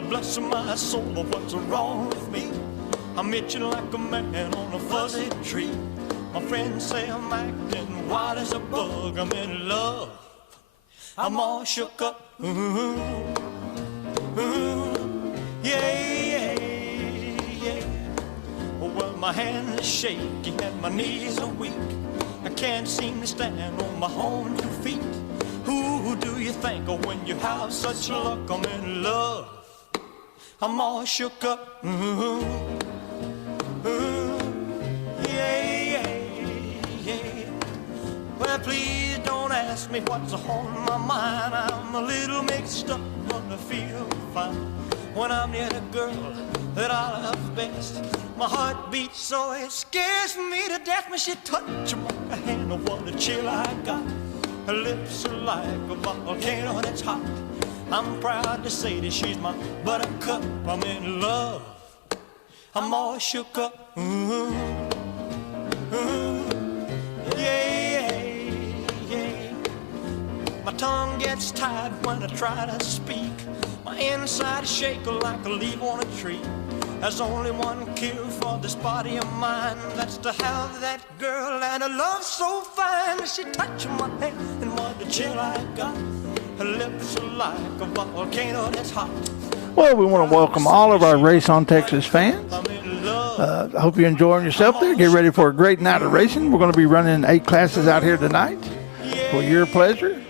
bless my soul, what's wrong with me? I'm itching like a man on a fuzzy tree. My friends say I'm acting wild as a bug. I'm in love, I'm all shook up. Ooh, ooh, yeah, yeah, yeah. Well, my hands are shaky and my knees are weak. I can't seem to stand on my own 2 feet. Who do you think of when you have such luck? I'm in love, I'm all shook up. Ooh, ooh, yeah, yeah, yeah. Well, please don't ask me what's on my mind. I'm a little mixed up, but I feel fine when I'm near the girl that I love best. My heart beats so it scares me to death when she touches my hand. Oh, what a chill I got. Her lips are like a volcano that's hot. I'm proud to say that she's my buttercup. I'm in love, I'm all shook up. Ooh, ooh, yeah, yeah, yeah. My tongue gets tied when I try to speak. My inside is shaking like a leaf on a tree. There's only one cure for this body of mine. That's to have that girl and a love so fine. She touched my hand and what a chill I got. Her lips are like a volcano that's hot. Well, we want to welcome all of our Race on Texas fans. I hope you're enjoying yourself there. Get ready for a great night of racing. We're going to be running 8 classes out here tonight for your pleasure.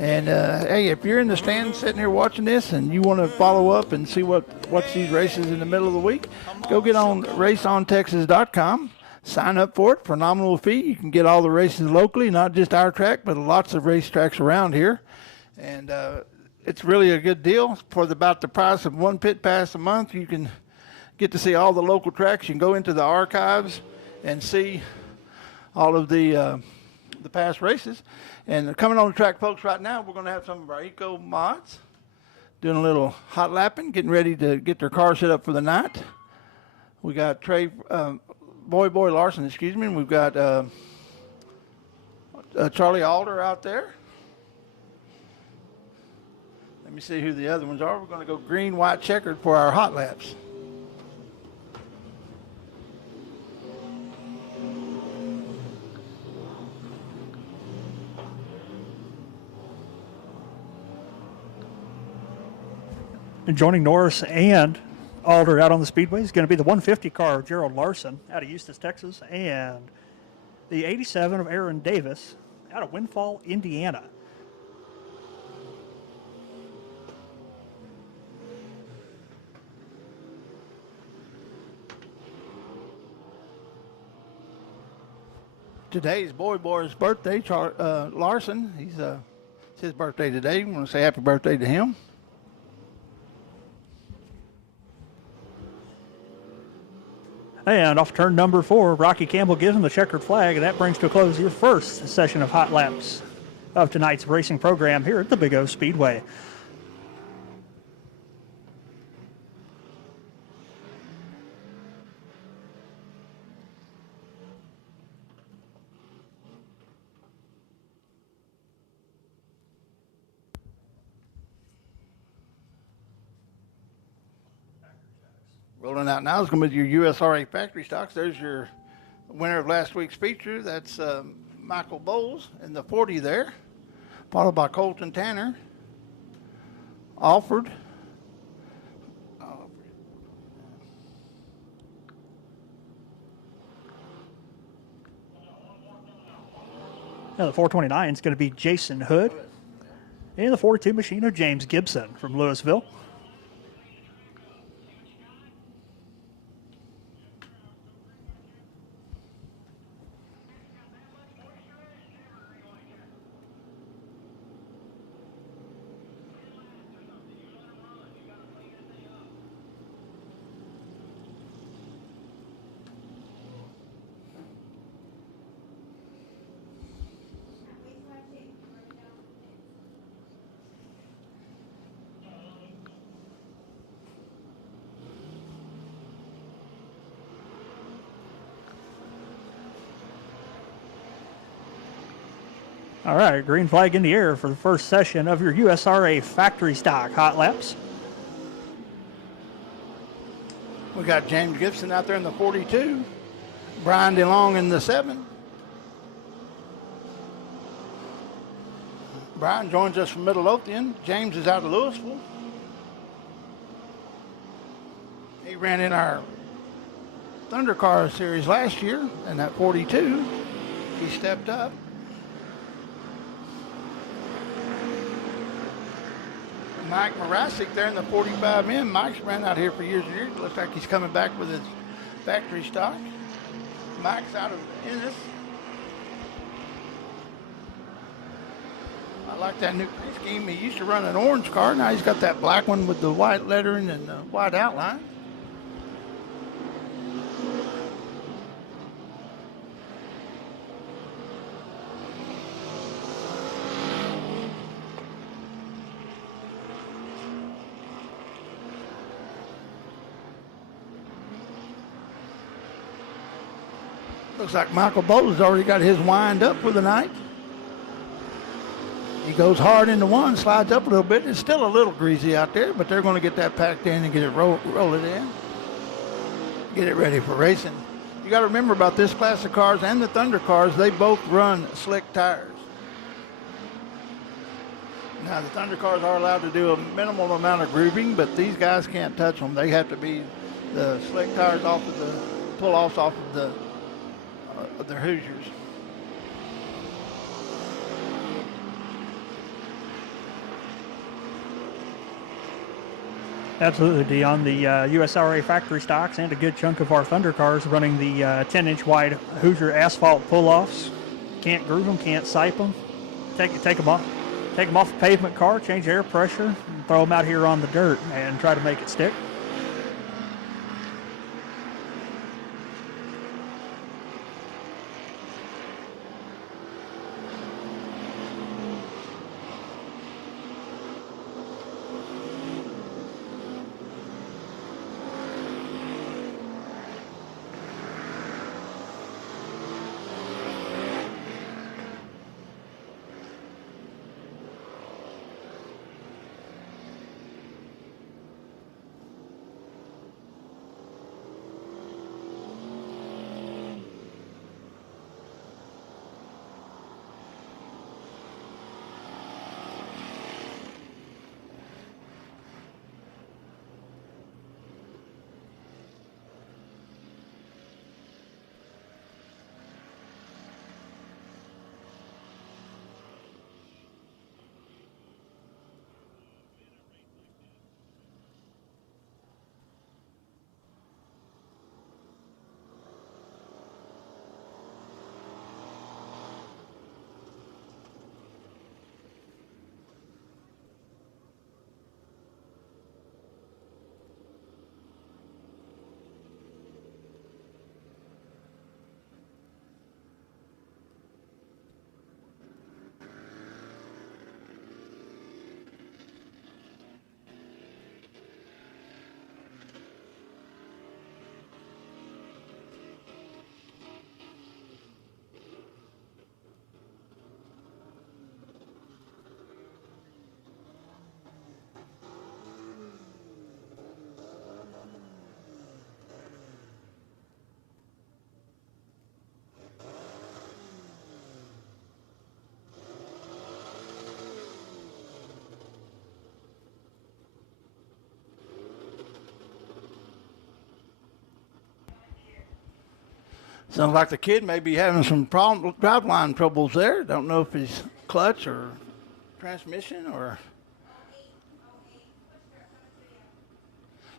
And, hey, if you're in the stands sitting here watching this and you want to follow up and see watch these races in the middle of the week, go get on raceontexas.com. Sign up for it for a nominal fee. You can get all the races locally, not just our track, but lots of racetracks around here. And it's really a good deal. For about the price of 1 pit pass a month, you can get to see all the local tracks. You can go into the archives and see all of the past races. And coming on the track, folks, right now, we're going to have some of our eco mods doing a little hot lapping, getting ready to get their car set up for the night. We got Boy Larson, and we've got Charlie Alder out there. Let me see who the other ones are. We're going to go green, white, checkered for our hot laps. And joining Norris and Alder out on the Speedway is going to be the 150 car of Gerald Larson out of Eustis, Texas, and the 87 of Aaron Davis out of Windfall, Indiana. Today's Boy's birthday, Larson. It's his birthday today. We want to say happy birthday to him. And off turn number 4, Rocky Campbell gives him the checkered flag, and that brings to a close your first session of hot laps of tonight's racing program here at the Big O Speedway. Rolling out now is going to be your USRA factory stocks. There's your winner of last week's feature. That's Michael Bowles in the 40 there, followed by Colton Tanner, Alford. Now the 429 is going to be Jason Hood, and the 42 machine of James Gibson from Louisville. All right, green flag in the air for the first session of your USRA factory stock hot laps. got James Gibson out there in the 42. Brian DeLong in the 7. Brian joins us from Midlothian. James is out of Louisville. He ran in our Thunder Car Series last year in that 42. He stepped up. Mike Morasic there in the 45M. Mike's ran out here for years and years. Looks like he's coming back with his factory stock. Mike's out of Ennis. I like that new paint scheme. He used to run an orange car. Now he's got that black one with the white lettering and the white outline. Looks like Michael Bowles already got his wind up for the night. He goes hard into one, slides up a little bit. It's still a little greasy out there, but they're going to get that packed in and get it roll it in. Get it ready for racing. You got to remember about this class of cars and the Thunder cars, they both run slick tires. Now, the Thunder cars are allowed to do a minimal amount of grooving, but these guys can't touch them. They have to be the slick tires off of the pull-offs off of their Hoosiers. Absolutely, Dion. The USRA factory stocks and a good chunk of our Thunder cars running the 10-inch wide Hoosier asphalt pull-offs. Can't groove them, can't sipe them. Take them off the pavement car, change air pressure, and throw them out here on the dirt and try to make it stick. Sounds like the kid may be having some driveline troubles there. Don't know if it's clutch or transmission or.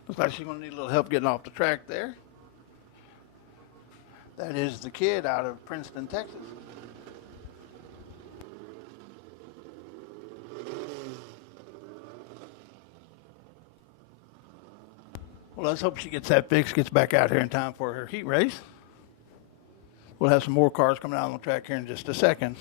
Looks like she's going to need a little help getting off the track there. That is the kid out of Princeton, Texas. Well, let's hope she gets that fixed, gets back out here in time for her heat race. We'll have some more cars coming out on the track here in just a second.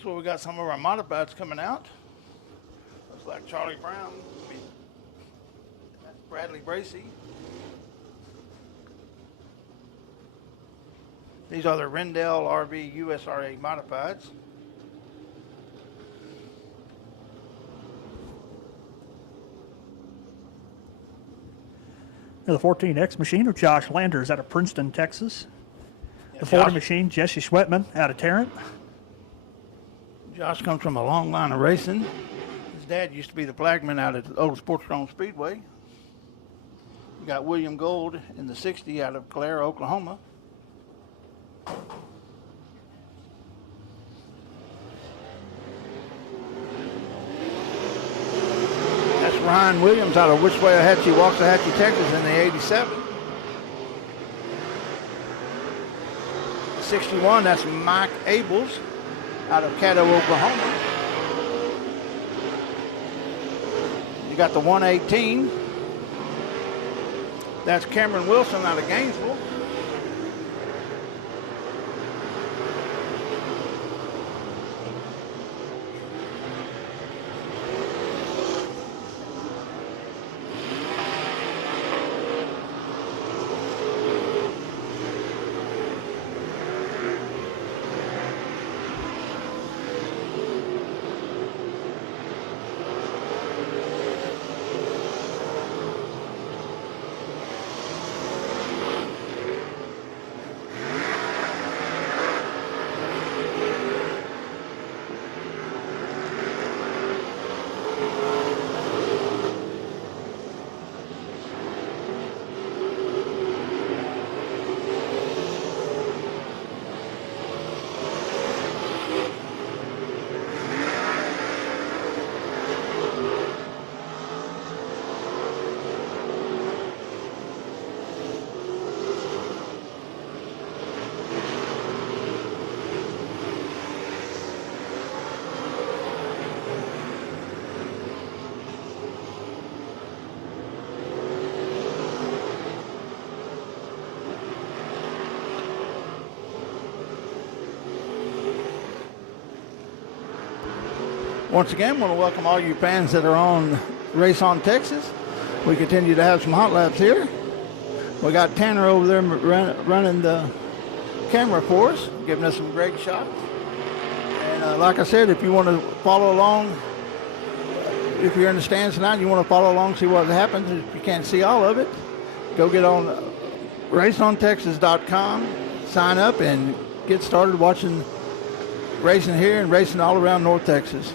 Looks like we got some of our modifieds coming out. Looks like Charlie Brown. That's Bradley Bracy. These are the Rendell RV USRA modifieds. The 14X machine of Josh Landers out of Princeton, Texas. Yeah, The 40 Josh. machine, Jesse Schwetman out of Tarrant. Josh comes from a long line of racing. His dad used to be the flagman out at the old Sportstrong Speedway. We got William Gold in the 60 out of Calera, Oklahoma. That's Ryan Williams out of Waxahachie, Texas in the 87. 61, that's Mike Abels out of Caddo, Oklahoma. You got the 118. That's Cameron Wilson out of Gainesville. Once again, I want to welcome all you fans that are on Race on Texas. We continue to have some hot laps here. We got Tanner over there running the camera for us, giving us some great shots. And like I said, if you want to follow along, if you're in the stands tonight and you want to follow along, see what happens, if you can't see all of it, go get on raceontexas.com, sign up, and get started watching racing here and racing all around North Texas.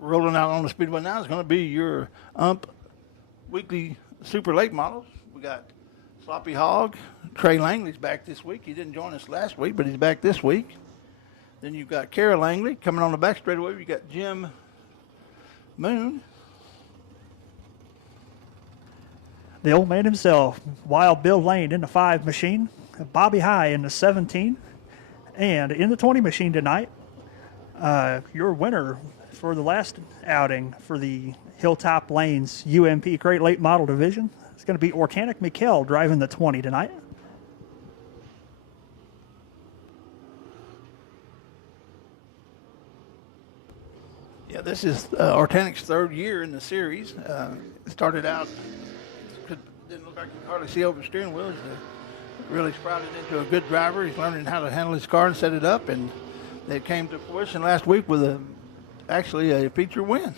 Rolling out on the Speedway now is going to be your UMP weekly super late models. We got Sloppy Hog. Trey Langley's back this week. He didn't join us last week, but he's back this week. Then you've got Kara Langley coming on the back straightaway. You got Jim Moon. The old man himself, Wild Bill Lane in the 5 machine, Bobby High in the 17, and in the 20 machine tonight, your winner for the last outing for the Hilltop Lanes UMP Crate Late Model Division is going to be Organic Mikkel driving the 20 tonight. Yeah, this is Ortanic's third year in the series. Started out, didn't look like you could hardly see over the steering wheel. He's really sprouted into a good driver. He's learning how to handle his car and set it up, and they came to fruition last week with actually a feature win.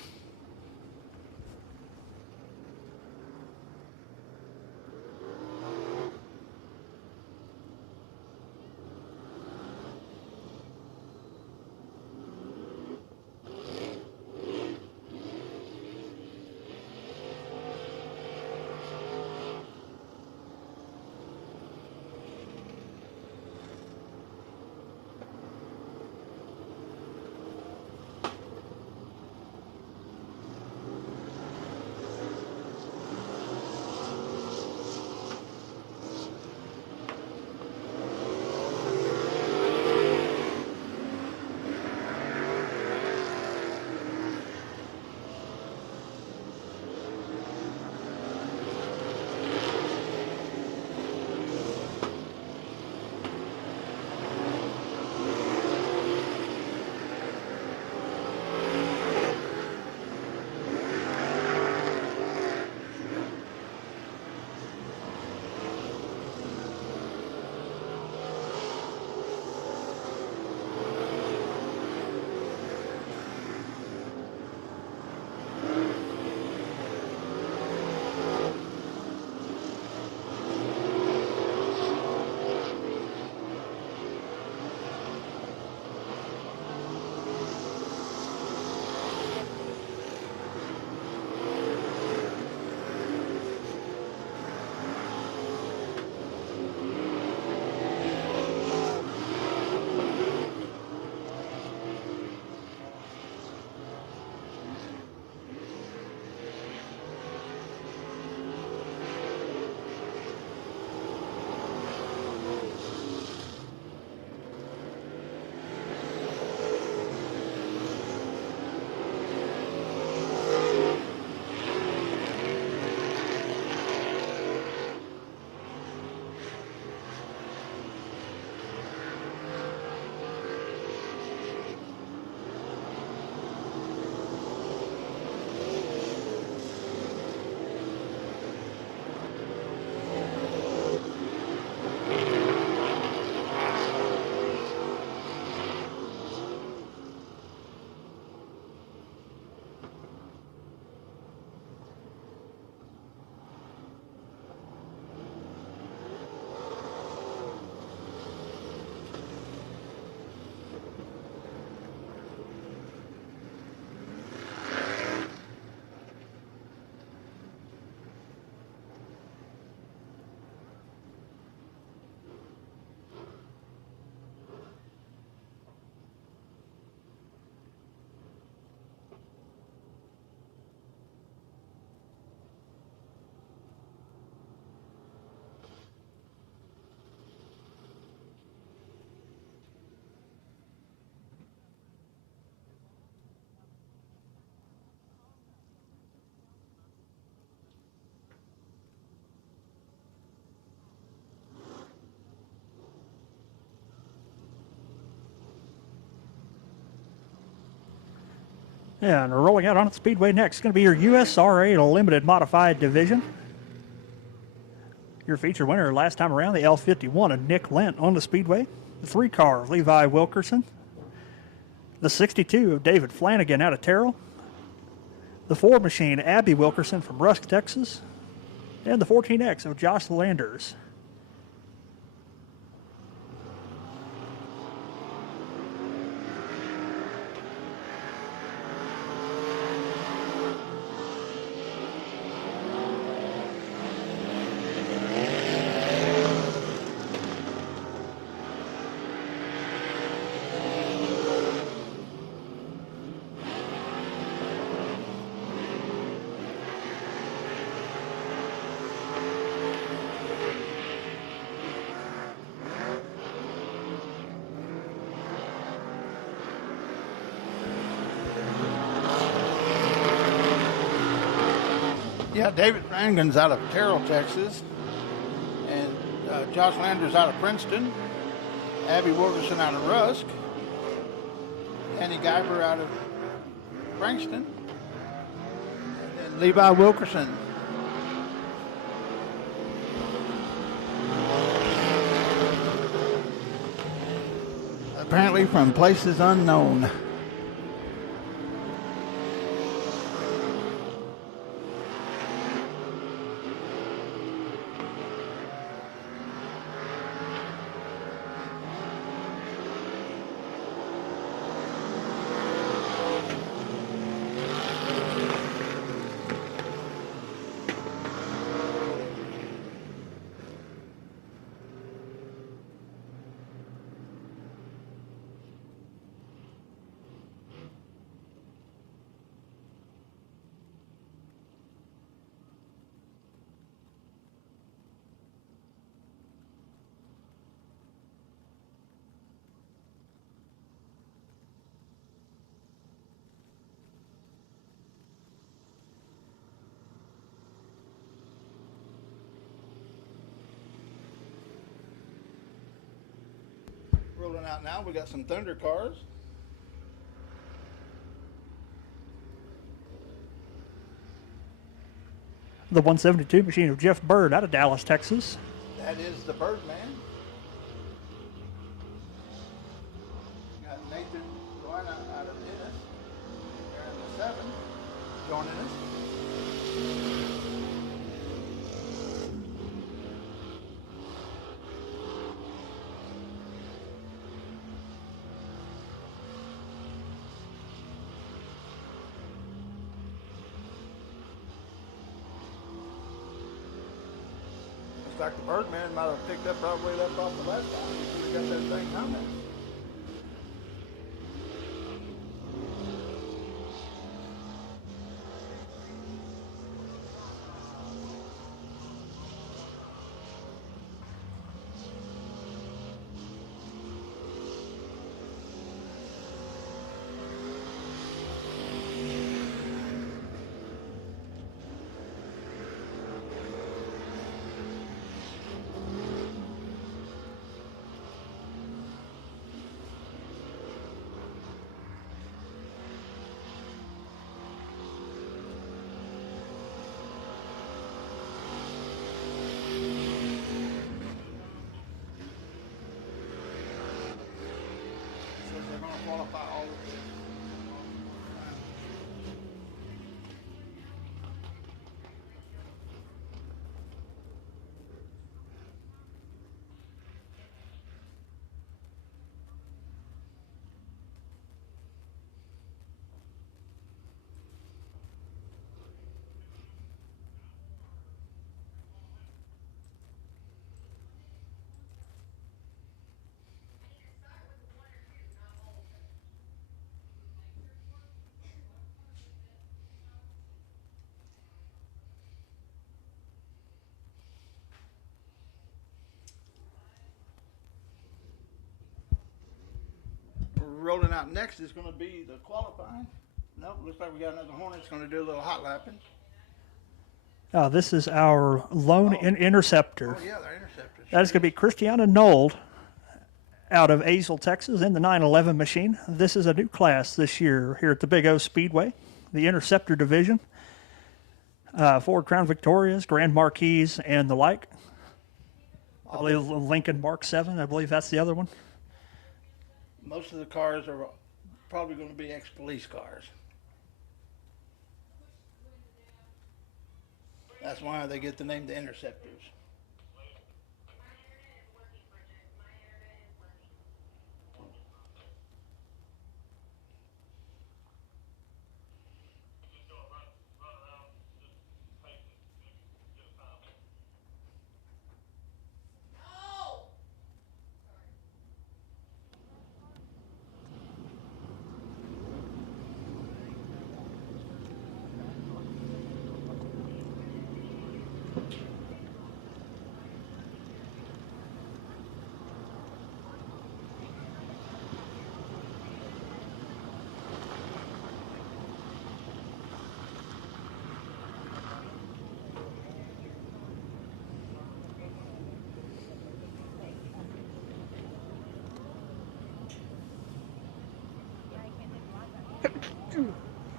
Yeah, and rolling out on the Speedway next is going to be your USRA Limited Modified Division. Your feature winner last time around, the L51 of Nick Lent on the Speedway. The 3-car of Levi Wilkerson. The 62 of David Flanagan out of Terrell. The Ford machine, Abby Wilkerson from Rusk, Texas. And the 14X of Josh Landers. Yeah, David Flanagan's out of Terrell, Texas, and Josh Landers out of Princeton, Abby Wilkerson out of Rusk, Annie Guyver out of Frankston, and then Levi Wilkerson. Apparently from places unknown. Rolling out now, we got some Thunder cars. The 172 machine of Jeff Bird out of Dallas, Texas. That is the Birdman. Got Nathan Duana out of Ennis. There in the 7, joining us. Looks like the Birdman might have picked up probably left off the last time. He got that thing coming. They're going to qualify all of this. Rolling out next is going to be the qualifying. Nope, looks like we got another Hornet. It's going to do a little hot lapping. This is our lone interceptor. Oh, yeah, they're interceptors. That is going to be Christiana Nold out of Azle, Texas, in the 911 machine. This is a new class this year here at the Big O Speedway, the Interceptor Division. Ford Crown Victorias, Grand Marquis, and the like. I believe Lincoln Mark 7, I believe that's the other one. Most of the cars are probably going to be ex-police cars. That's why they get the name the Interceptors.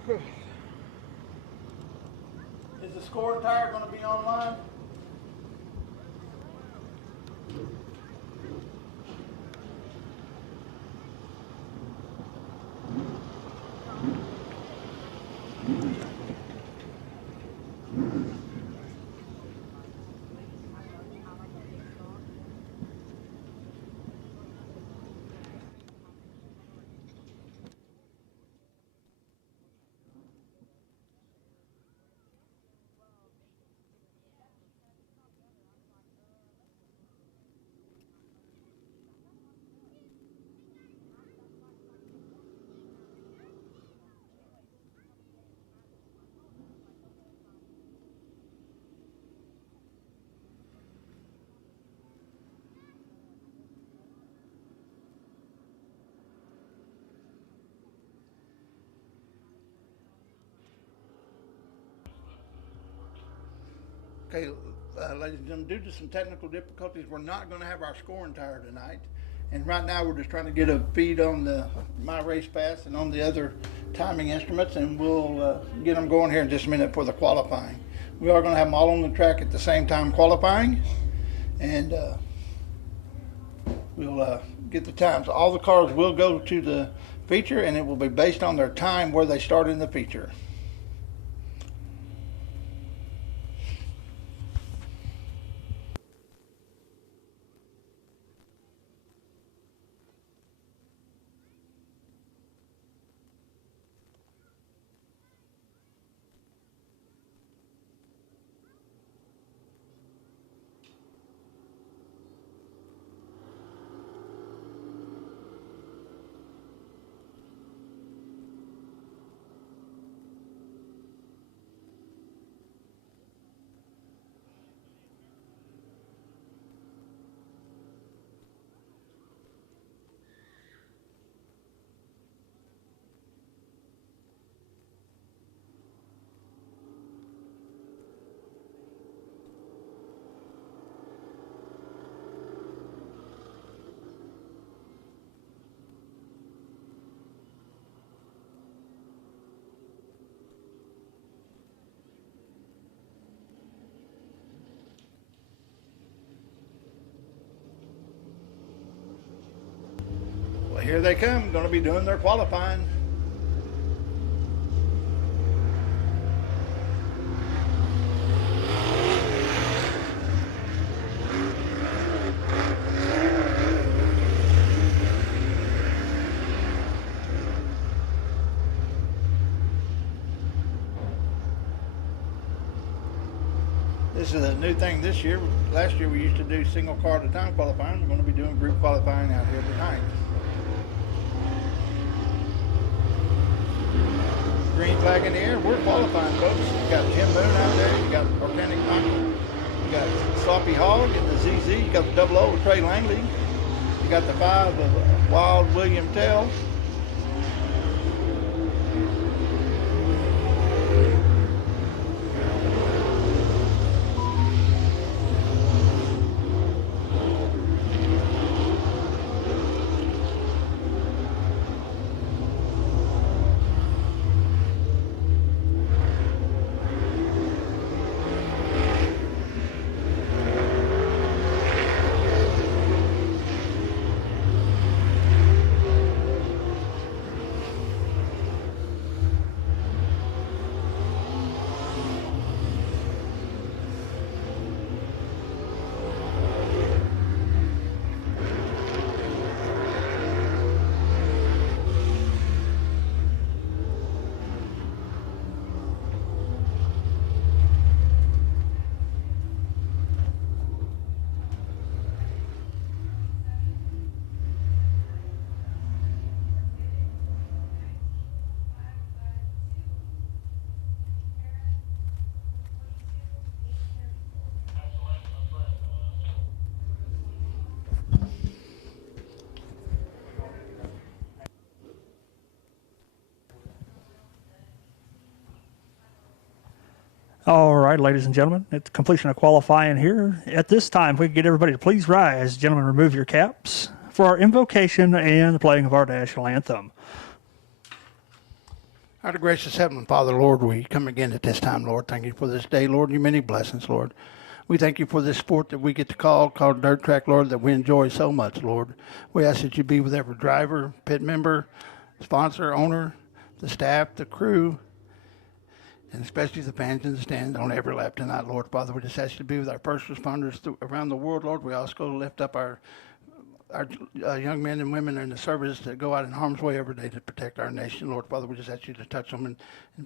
Is the scoring tire going to be online? Okay, ladies and gentlemen, due to some technical difficulties, we're not going to have our scoring tire tonight. And right now, we're just trying to get a feed on the My Race Pass and on the other timing instruments, and we'll get them going here in just a minute for the qualifying. We are going to have them all on the track at the same time qualifying, and we'll get the times. All the cars will go to the feature, and it will be based on their time where they start in the feature. Well, here they come, going to be doing their qualifying. This is a new thing this year. Last year we used to do single car at a time qualifying. We're going to be doing group qualifying out here tonight. Green flag in the air. We're qualifying, folks. You got Tim Boone out there. You got Organic Michael. You got Sloppy Hog and the ZZ. You got the 00 with Trey Langley. You got the 5 of Wild William Tell. All right, ladies and gentlemen, at the completion of qualifying here. At this time, if we could get everybody to please rise. Gentlemen, remove your caps for our invocation and the playing of our national anthem. Our gracious Heavenly Father, Lord, we come again at this time, Lord. Thank you for this day, Lord, and your many blessings, Lord. We thank you for this sport that we get to call dirt track, Lord, that we enjoy so much, Lord. We ask that you be with every driver, pit member, sponsor, owner, the staff, the crew, and especially the fans in the stand on every lap tonight, Lord. Father, we just ask you to be with our first responders around the world, Lord. We also lift up our young men and women in the service that go out in harm's way every day to protect our nation. Lord Father, we just ask you to touch them and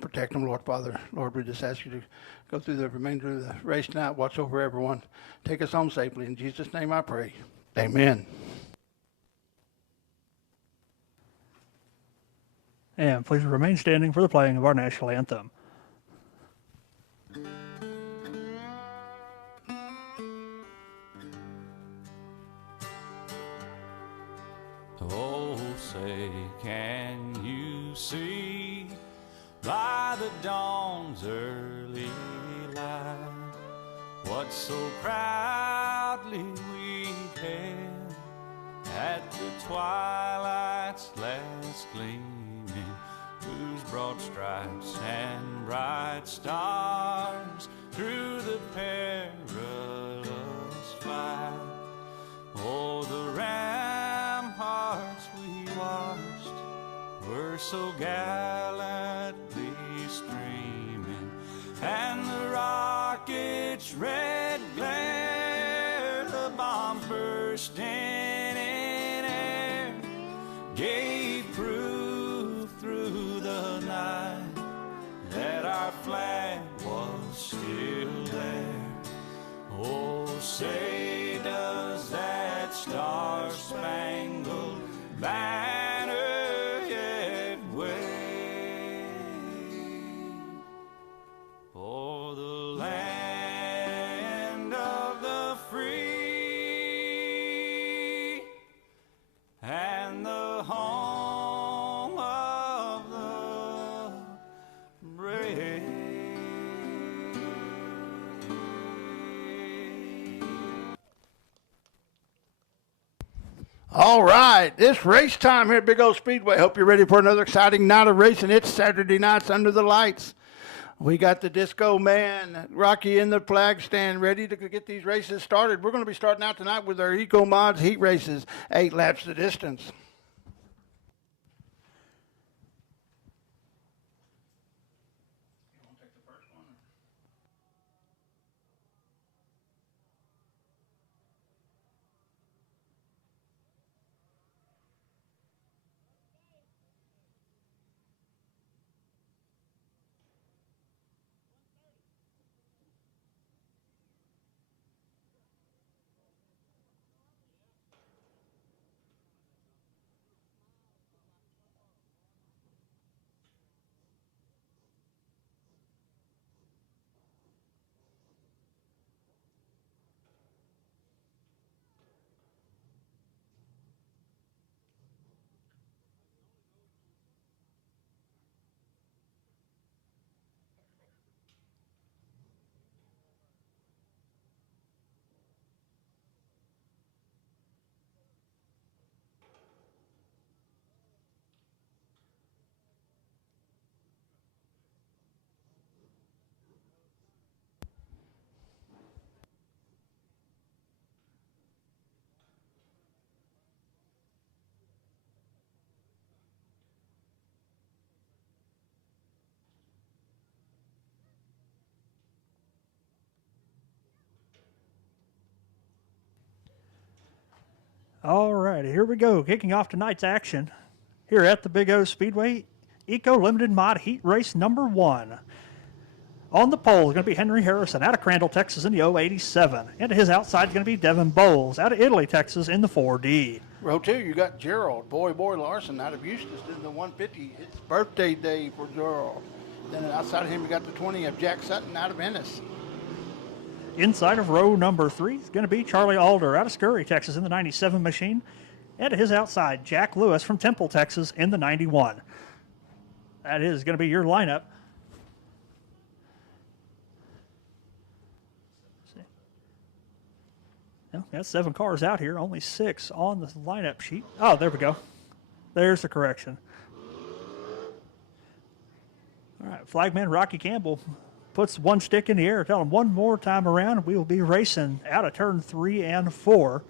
protect them, Lord Father. Lord, we just ask you to go through the remainder of the race tonight, watch over everyone, take us home safely. In Jesus' name I pray. Amen. And please remain standing for the playing of our national anthem. Oh, say, can you see by the dawn's early light what so proudly we hailed at the twilight's last gleaming, whose broad stripes and bright stars through the perilous fight, oh, the ramparts we watched were so gallantly streaming, and the rocket's red glare, the bombs bursting in air, gave proof through the night that our flag was still there. Oh, say does that star-spangled banner yet wave o'er the land of the free and the home of the brave. All right, it's race time here at Big O Speedway. Hope you're ready for another exciting night of racing. It's Saturday nights under the lights. We got the Disco Man, Rocky in the flag stand, ready to get these races started. We're going to be starting out tonight with our Eco Mods heat races, 8 laps the distance. All right, here we go. Kicking off tonight's action here at the Big O Speedway, Eco Limited Mod Heat Race number 1. On the pole is going to be Henry Harrison out of Crandall, Texas in the 087. And to his outside is going to be Devin Bowles out of Italy, Texas in the 4D. Row 2, you got Gerald, Boy Larson out of Eustis in the 150. It's birthday day for Gerald. Then outside of him, you got the 20 of Jack Sutton out of Ennis. Inside of row number 3 is going to be Charlie Alder out of Scurry, Texas in the 97 machine. And to his outside, Jack Lewis from Temple, Texas in the 91. That is going to be your lineup. No, that's 7 cars out here, only 6 on the lineup sheet. Oh, there we go. There's the correction. All right, flagman Rocky Campbell puts one stick in the air, telling him one more time around. We will be racing out of turn 3 and 4.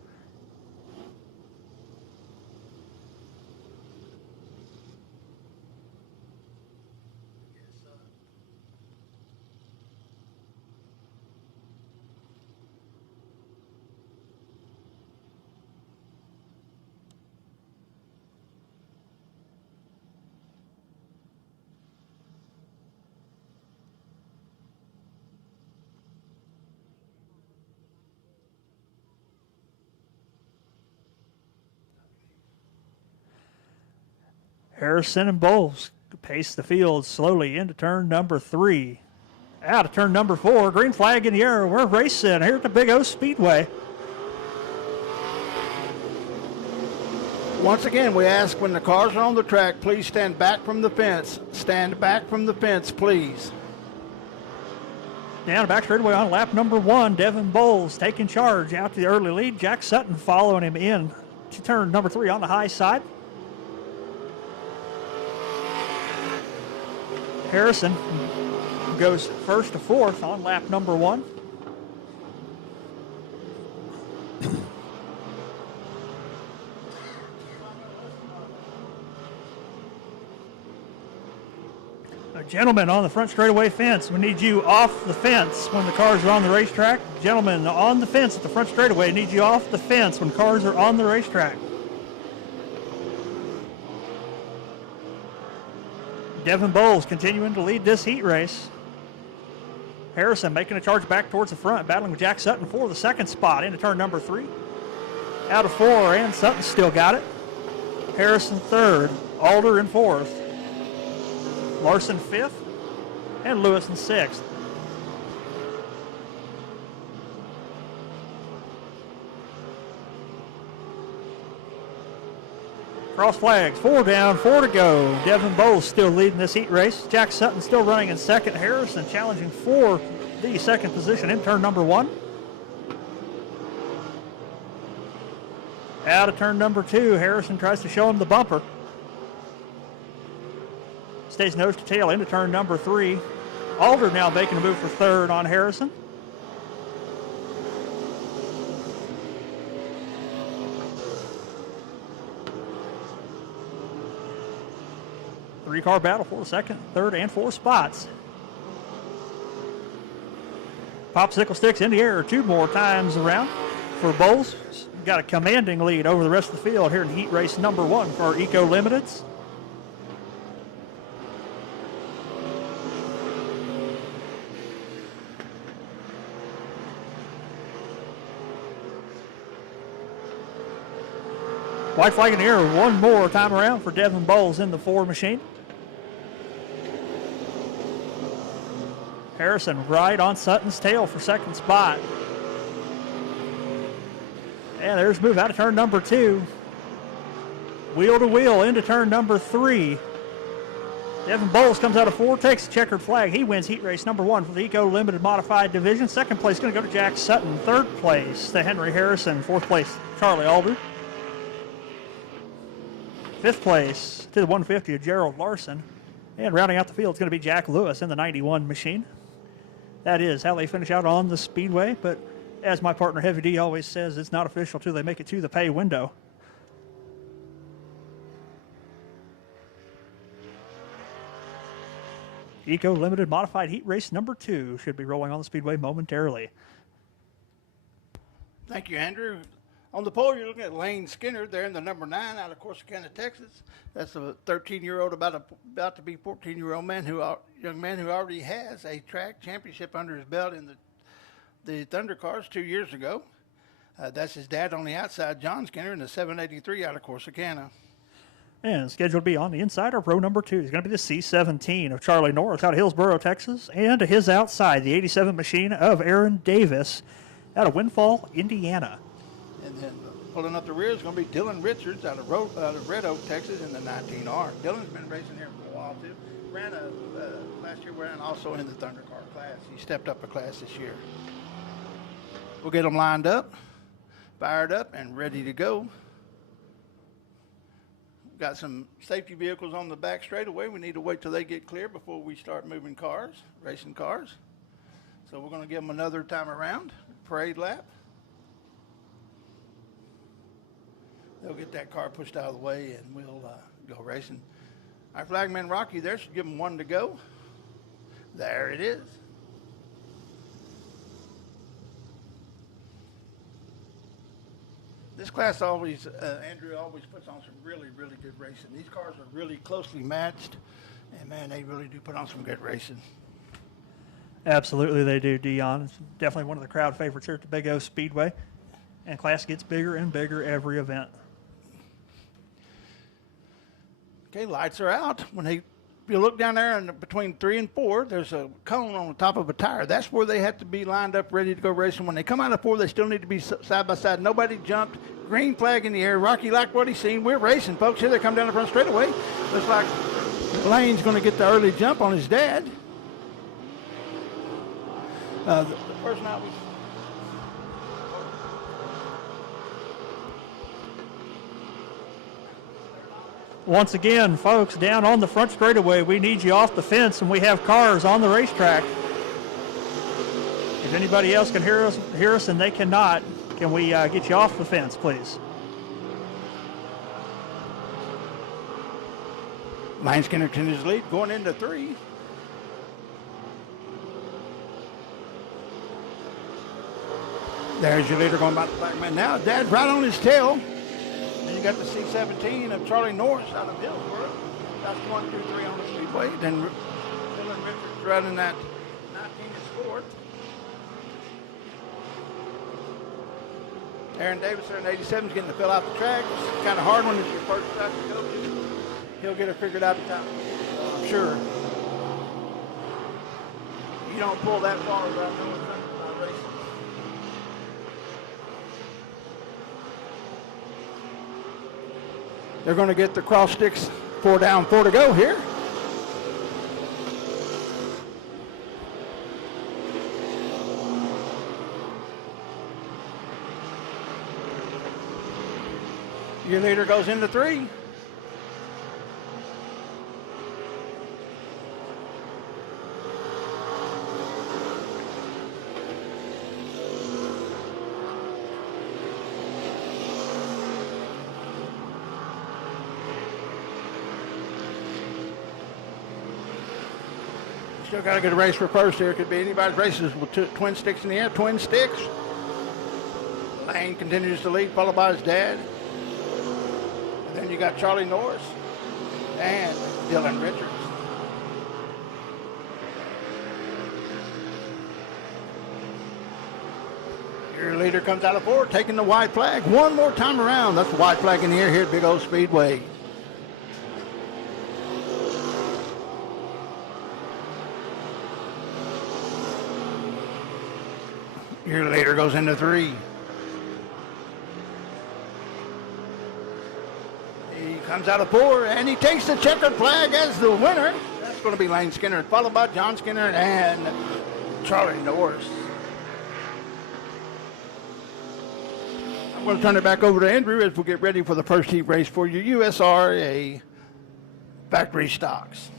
Harrison and Bowles pace the field slowly into turn number 3. Out of turn number 4, green flag in the air. We're racing here at the Big O Speedway. Once again, we ask when the cars are on the track, please stand back from the fence. Stand back from the fence, please. Down back straightaway on lap number 1, Devin Bowles taking charge out to the early lead. Jack Sutton following him in to turn number 3 on the high side. Harrison goes first to fourth on lap number 1. Gentlemen on the front straightaway fence, we need you off the fence when the cars are on the racetrack. Gentlemen on the fence at the front straightaway, need you off the fence when cars are on the racetrack. Devin Bowles continuing to lead this heat race. Harrison making a charge back towards the front, battling with Jack Sutton for the second spot into turn number 3. Out of 4, and Sutton still got it. Harrison third, Alder in fourth, Larson fifth, and Lewis in sixth. Cross flags, 4 down, 4 to go. Devin Bowles still leading this heat race. Jack Sutton still running in second. Harrison challenging for the second position in turn number 1. Out of turn number 2, Harrison tries to show him the bumper. Stays nose to tail into turn number 3. Alder now making a move for third on Harrison. Three-car battle for the second, third, and fourth spots. Popsicle sticks in the air 2 more times around for Bowles. Got a commanding lead over the rest of the field here in heat race number 1 for our Eco Limiteds. White flag in the air 1 more time around for Devin Bowles in the 4 machine. Harrison right on Sutton's tail for second spot. And there's a move out of turn number 2. Wheel to wheel into turn number 3. Devin Bowles comes out of 4, takes the checkered flag. He wins heat race number 1 for the Eco Limited Modified Division. Second place going to go to Jack Sutton. Third place to Henry Harrison. Fourth place, Charlie Alder. Fifth place to the 150 of Gerald Larson. And rounding out the field is going to be Jack Lewis in the 91 machine. That is how they finish out on the Speedway. But as my partner Heavy D always says, it's not official till they make it to the pay window. Eco Limited Modified Heat Race number 2 should be rolling on the Speedway momentarily. Thank you, Andrew. On the pole, you're looking at Lane Skinner there in the number 9 out of Corsicana, Texas. That's a 13-year-old, about to be 14-year-old young man who already has a track championship under his belt in the Thunder Cars 2 years ago. That's his dad on the outside, John Skinner, in the 783 out of Corsicana. And scheduled to be on the inside of row number 2 is going to be the C17 of Charlie Norris out of Hillsboro, Texas. And to his outside, the 87 machine of Aaron Davis out of Windfall, Indiana. And then pulling up the rear is going to be Dylan Richards out of Red Oak, Texas in the 19R. Dylan's been racing here for a while, too. Last year ran also in the Thunder Car class. He stepped up a class this year. We'll get them lined up, fired up, and ready to go. got some safety vehicles on the back straightaway. We need to wait till they get clear before we start moving cars, racing cars. So we're going to give them another time around, parade lap. They'll get that car pushed out of the way, and we'll go racing. Our flagman Rocky there should give them one to go. There it is. This class always, Andrew always puts on some really, really good racing. These cars are really closely matched, and man, they really do put on some good racing. Absolutely, they do, Dion. It's definitely one of the crowd favorites here at the Big O Speedway, and class gets bigger and bigger every event. Okay, lights are out. If you look down there and between 3 and 4, there's a cone on the top of a tire. That's where they have to be lined up, ready to go racing. When they come out of 4, they still need to be side by side. Nobody jumped. Green flag in the air. Rocky liked what he's seen. We're racing, folks. Here they come down the front straightaway. Looks like Lane's going to get the early jump on his dad. The person out was... Once again, folks, down on the front straightaway, we need you off the fence, and we have cars on the racetrack. If anybody else can hear us and they cannot, can we get you off the fence, please? Lane Skinner continues his lead, going into 3. There's your leader going by the black man now. Dad's right on his tail. Then you got the C-17 of Charlie Norris out of Hillsborough. That's 1, 2, 3 on the speedway. Then Dylan Richards running that 19 is 4th. Aaron Davis there in 87 is getting to fill out the track. It's kind of hard when it's your first track to go to. He'll get it figured out in time. I'm sure. You don't pull that far without knowing something about racing. They're going to get the cross sticks, 4 down, 4 to go here. Your leader goes into 3. Still got to get a race for first here. Could be anybody's races with twin sticks in the air. Twin sticks. Lane continues to lead, followed by his dad. And then you got Charlie Norris and Dylan Richards. Your leader comes out of 4, taking the white flag. One more time around. That's the white flag in the air here at Big O Speedway. Your leader goes into 3. He comes out of 4, and he takes the checkered flag as the winner. That's going to be Lane Skinner, followed by John Skinner and Charlie Norris. I'm going to turn it back over to Andrew as we get ready for the first heat race for your USRA factory stocks.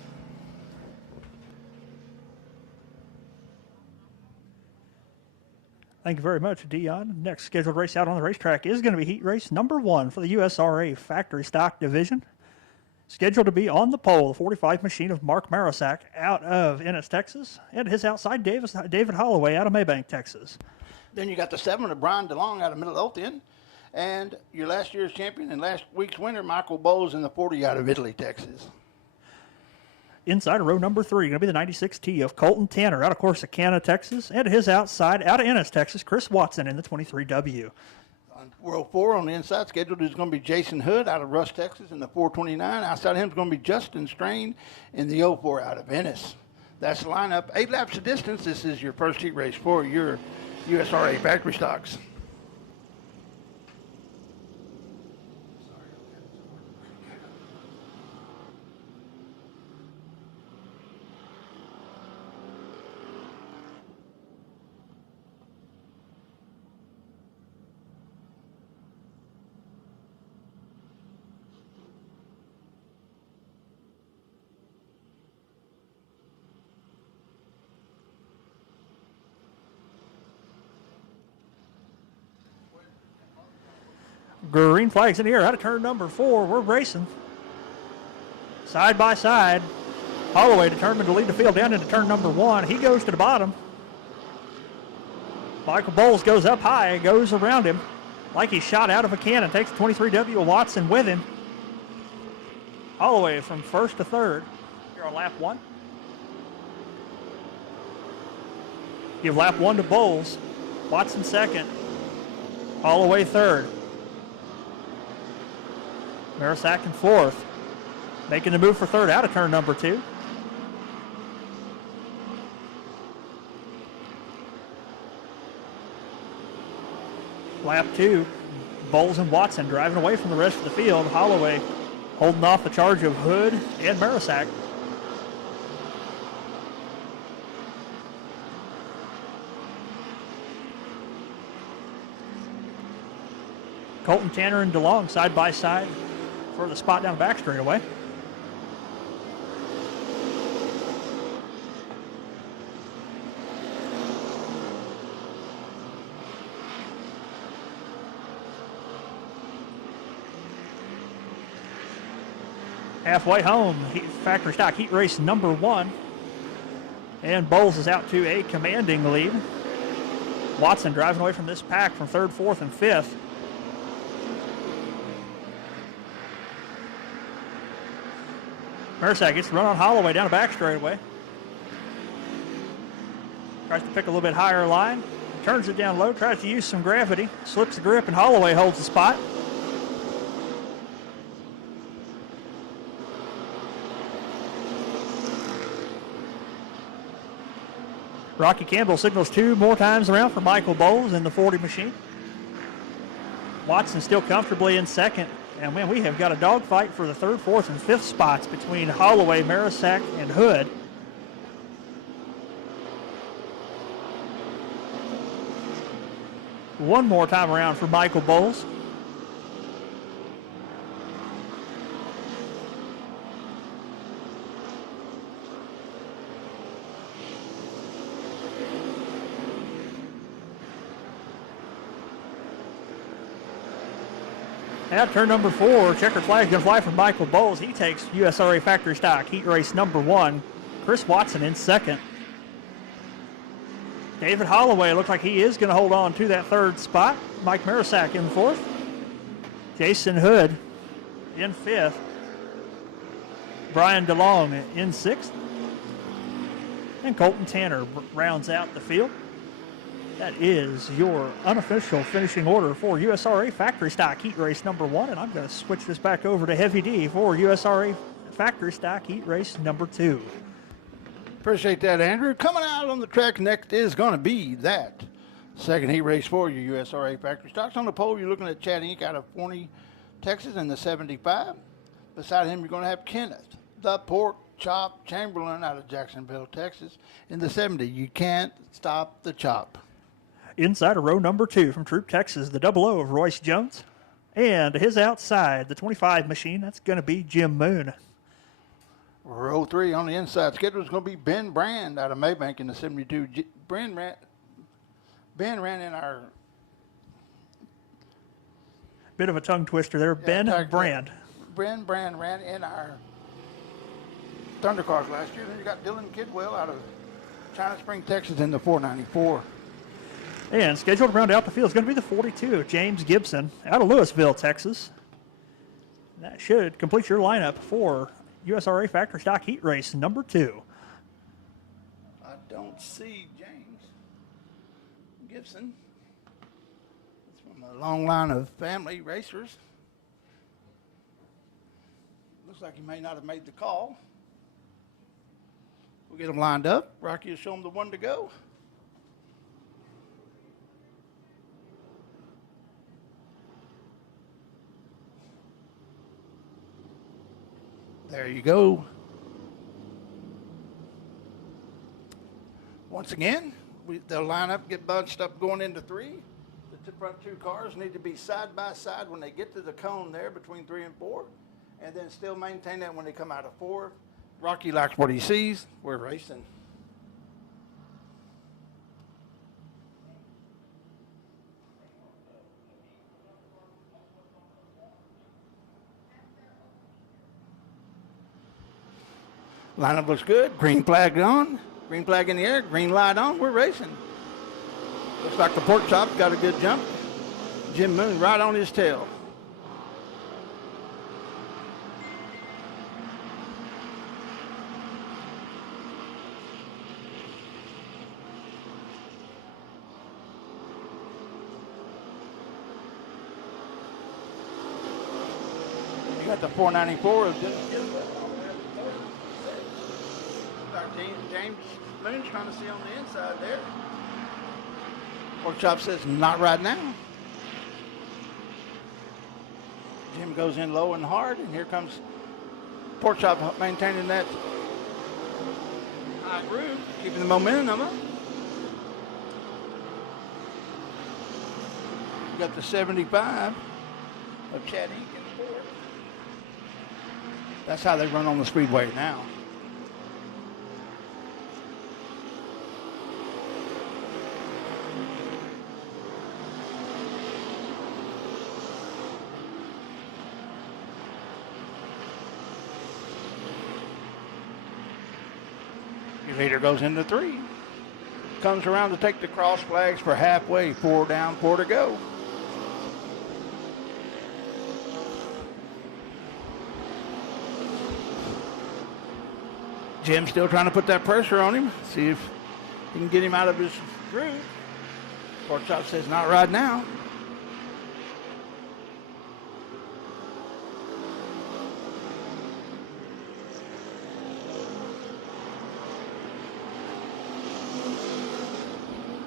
Thank you very much, Dion. Next scheduled race out on the racetrack is going to be heat race number 1 for the USRA Factory Stock Division. Scheduled to be on the pole, the 45 machine of Mark Marisak out of Ennis, Texas, and his outside David Holloway out of Maybank, Texas. Then you got the 7 of Brian DeLong out of Midlothian, and your last year's champion and last week's winner, Michael Bowles, in the 40 out of Italy, Texas. Inside of row number 3, going to be the 96T of Colton Tanner out of Corsicana, Texas, and his outside out of Ennis, Texas, Chris Watson in the 23W. On row 4 on the inside scheduled is going to be Jason Hood out of Rush, Texas in the 429. Outside of him is going to be Justin Strain in the 04 out of Ennis. That's the lineup. 8 laps of distance. This is your first heat race for your USRA factory stocks. Green flag's in the air out of turn number 4. We're racing. Side by side. Holloway determined to lead the field down into turn number 1. He goes to the bottom. Michael Bowles goes up high, goes around him like he shot out of a cannon. Takes 23W Watson with him. Holloway from first to third. Here on lap 1. Give lap 1 to Bowles. Watson second. Holloway third. Marisak in fourth. Making the move for third out of turn number 2. Lap 2, Bowles and Watson driving away from the rest of the field. Holloway holding off the charge of Hood and Marisak. Colton Tanner and DeLong side by side for the spot down the back straightaway. Halfway home, factory stock heat race number 1. And Bowles is out to a commanding lead. Watson driving away from this pack from 3rd, 4th, and 5th. Marisak gets to run on Holloway down the back straightaway. Tries to pick a little bit higher line. Turns it down low, tries to use some gravity. Slips the grip, and Holloway holds the spot. Rocky Campbell signals 2 more times around for Michael Bowles in the 40 machine. Watson still comfortably in second. And man, we have got a dogfight for the 3rd, 4th, and 5th spots between Holloway, Marisak, and Hood. One more time around for Michael Bowles. At turn number 4, checkered flag going to fly for Michael Bowles. He takes USRA factory stock heat race number 1. Chris Watson in second. David Holloway looks like he is going to hold on to that 3rd spot. Mike Marisak in 4th. Jason Hood in 5th. Brian DeLong in 6th. And Colton Tanner rounds out the field. That is your unofficial finishing order for USRA Factory Stock Heat Race number 1. And I'm going to switch this back over to Heavy D for USRA Factory Stock Heat Race number 2. Appreciate that, Andrew. Coming out on the track next is going to be that second heat race for your USRA Factory Stocks. On the pole, you're looking at Chad Inc. out of Forney, Texas in the 75. Beside him, you're going to have Kenneth, the Pork Chop Chamberlain out of Jacksonville, Texas in the 70. You can't stop the chop. Inside of row number 2 from Troop, Texas, the 00 of Royce Jones. And his outside, the 25 machine, that's going to be Jim Moon. Row 3 on the inside schedule is going to be Ben Brand out of Maybank in the 72. Ben ran in our... Bit of a tongue twister there. Yeah, Ben Brand. Ben Brand ran in our Thundercars last year. Then you got Dylan Kidwell out of China Spring, Texas in the 494. And scheduled to round out the field is going to be the 42, James Gibson, out of Louisville, Texas. That should complete your lineup for USRA Factory Stock Heat Race number 2. I don't see James Gibson. It's from a long line of family racers. Looks like he may not have made the call. We'll get them lined up. Rocky will show them the one to go. There you go. Once again, they'll line up, get bunched up going into 3. The front 2 cars need to be side by side when they get to the cone there between 3 and 4, and then still maintain that when they come out of 4. Rocky likes what he sees. We're racing. Lineup looks good. Green flag on. Green flag in the air. Green light on. We're racing. Looks like the pork chop's got a good jump. Jim Moon right on his tail. You got the 494 of James Moon's trying to see on the inside there. Pork chop says not right now. Jim goes in low and hard, and here comes pork chop maintaining that high groove, keeping the momentum up. You got the 75 of Chad Inc. in the fourth. That's how they run on the Speedway now. Your leader goes into 3. Comes around to take the cross flags for halfway. 4 down, 4 to go. Jim's still trying to put that pressure on him. See if he can get him out of his groove. Pork chop says not right now.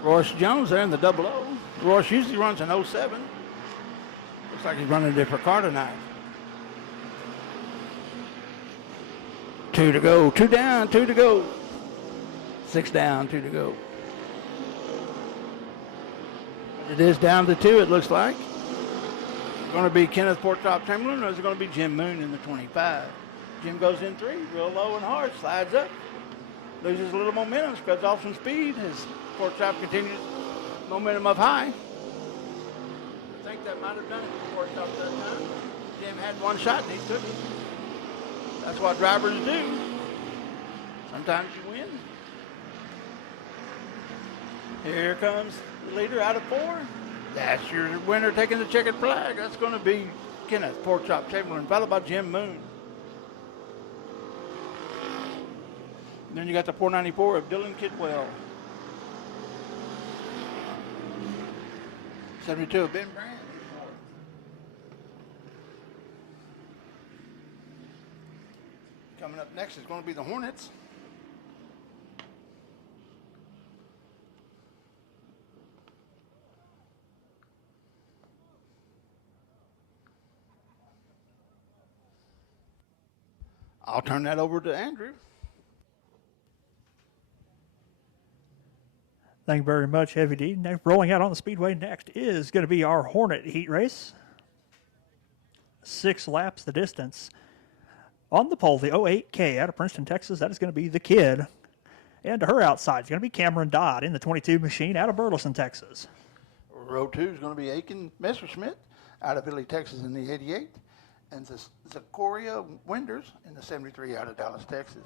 Royce Jones there in the 00. Royce usually runs an 07. Looks like he's running a different car tonight. 2 to go. 2 down, 2 to go. 6 down, 2 to go. It is down to 2, it looks like. It's going to be Kenneth Porkchop Chamberlain, or is it going to be Jim Moon in the 25? Jim goes in 3, real low and hard, slides up. Loses a little momentum, spreads off some speed as Pork chop continues momentum up high. I think that might have done it for Pork chop that time. Jim had one shot and he took it. That's what drivers do. Sometimes you win. Here comes the leader out of 4. That's your winner taking the checkered flag. That's going to be Kenneth Pork chop Chamberlain, followed by Jim Moon. And then you got the 494 of Dylan Kidwell. 72 of Ben Brand. Coming up next is going to be the Hornets. I'll turn that over to Andrew. Thank you very much, Heavy D. Now, rolling out on the Speedway next is going to be our Hornet heat race. 6 laps the distance. On the pole, the 08K out of Princeton, Texas, that is going to be the Kid. And to her outside is going to be Cameron Dodd in the 22 machine out of Burleson, Texas. Row 2 is going to be Aiken Messerschmidt out of Italy, Texas in the 88. And Zachoria Winders in the 73 out of Dallas, Texas.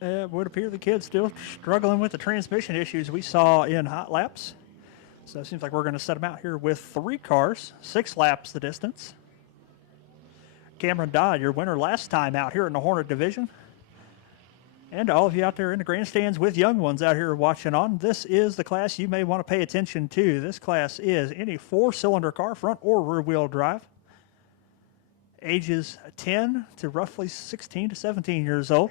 It would appear the Kid's still struggling with the transmission issues we saw in hot laps. So it seems like we're going to set them out here with 3 cars, 6 laps the distance. Cameron Dodd, your winner last time out here in the Hornet division. And to all of you out there in the grandstands with young ones out here watching on, this is the class you may want to pay attention to. This class is any 4-cylinder car, front or rear-wheel drive. Ages 10 to roughly 16 to 17 years old.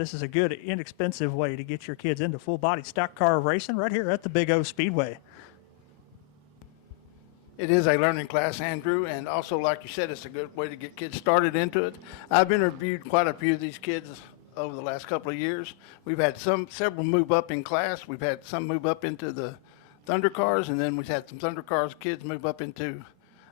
This is a good, inexpensive way to get your kids into full-body stock car racing right here at the Big O Speedway. It is a learning class, Andrew, and also, like you said, it's a good way to get kids started into it. I've interviewed quite a few of these kids over the last couple of years. We've had several move up in class. We've had some move up into the Thunder cars, and then we've had some Thunder cars kids move up into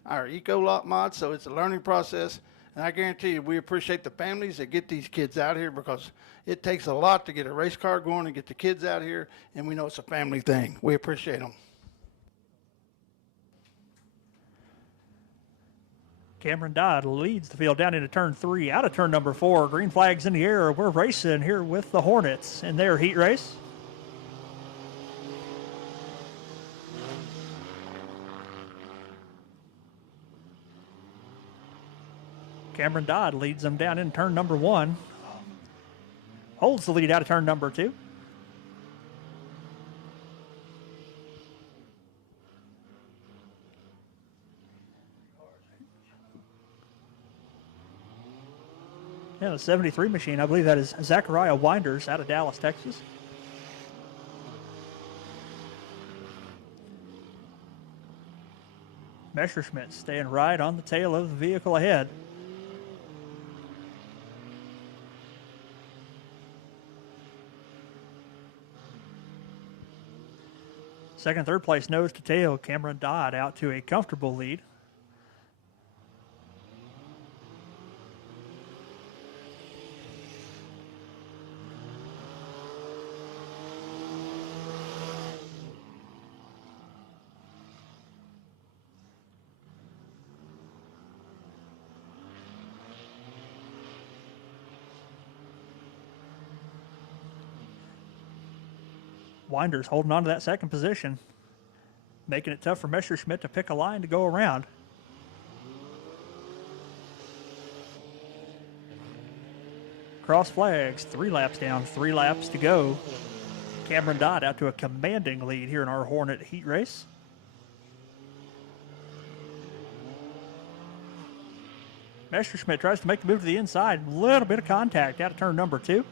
our Eco Lot mod. So it's a learning process, and I guarantee you we appreciate the families that get these kids out here, because it takes a lot to get a race car going and get the kids out here, and we know it's a family thing. We appreciate them. Cameron Dodd leads the field down into turn 3, out of turn number 4. Green flags in the air. We're racing here with the Hornets in their heat race. Cameron Dodd leads them down in turn number 1. Holds the lead out of turn number 2. Yeah, the 73 machine, I believe that is Zachariah Winders out of Dallas, Texas. Messerschmitt staying right on the tail of the vehicle ahead. Second, third place, nose to tail, Cameron Dodd out to a comfortable lead. Winders holding on to that second position, making it tough for Messerschmitt to pick a line to go around. Cross flags, 3 laps down, 3 laps to go. Cameron Dodd out to a commanding lead here in our Hornet heat race. Messerschmitt tries to make the move to the inside. A little bit of contact out of turn number 2.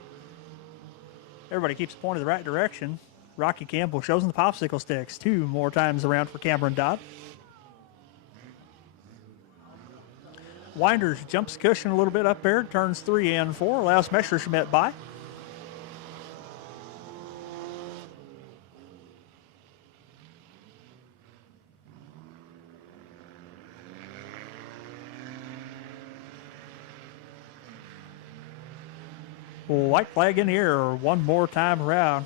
Everybody keeps pointing the right direction. Rocky Campbell shows him the popsicle sticks 2 more times around for Cameron Dodd. Winders jumps cushion a little bit up there, turns 3 and 4, allows Messerschmitt by. White flag in the air one more time around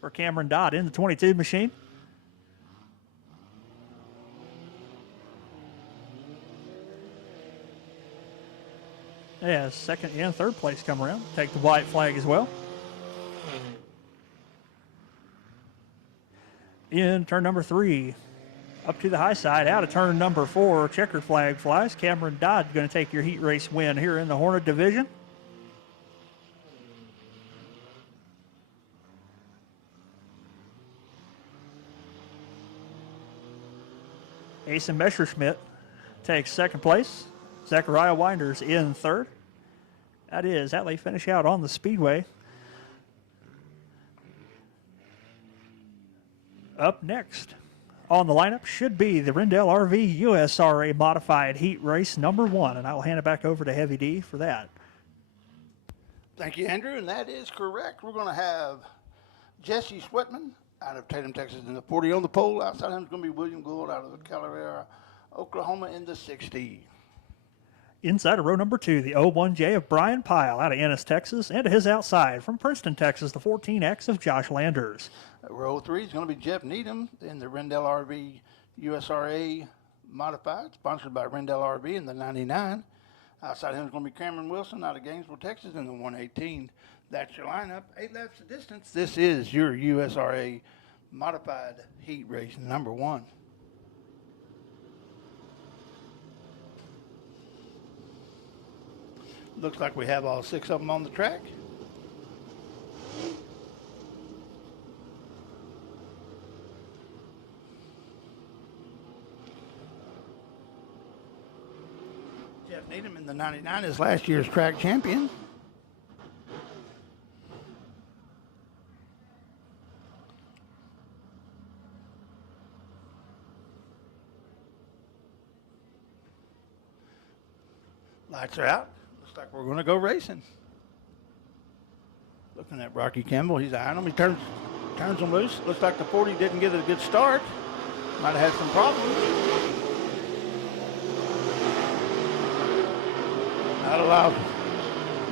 for Cameron Dodd in the 22 machine. Yeah, second and third place come around. Take the white flag as well. In turn number 3, up to the high side, out of turn number 4, checkered flag flies. Cameron Dodd going to take your heat race win here in the Hornet division. Asen Messerschmitt takes second place. Zachariah Winders in third. That is how they finish out on the Speedway. Up next on the lineup should be the Rendell RV USRA Modified Heat Race number 1, and I will hand it back over to Heavy D for that. Thank you, Andrew, and that is correct. We're going to have Jesse Sweatman out of Tatum, Texas in the 40 on the pole. Outside him is going to be William Gould out of the Calabria, Oklahoma in the 60. Inside of row number 2, the 01J of Brian Pyle out of Ennis, Texas, and to his outside from Princeton, Texas, the 14X of Josh Landers. Row 3 is going to be Jeff Needham in the Rendell RV USRA Modified, sponsored by Rendell RV in the 99. Outside him is going to be Cameron Wilson out of Gainesville, Texas in the 118. That's your lineup. 8 laps of distance. This is your USRA Modified Heat Race number 1. Looks like we have all 6 of them on the track. Jeff Needham in the 99 is last year's track champion. Lights are out. Looks like we're going to go racing. Looking at Rocky Campbell, he's eyeing him. He turns them loose. Looks like the 40 didn't get a good start. Might have had some problems. That allowed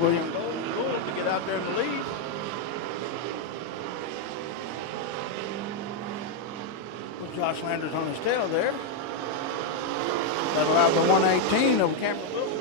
William Gould to get out there in the lead. With Josh Landers on his tail there. That allowed the 118 of Cameron Wilson.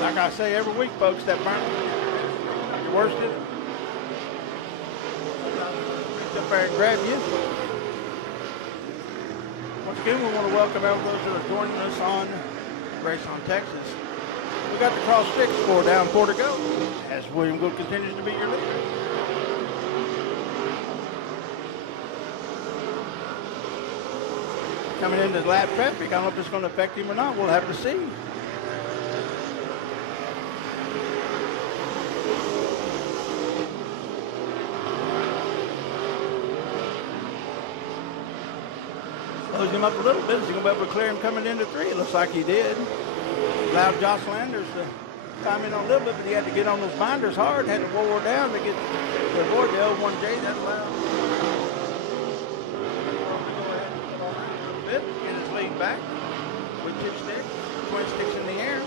Like I say every week, folks, that burn not the worst, is it? Reach up there and grab you. Once again, we want to welcome all those that are joining us on Race on Texas. We got the cross six score down 4 to go as William Gould continues to be your leader. Coming into lap traffic, I don't know if it's going to affect him or not. We'll have to see. Closed him up a little bit. Is he going to be able to clear him coming into 3? It looks like he did. Allowed Josh Landers to climb in on a little bit, but he had to get on those binders hard. Had to roll down to get to avoid the L1J. That allowed bit, get his lead back with dipstick, twin sticks in the air.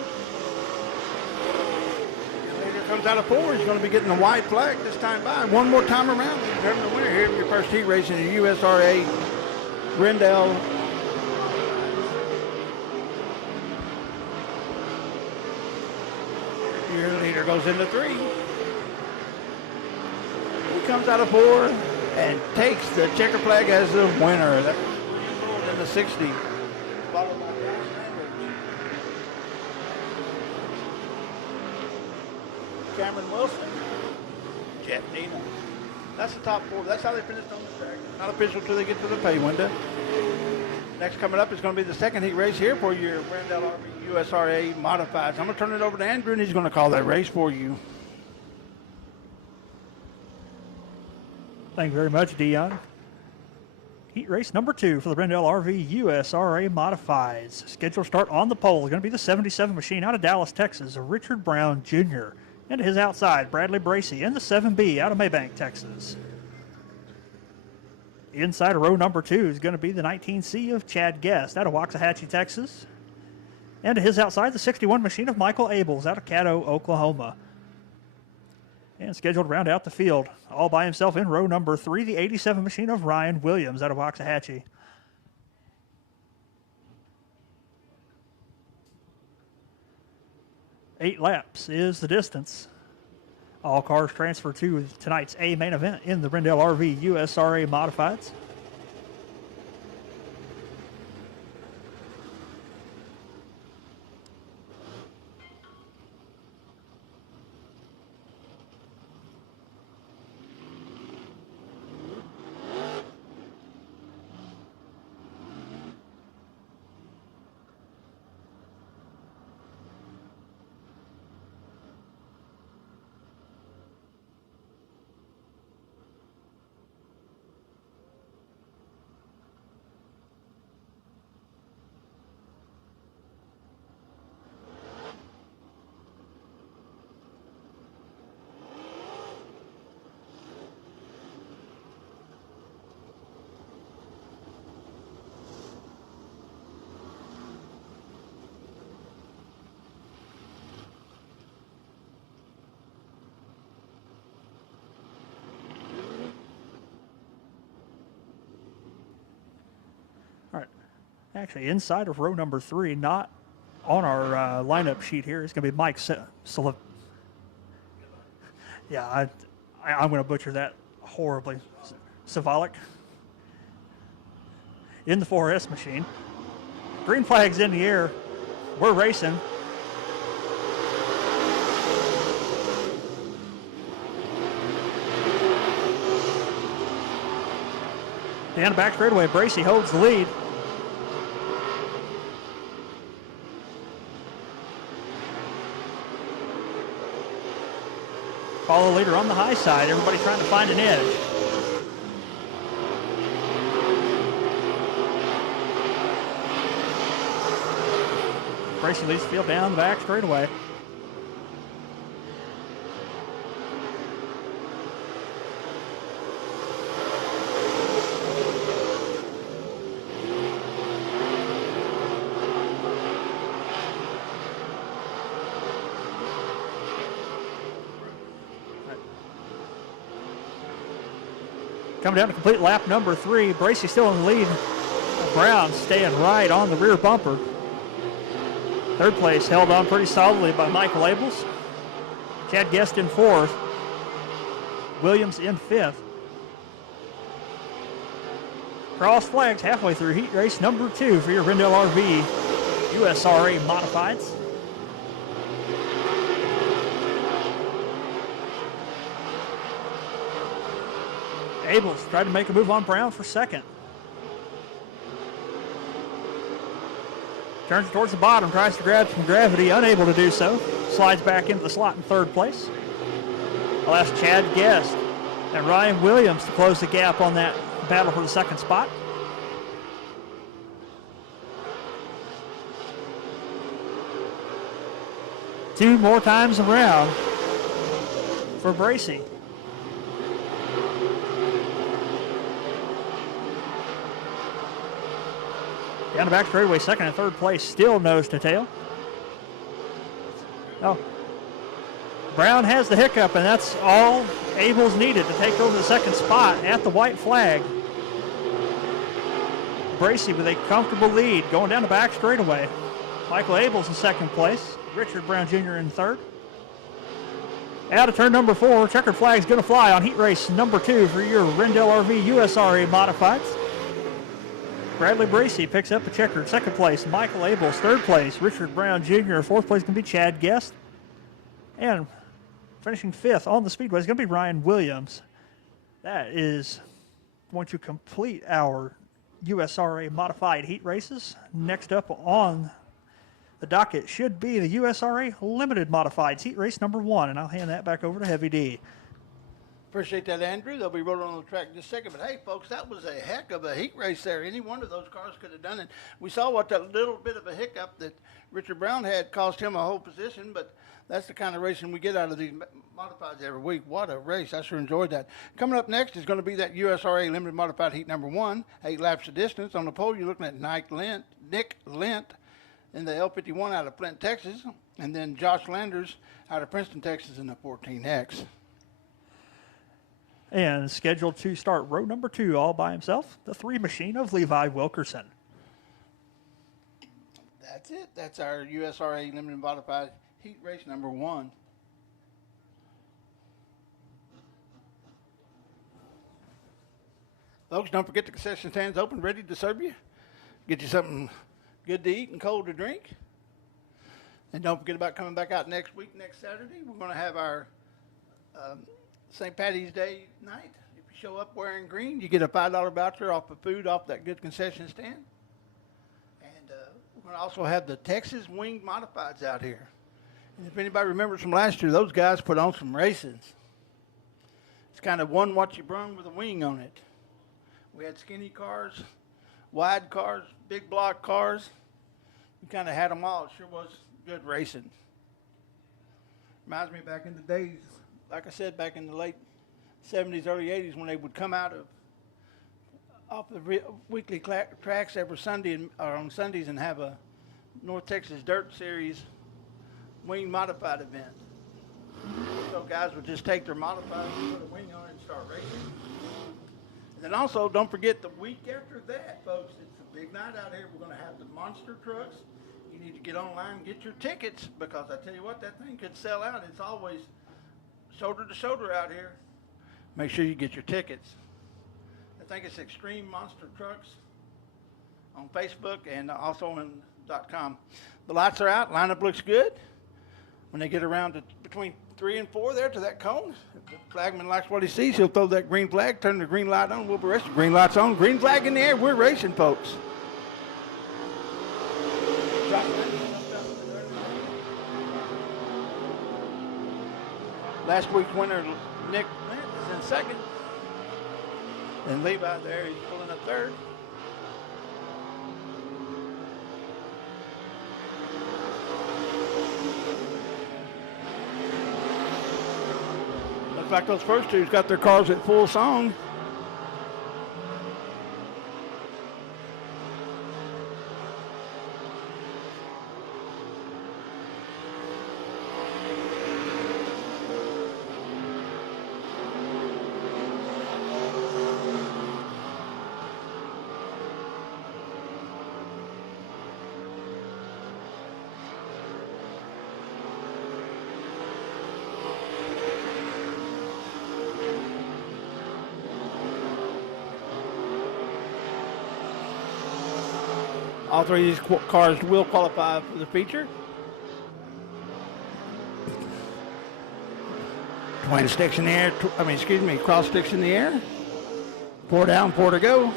And later comes out of 4. He's going to be getting the white flag this time by. One more time around, determine the winner here in your first heat race in the USRA Brendel. Your leader goes into 3. He comes out of 4 and takes the checker flag as the winner. That's in the 60. Followed by Josh Landers. Cameron Wilson. Jeff Nina. That's the top 4. That's how they finished on the track. Not official till they get to the pay window. Next coming up is going to be the second heat race here for your Brendel RV USRA Modifieds. I'm going to turn it over to Andrew, and he's going to call that race for you. Thank you very much, Dion. Heat race number 2 for the Brendel RV USRA Modifieds. Scheduled start on the pole is going to be the 77 machine out of Dallas, Texas, Richard Brown Jr. And to his outside, Bradley Bracey in the 7B out of Maybank, Texas. Inside of row number 2 is going to be the 19C of Chad Guest out of Waxahachie, Texas. And to his outside, the 61 machine of Michael Abels out of Caddo, Oklahoma. And scheduled to round out the field, all by himself in row number 3, the 87 machine of Ryan Williams out of Waxahachie. Eight laps is the distance. All cars transfer to tonight's A main event in the Brendel RV USRA Modifieds. Actually, inside of row number 3, not on our lineup sheet here, is going to be Mike Sullivan. Yeah, I'm going to butcher that horribly. Savalik in the 4S machine. Green flag's in the air. We're racing. Down the back straightaway, Bracy holds the lead. Follow leader on the high side. Everybody trying to find an edge. Bracy leads the field down the back straightaway. Coming down to complete lap number 3. Bracy still in the lead. Brown staying right on the rear bumper. Third place held on pretty solidly by Michael Abels. Chad Guest in 4th. Williams in 5th. Cross flags halfway through heat race number 2 for your Rendell RV USRA Modifieds. Abels tried to make a move on Brown for second. Turns towards the bottom, tries to grab some gravity, unable to do so. Slides back into the slot in 3rd place. Allows Chad Guest and Ryan Williams to close the gap on that battle for the 2nd spot. Two more times around for Bracy. Down the back straightaway, 2nd and 3rd place, still nose to tail. Oh, Brown has the hiccup, and that's all Abels needed to take over the 2nd spot at the white flag. Bracy with a comfortable lead going down the back straightaway. Michael Abels in 2nd place, Richard Brown Jr. in 3rd. Out of turn number 4, checkered flag's going to fly on heat race number 2 for your Rendell RV USRA Modifieds. Bradley Bracy picks up a checkered 2nd place. Michael Abels 3rd place. Richard Brown Jr. 4th place going to be Chad Guest. And finishing 5th on the Speedway is going to be Ryan Williams. That is going to complete our USRA Modified heat races. Next up on the docket should be the USRA Limited Modifieds heat race number 1. And I'll hand that back over to Heavy D. Appreciate that, Andrew. They'll be rolling on the track in just a second. But, hey, folks, that was a heck of a heat race there. Any one of those cars could have done it. We saw what that little bit of a hiccup that Richard Brown had cost him a whole position, but that's the kind of racing we get out of these modifieds every week. What a race. I sure enjoyed that. Coming up next is going to be that USRA Limited Modified Heat number 1, 8 laps of distance. On the pole, you're looking at Nick Lent in the L51 out of Flint, Texas, and then Josh Landers out of Princeton, Texas in the 14X. And scheduled to start row number 2 all by himself, the 3 machine of Levi Wilkerson. That's it. That's our USRA Limited Modified Heat Race number 1. Folks, don't forget the concession stands open, ready to serve you. Get you something good to eat and cold to drink. And don't forget about coming back out next week, next Saturday. We're going to have our St. Patty's Day night. If you show up wearing green, you get a $5 voucher off of food off that good concession stand. And we're going to also have the Texas Winged Modifieds out here. And if anybody remembers from last year, those guys put on some races. It's kind of one what you brung with a wing on it. We had skinny cars, wide cars, big block cars. We kind of had them all. It sure was good racing. Reminds me back in the days, like I said, back in the late 70s, early 80s, when they would come out off the weekly tracks every Sunday or on Sundays and have a North Texas Dirt Series wing modified event. So guys would just take their modified and put a wing on it and start racing. And then also, don't forget the week after that, folks, it's a big night out here. We're going to have the monster trucks. You need to get online and get your tickets because I tell you what, that thing could sell out. It's always shoulder to shoulder out here. Make sure you get your tickets. I think it's Extreme Monster Trucks on Facebook and also in sportscarsportsauctions.com. The lights are out. Lineup looks good. When they get around to between 3 and 4 there to that cone, if the flagman likes what he sees, he'll throw that green flag, turn the green light on. We'll be racing. Green light's on. Green flag in the air. We're racing, folks. Last week's winner, Nick Lent, is in second. And Levi there, he's pulling up third. Looks like those first two's got their cars at full song. All three of these cars will qualify for the feature. Twin sticks in the air, cross sticks in the air. 4 down, 4 to go.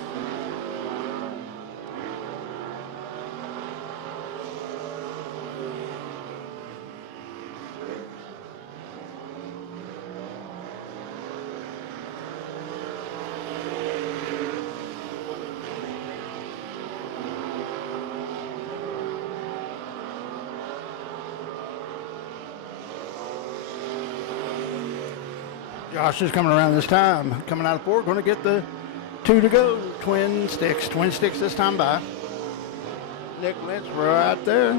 Josh is coming around this time. Coming out of 4, going to get the 2 to go. Twin sticks this time by. Nick Lynch right there.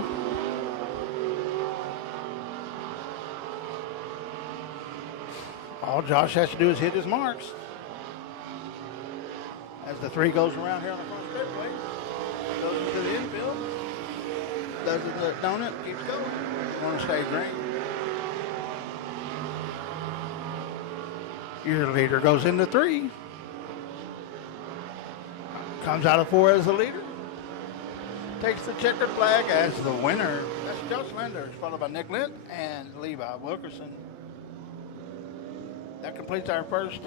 All Josh has to do is hit his marks. As the 3 goes around here on the front straightaway, goes into the infield. Doesn't let donut, keeps going. Want to stay green. Your leader goes into 3. Comes out of 4 as the leader. Takes the checkered flag as the winner. That's Josh Landers, followed by Nick Lent and Levi Wilkerson. That completes our first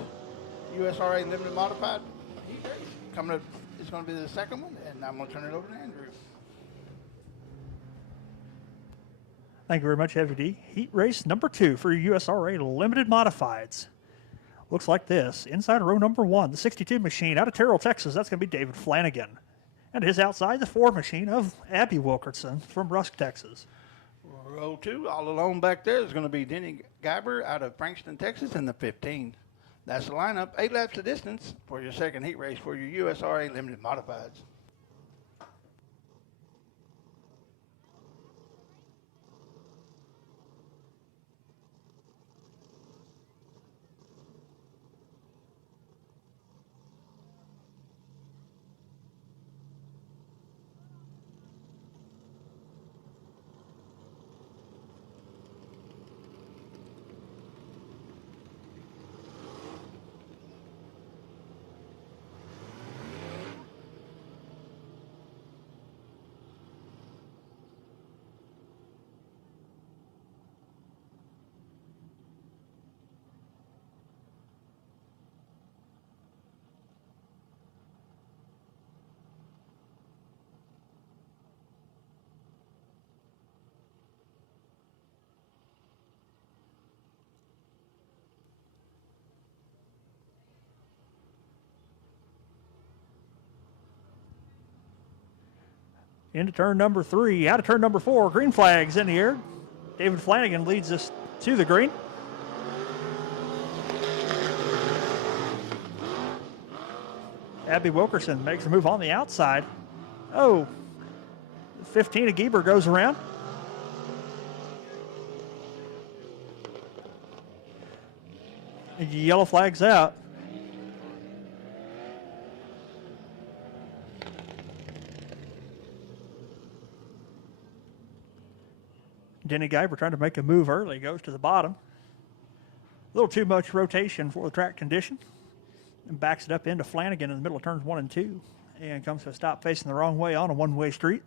USRA Limited Modified heat race. Coming up is going to be the second one, and I'm going to turn it over to Andrew. Thank you very much, Heavy D. Heat race number 2 for USRA Limited Modifieds. Looks like this. Inside row number 1, the 62 machine out of Terrell, Texas. That's going to be David Flanagan. And his outside, the 4 machine of Abby Wilkerson from Rusk, Texas. Row 2, all alone back there, is going to be Denny Geiber out of Frankston, Texas in the 15. That's the lineup. 8 laps of distance for your second heat race for your USRA Limited Modifieds. Into turn number 3, out of turn number 4, green flags in the air. David Flanagan leads us to the green. Abby Wilkerson makes a move on the outside. Oh, 15 of Gieber goes around. Yellow flag's out. Denny Geiber trying to make a move early, goes to the bottom. A little too much rotation for the track condition. And backs it up into Flanagan in the middle of turns 1 and 2. And comes to a stop facing the wrong way on a one-way street.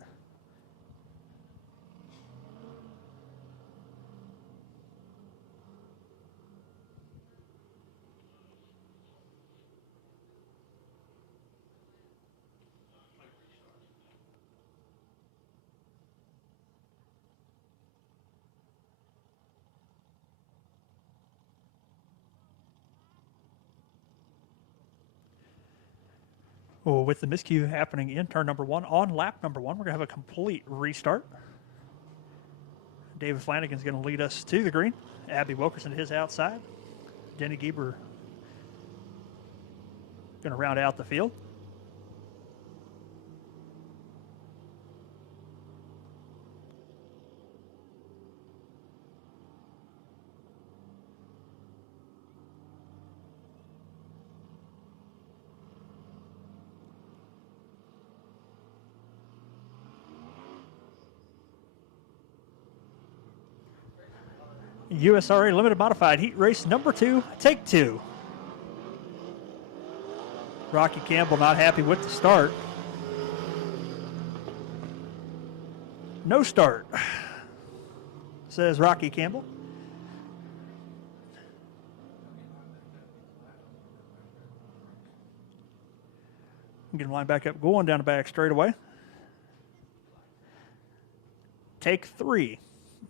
Well, with the miscue happening in turn number 1 on lap number 1, we're going to have a complete restart. David Flanagan's going to lead us to the green. Abby Wilkerson his outside. Denny Gieber going to round out the field. USRA Limited Modified Heat Race number 2, take 2. Rocky Campbell not happy with the start. No start, says Rocky Campbell. Get him line back up, going down the back straightaway. Take 3.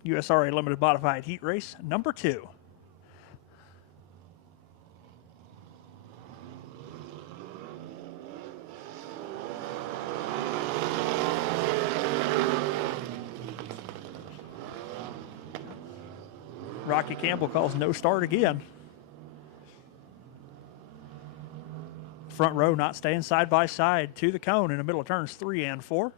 USRA Limited Modified Heat Race number 2. Rocky Campbell calls no start again. Front row not staying side by side to the cone in the middle of turns 3 and 4.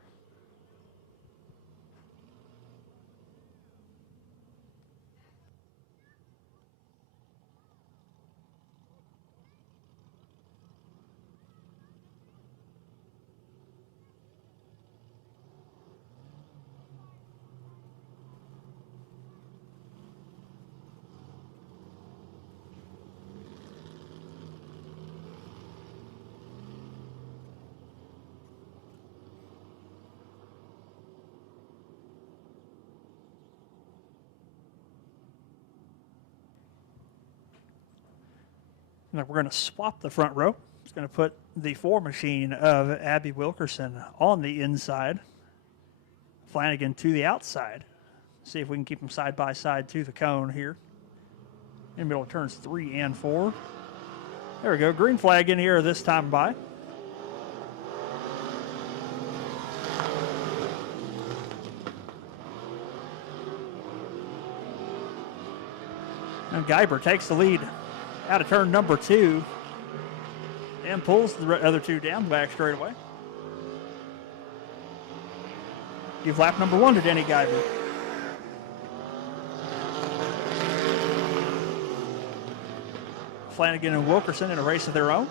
Now we're going to swap the front row. It's going to put the 4 machine of Abby Wilkerson on the inside. Flanagan to the outside. See if we can keep them side by side to the cone here. In the middle of turns 3 and 4. There we go. Green flag in here this time by. And Geiber takes the lead out of turn number 2 and pulls the other 2 down back straight away. Give lap number 1 to Denny Geiber. Flanagan and Wilkerson in a race of their own.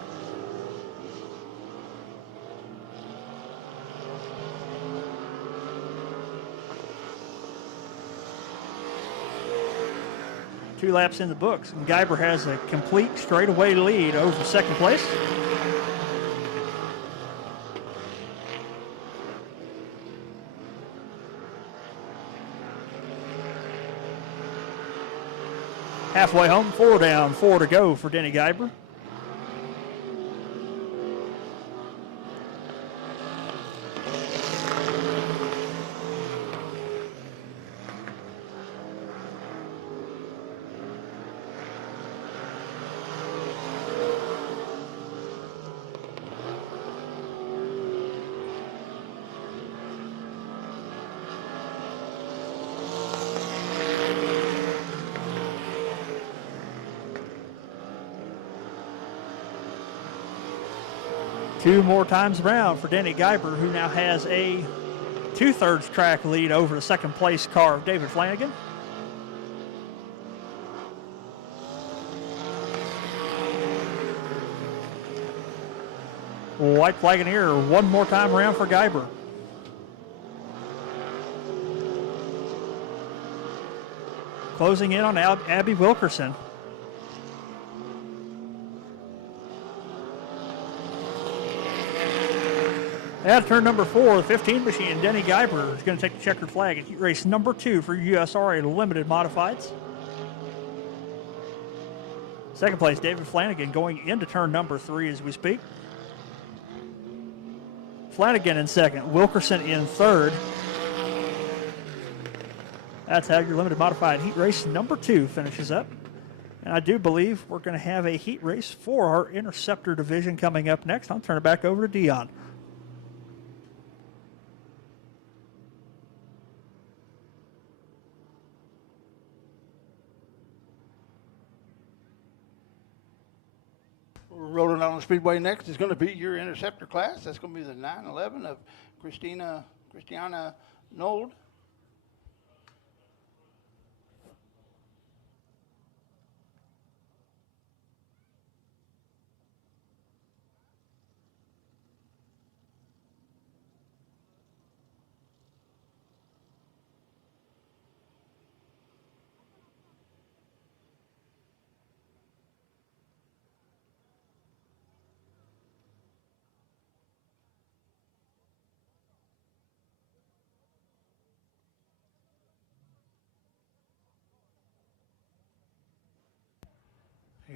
Two laps in the books, and Geiber has a complete straightaway lead over second place. Halfway home, 4 down, 4 to go for Denny Geiber. Two more times around for Denny Geiber, who now has a 2/3 track lead over the second place car of David Flanagan. White flag in here one more time around for Geiber. Closing in on Abby Wilkerson. At turn number 4, the 15 machine, Denny Geiber is going to take the checkered flag at heat race number 2 for USRA Limited Modifieds. Second place, David Flanagan going into turn number 3 as we speak. Flanagan in second, Wilkerson in third. That's how your Limited Modified heat race number 2 finishes up. And I do believe we're going to have a heat race for our Interceptor division coming up next. I'll turn it back over to Dion. Rolling on the Speedway next is going to be your Interceptor class. That's going to be the 911 of Christiana Nold.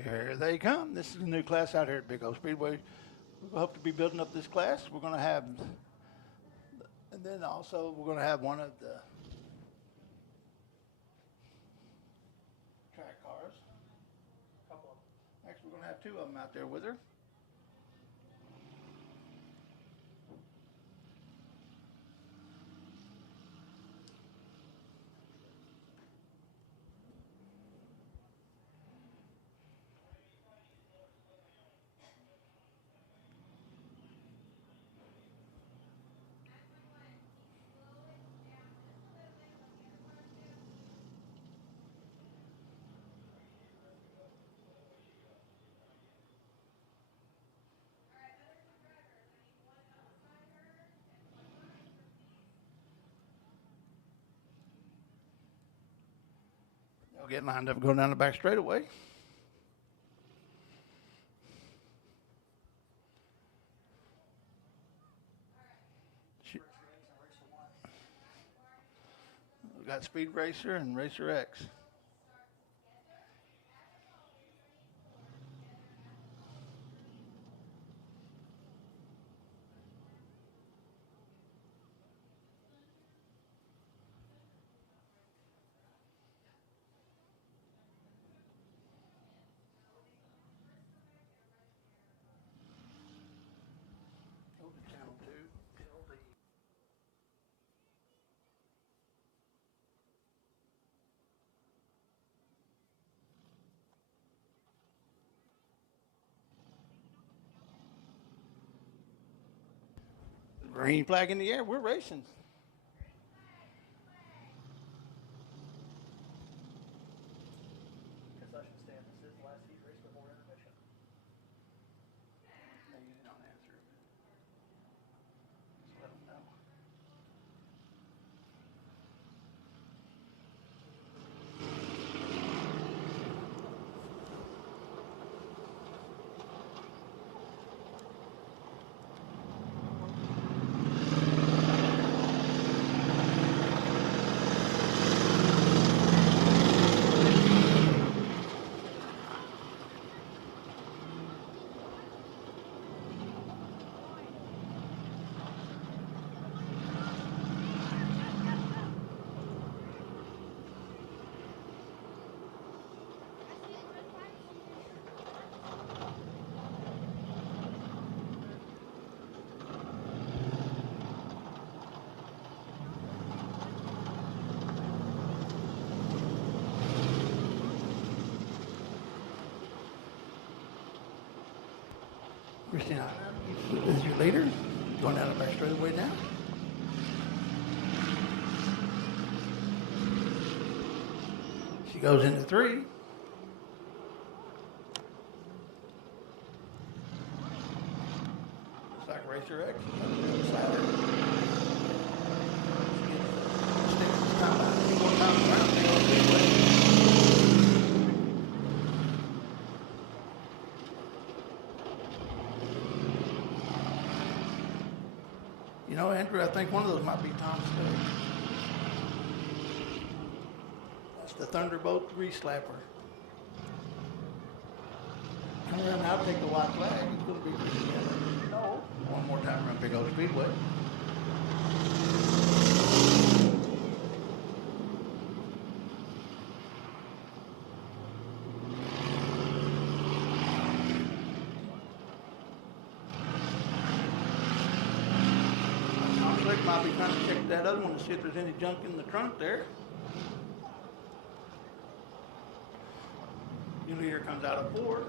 Here they come. This is a new class out here at Big O Speedway. We hope to be building up this class. We're going to have, and then also we're going to have one of the track cars. Actually, we're going to have two of them out there with her. They'll get lined up going down the back straightaway. We've got Speed Racer and Racer X. Green flag in the air. We're racing. Concession stand. This is the last heat race before intermission. You don't answer. Just let them know. Christina is your leader. Going down the back straightaway now. She goes into 3. Looks like Racer X is on the other side of her. She gets the time out. 4 times around. They go the way. You know, Andrew, I think one of those might be Tom's Stewart. That's the Thunderbolt Reslapper. Come around now, take the white flag. It's going to be no. One more time around Big O Speedway. I'll be trying to check that other one to see if there's any junk in the trunk there. New leader comes out of 4.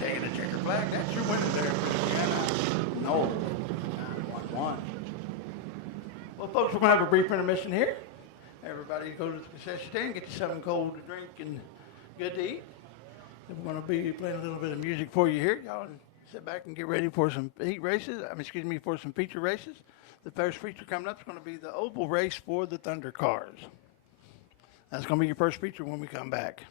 Taking a checker flag. That's your winner there. Yeah, no. 911. Well, folks, we're going to have a brief intermission here. Everybody go to the concession stand, get you something cold to drink and good to eat. And we're going to be playing a little bit of music for you here. Y'all sit back and get ready for some for some feature races. The first feature coming up is going to be the oval race for the Thunder Cars. That's going to be your first feature when we come back.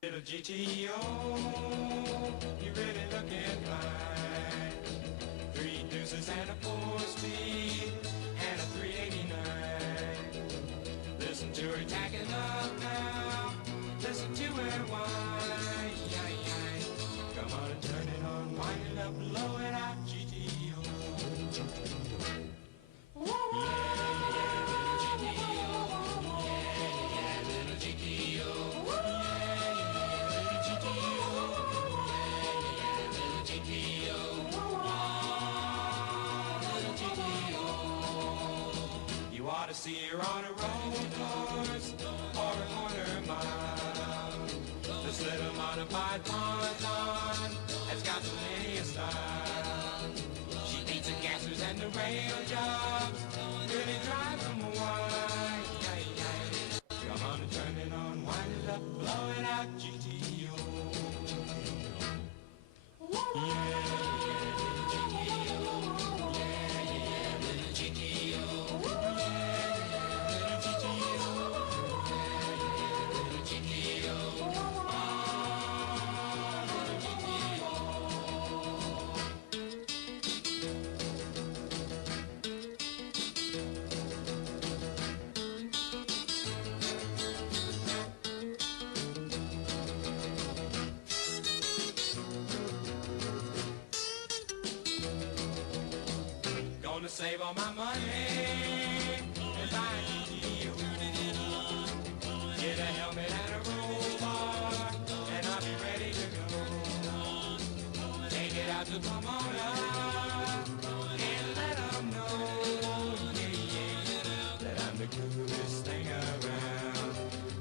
Little GTO, you really looking fine. 3 deuces and a 4-speed and a 389. Listen to her tacking up now. Listen to her whine. Come on and turn it on, wind it up, blow it out, GTO. To see her on a road course or a corner mile. This little modified ponton has got plenty of style. She beats the gassers and the rail jobs, really drives them wild. Come on and turn it on, wind it up, blow it out, GTO. Gonna save all my money and buy a GTO. Get a helmet and a roll bar, and I'll be ready to go. Take it out to Pomona and let them know, that I'm the coolest thing around.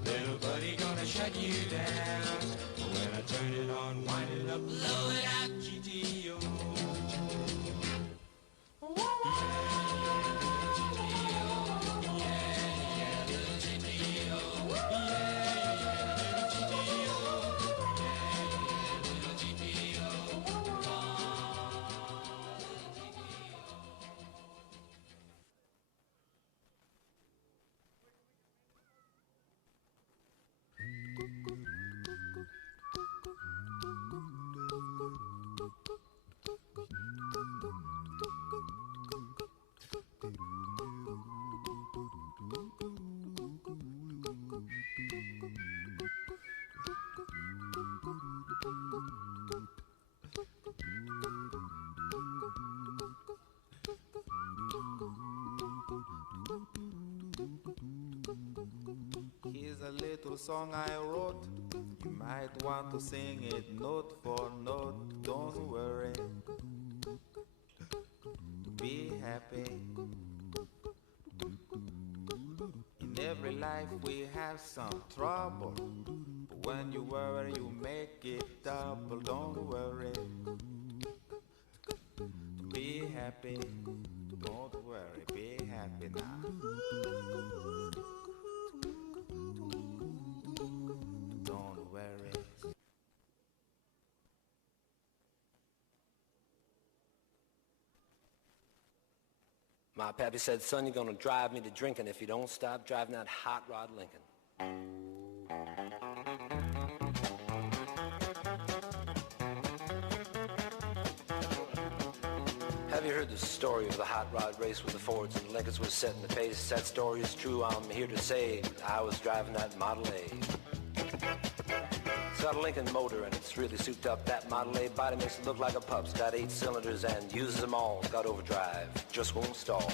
Little buddy gonna shut you down. When I turn it on, wind it up, blow it out, GTO. Here's a little song I wrote You might want to sing it note for note. Don't worry, be happy. In every life we have some trouble, but when you worry you make it double. Don't worry, be happy. Don't worry, be happy now. Don't worry. My pappy said, son, you're gonna drive me to drinking if you don't stop driving that hot rod Lincoln. Have you heard the story of the hot rod race where the Fords and Lincolns were setting the pace? That story is true, I'm here to say I was driving that Model A. It's got a Lincoln motor and it's really souped up. That Model A body makes it look like a pup's. Got 8 cylinders and uses them all. Got overdrive, just won't stall.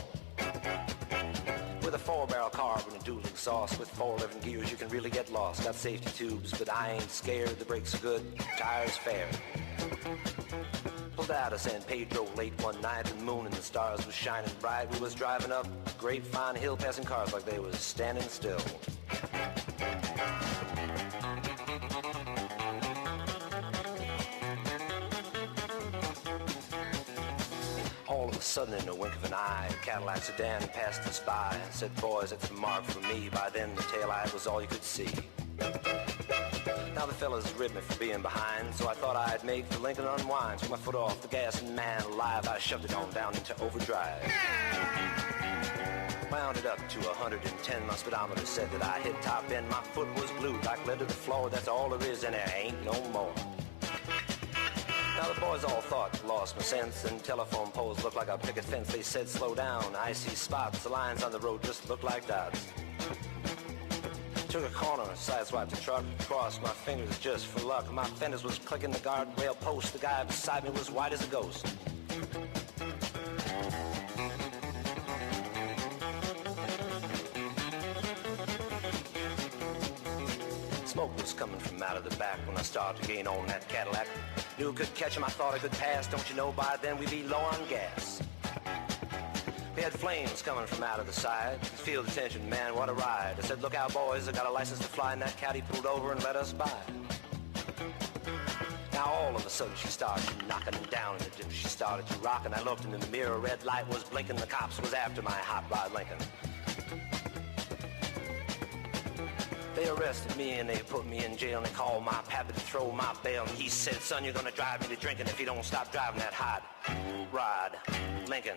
With a 4-barrel carb and a dual exhaust, with 4 11 gears you can really get lost. Got safety tubes, but I ain't scared. The brakes are good, tires fair. Pulled out of San Pedro late one night. The moon and the stars was shining bright. We was driving up Grapevine Hill, passing cars like they was standing still. All of a sudden, in a wink of an eye, a Cadillac sedan passed us by. Said, boys, that's a mark for me. By then, the taillight was all you could see. Now the fellas ribbed me for being behind, so I thought I'd make the Lincoln unwind. Took my foot off the gas and man alive, I shoved it on down into overdrive. Wound it up to 110, my speedometer said that I hit top end. My foot was glued like lead to the floor, that's all there is and there ain't no more. Now the boys all thought I lost my sense, and telephone poles looked like a picket fence. They said slow down, I see spots, the lines on the road just look like dots. Took a corner, sideswiped the truck, crossed my fingers just for luck. My fenders was clicking the guardrail post, the guy beside me was white as a ghost. Smoke was coming from out of the back when I started to gain on that Cadillac. Knew I could catch him, I thought I could pass. Don't you know by then we'd be low on gas. We had flames coming from out of the side. Could feel the tension, man, what a ride. I said, look out, boys, I got a license to fly. And that caddy pulled over and let us by. Now all of a sudden she started knocking down in the dip. She started to rock, and I looked in the mirror. Red light was blinking, the cops was after my hot rod Lincoln. They arrested me and they put me in jail, and they called my pappy to throw my bail. And he said, son, you're gonna drive me to drinking if you don't stop driving that hot rod Lincoln.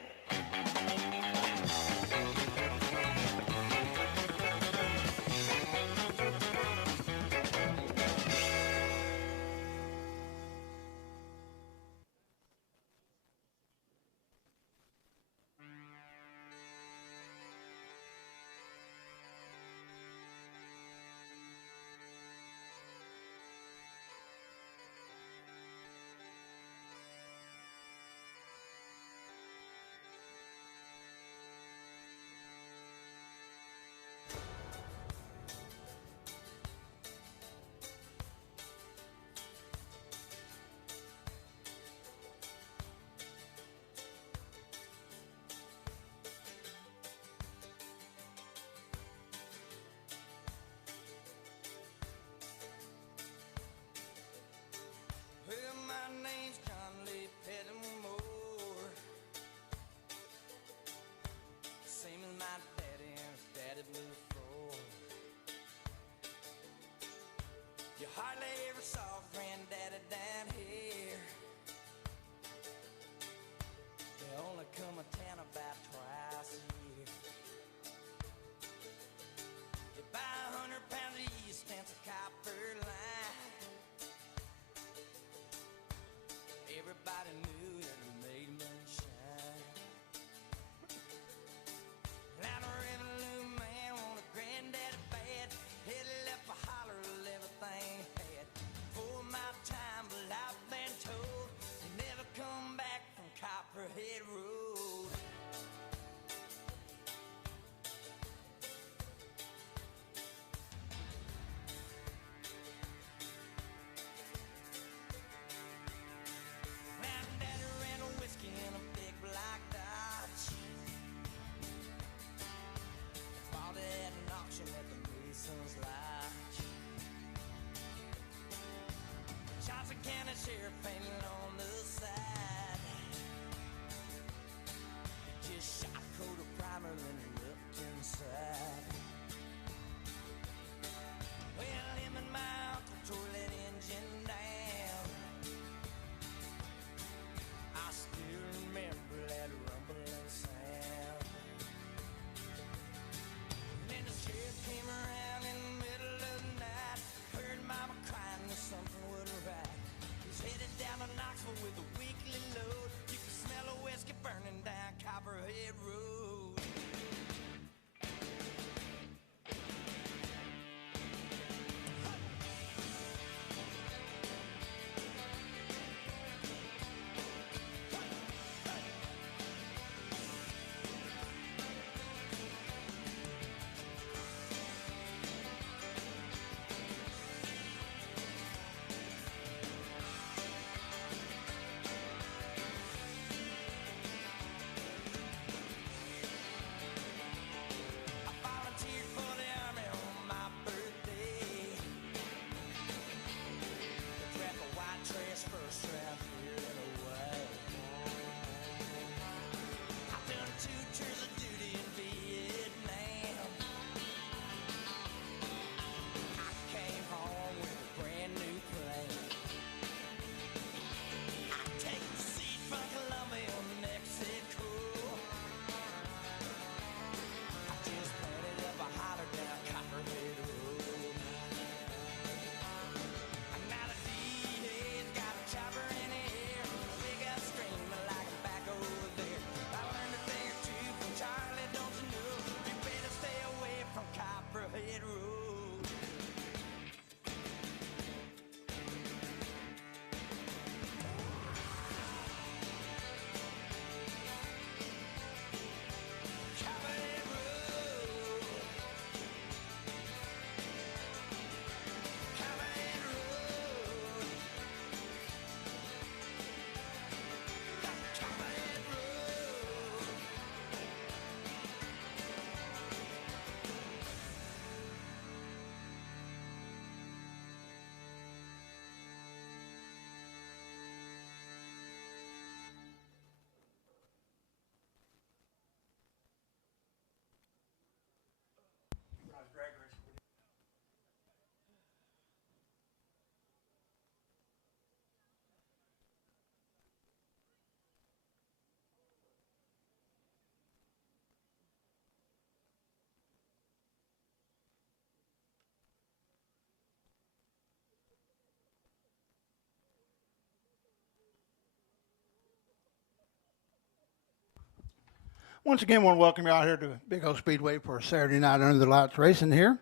Once again, I want to welcome you out here to Big O Speedway for a Saturday night under the lights racing here.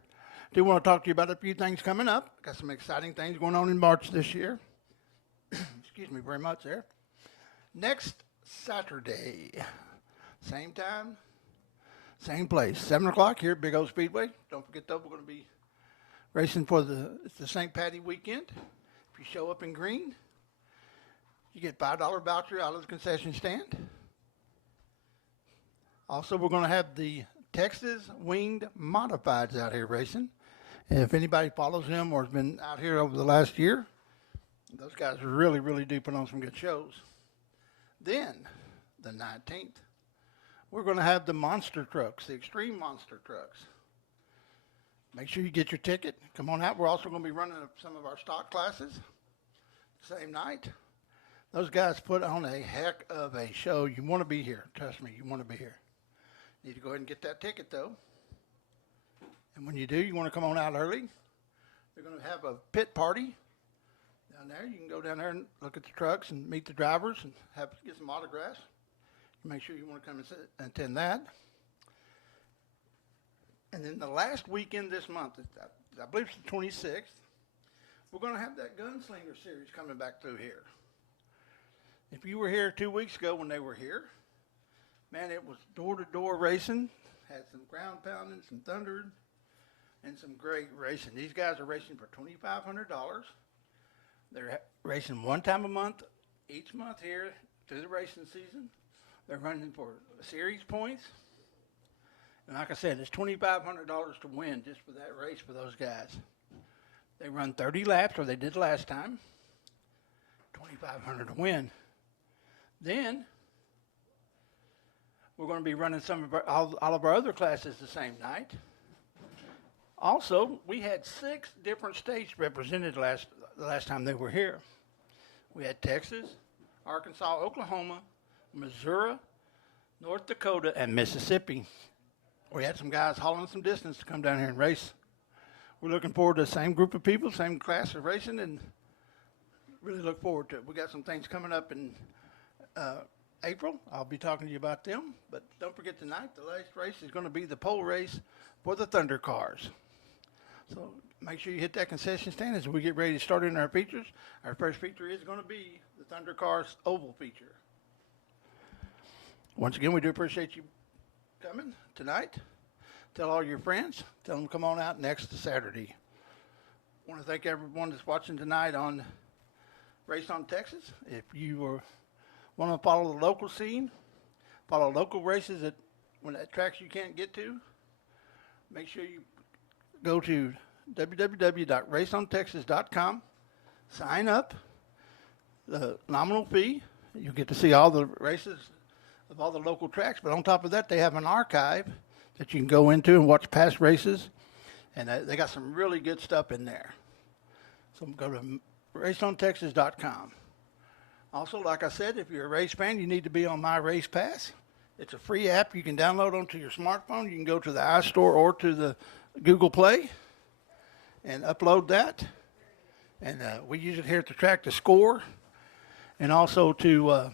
Do want to talk to you about a few things coming up. Got some exciting things going on in March this year. Excuse me very much there. Next Saturday, same time, same place, 7 o'clock here at Big O Speedway. Don't forget though, we're going to be racing for the St. Patty weekend. If you show up in green, you get $5 voucher out of the concession stand. Also, we're going to have the Texas Winged Modifieds out here racing. And if anybody follows them or has been out here over the last year, those guys really do put on some good shows. Then, the 19th, we're going to have the monster trucks, the extreme monster trucks. Make sure you get your ticket. Come on out. We're also going to be running some of our stock classes same night. Those guys put on a heck of a show. You want to be here. Trust me, you want to be here. Need to go ahead and get that ticket, though. And when you do, you want to come on out early. They're going to have a pit party down there. You can go down there and look at the trucks and meet the drivers and get some autographs. Make sure you want to come and attend that. And then the last weekend this month, I believe it's the 26th, we're going to have that Gunslinger Series coming back through here. If you were here 2 weeks ago when they were here, man, it was door-to-door racing, had some ground pounding, some thunder, and some great racing. These guys are racing for $2,500. They're racing one time a month, each month here through the racing season. They're running for series points. And like I said, it's $2,500 to win just for that race for those guys. They run 30 laps, or they did last time. $2,500 to win. Then we're going to be running all of our other classes the same night. Also, we had 6 different states represented the last time they were here. We had Texas, Arkansas, Oklahoma, Missouri, North Dakota, and Mississippi. We had some guys hauling some distance to come down here and race. We're looking forward to the same group of people, same class of racing, and really look forward to it. We got some things coming up in April. I'll be talking to you about them. But don't forget tonight, the last race is going to be the pole race for the Thunder cars. So make sure you hit that concession stand as we get ready to start in our features. Our first feature is going to be the Thunder Cars Oval feature. Once again, we do appreciate you coming tonight. Tell all your friends. Tell them to come on out next Saturday. I want to thank everyone that's watching tonight on Race on Texas. If you want to follow the local scene, follow local races at tracks you can't get to, make sure you go to www.raceontexas.com, sign up, the nominal fee. You'll get to see all the races of all the local tracks. But on top of that, they have an archive that you can go into and watch past races. And they got some really good stuff in there. So go to raceontexas.com. Also, like I said, if you're a race fan, you need to be on My Race Pass. It's a free app you can download onto your smartphone. You can go to the iStore or to the Google Play and upload that. And we use it here at the track to score and also to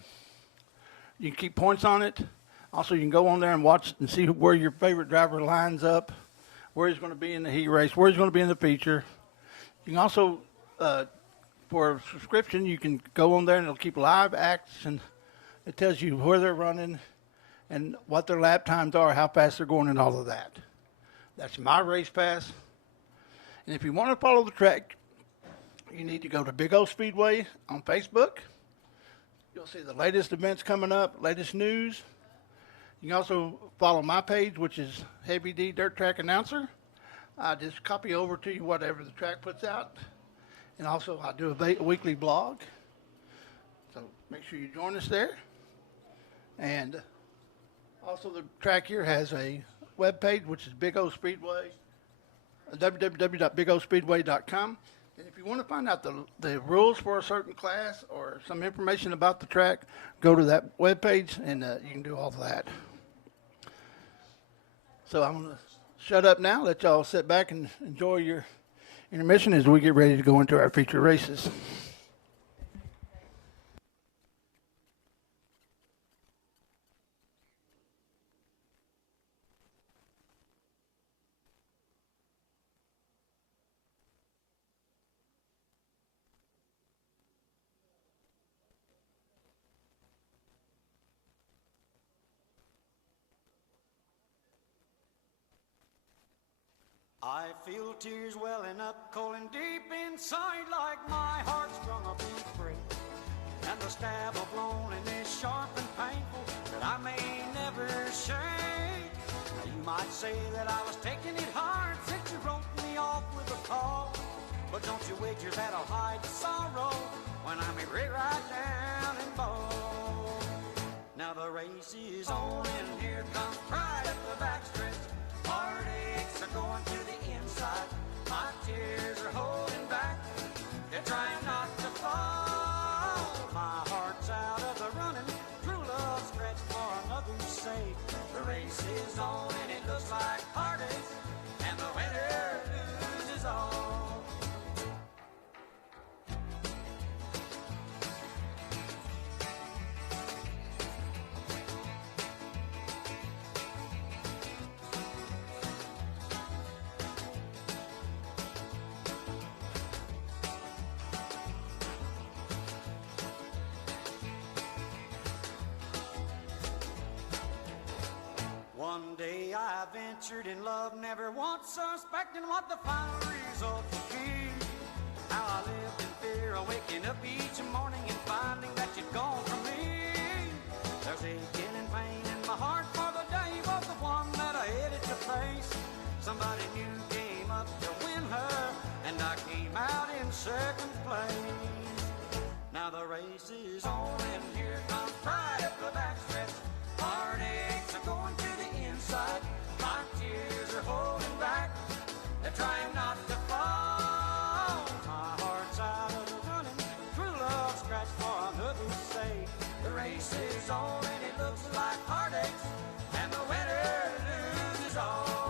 you can keep points on it. Also, you can go on there and watch and see where your favorite driver lines up, where he's going to be in the heat race, where he's going to be in the feature. You can also, for a subscription, you can go on there and it'll keep live acts, and it tells you where they're running and what their lap times are, how fast they're going, and all of that. That's My Race Pass. And if you want to follow the track, you need to go to Big O Speedway on Facebook. You'll see the latest events coming up, latest news. You can also follow my page, which is Heavy D Dirt Track Announcer. I just copy over to you whatever the track puts out. And also I do a weekly blog. So make sure you join us there. And also the track here has a web page, which is Big O Speedway, www.bigospeedway.com. And if you want to find out the rules for a certain class or some information about the track, go to that webpage and you can do all of that. So I'm going to shut up now, let y'all sit back and enjoy your intermission as we get ready to go into our feature races. I feel tears welling up, cold and deep inside, like my heart's sprung a big break. And the stab of loneliness sharp and painful that I may never shake. Now you might say that I was taking it hard since you wrote me off with a call. But don't you wager that I'll hide the sorrow when I'm right down and bald. Now the race is on and here comes pride up the backstretch. Heartaches are going to the inside. My tears are holding back. They're trying not to fall. My heart's out of the running. True love stretched for another's sake. The race is on and it looks like heartaches, and the winner loses all. One day I ventured in love, never once suspecting what the final result would be. How I lived in fear of waking up each morning and finding that you'd gone from me. There's aching and pain in my heart, for the day was the one that I headed to face. Somebody new came up to win her, and I came out in second place. Now the race is on and here comes pride up the backstretch. Heartaches are going to the inside. My tears are holding back. They're trying not to fall. My heart's out of the running. True love scratched for another's sake. The race is on and it looks like heartaches, and the winner loses all.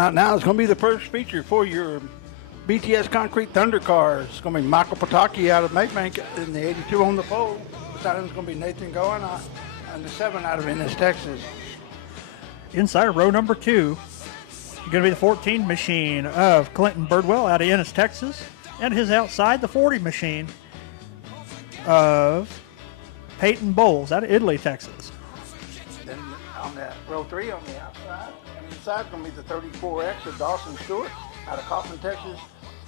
out now. It's going to be the first feature for your BTS Concrete Thunder cars. It's going to be Michael Pataki out of Makebank in the 82 on the pole. Beside him is going to be Nathan Goen and the 7 out of Ennis, Texas. Inside of row number 2, going to be the 14 machine of Clinton Birdwell out of Ennis, Texas. And his outside, the 40 machine of Peyton Bowles out of Italy, Texas. Then on that row 3 on the outside, and inside is going to be the 34X of Dawson Stewart out of Coffin, Texas.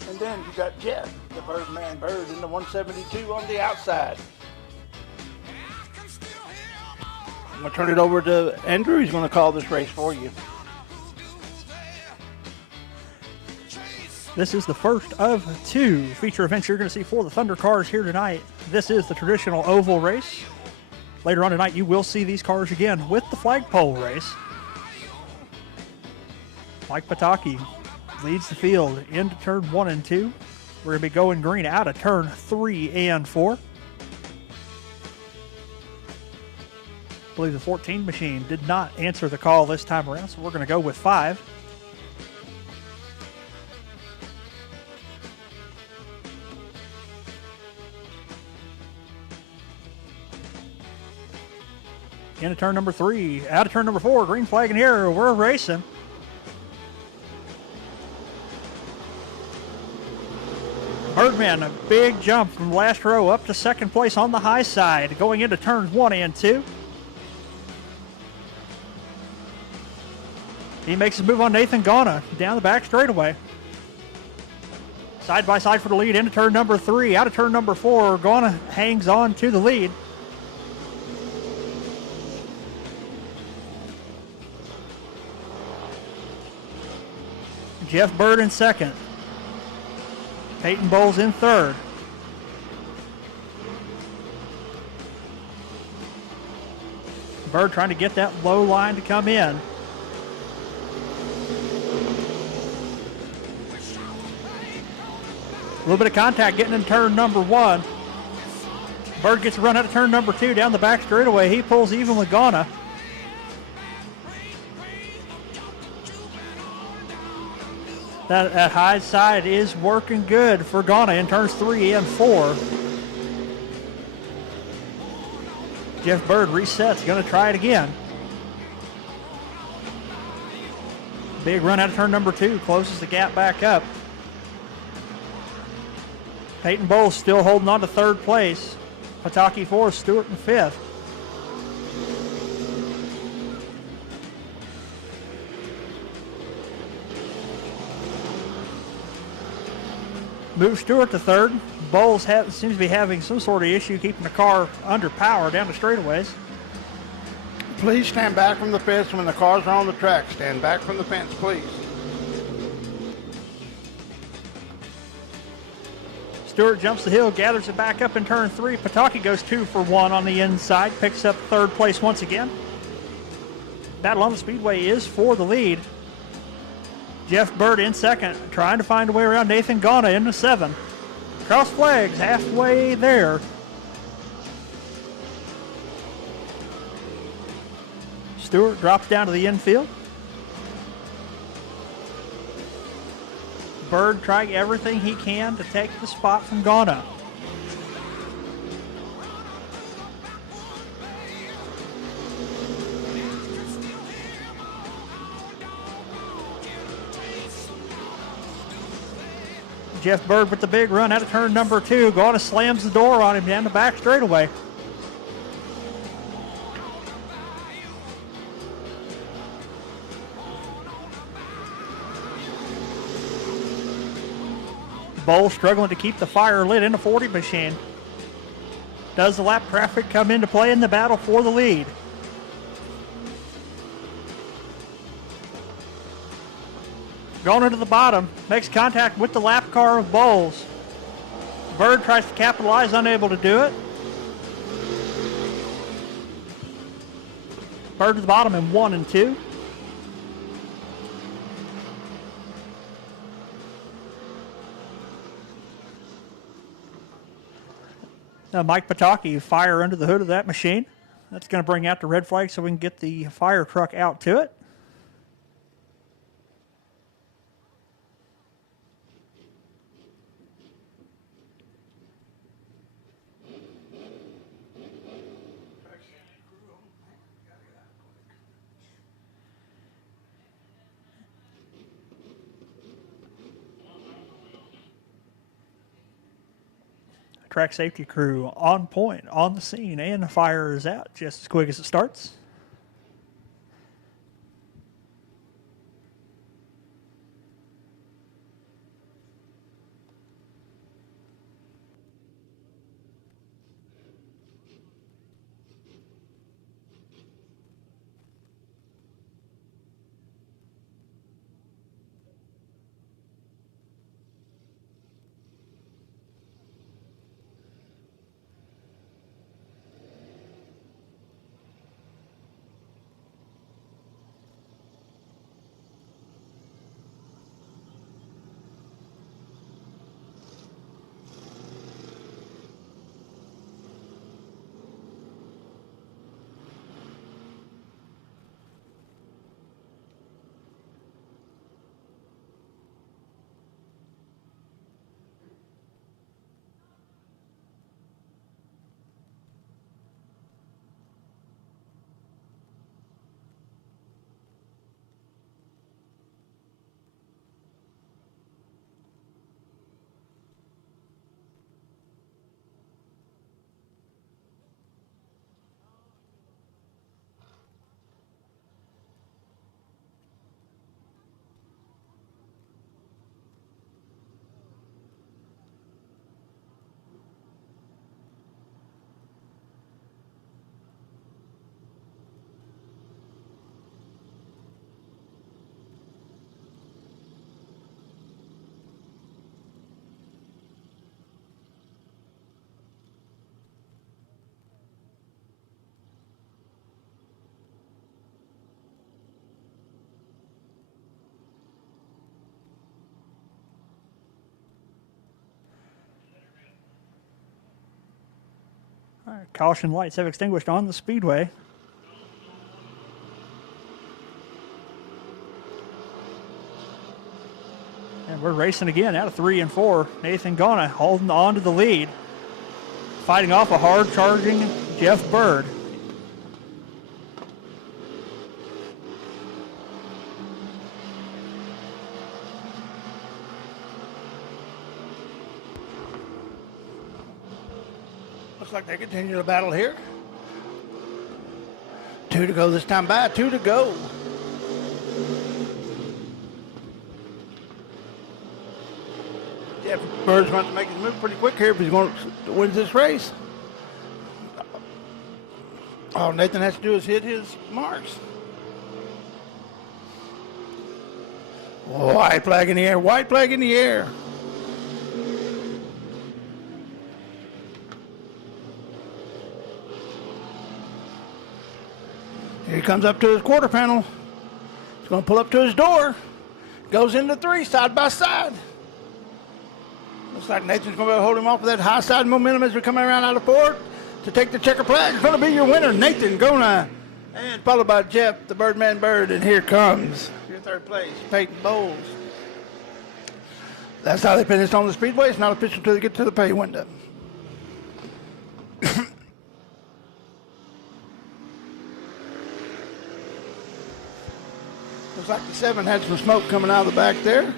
And then you got Jeff, the Birdman Bird, in the 172 on the outside. I'm going to turn it over to Andrew. He's going to call this race for you. This is the first of 2 feature events you're going to see for the Thunder cars here tonight. This is the traditional oval race. Later on tonight, you will see these cars again with the flagpole race. Mike Pataki leads the field into turn 1 and 2. We're going to be going green out of turn 3 and 4. I believe the 14 machine did not answer the call this time around, so we're going to go with 5. Into turn number 3, out of turn number 4, green flag in the air, we're racing. Birdman, a big jump from last row up to second place on the high side, going into turns 1 and 2. He makes his move on Nathan Gauna down the back straightaway. Side by side for the lead into turn number 3. Out of turn number 4, Gauna hangs on to the lead. Jeff Bird in second. Peyton Bowles in third. Bird trying to get that low line to come in. A little bit of contact getting in turn number 1. Bird gets a run out of turn number 2 down the back straightaway. He pulls even with Gauna. That high side is working good for Gauna in turns 3 and 4. Jeff Bird resets, going to try it again. Big run out of turn number 2, closes the gap back up. Peyton Bowles still holding on to third place. Pataki 4th, Stewart in 5th. Move Stewart to third. Bowles seems to be having some sort of issue keeping the car under power down the straightaways. Please stand back from the fence when the cars are on the track. Stand back from the fence, please. Stewart jumps the hill, gathers it back up in turn 3. Pataki goes 2 for 1 on the inside, picks up third place once again. Battle on the Speedway is for the lead. Jeff Bird in second, trying to find a way around Nathan Gauna in the 7. Cross flags halfway there. Stewart drops down to the infield. Bird trying everything he can to take the spot from Gauna. Jeff Bird with the big run out of turn number 2. Gauna slams the door on him down the back straightaway. Bowles struggling to keep the fire lit in the 40 machine. Does the lap traffic come into play in the battle for the lead? Going into the bottom, makes contact with the lap car of Bowles. Bird tries to capitalize, unable to do it. Bird to the bottom in 1 and 2. Now Mike Pataki, fire under the hood of that machine. That's going to bring out the red flag so we can get the fire truck out to it. Track safety crew on point, on the scene, and the fire is out just as quick as it starts. All right, caution lights have extinguished on the Speedway. And we're racing again out of 3 and 4. Nathan Gona holding on to the lead. Fighting off a hard-charging Jeff Bird. Looks like they continue the battle here. 2 to go this time by, 2 to go. Jeff Bird's going to make his move pretty quick here if he's going to win this race. All Nathan has to do is hit his marks. White flag in the air, white flag in the air. Here he comes up to his quarter panel. He's going to pull up to his door. Goes into 3 side by side. Looks like Nathan's going to be able to hold him off with that high side momentum as we're coming around out of 4 to take the checker flag. It's going to be your winner, Nathan Gona. And followed by Jeff, the Birdman Bird. And here comes your 3rd place, Peyton Bowles. That's how they finished on the Speedway. It's not official until they get to the pay window. Looks like the 7 had some smoke coming out of the back there.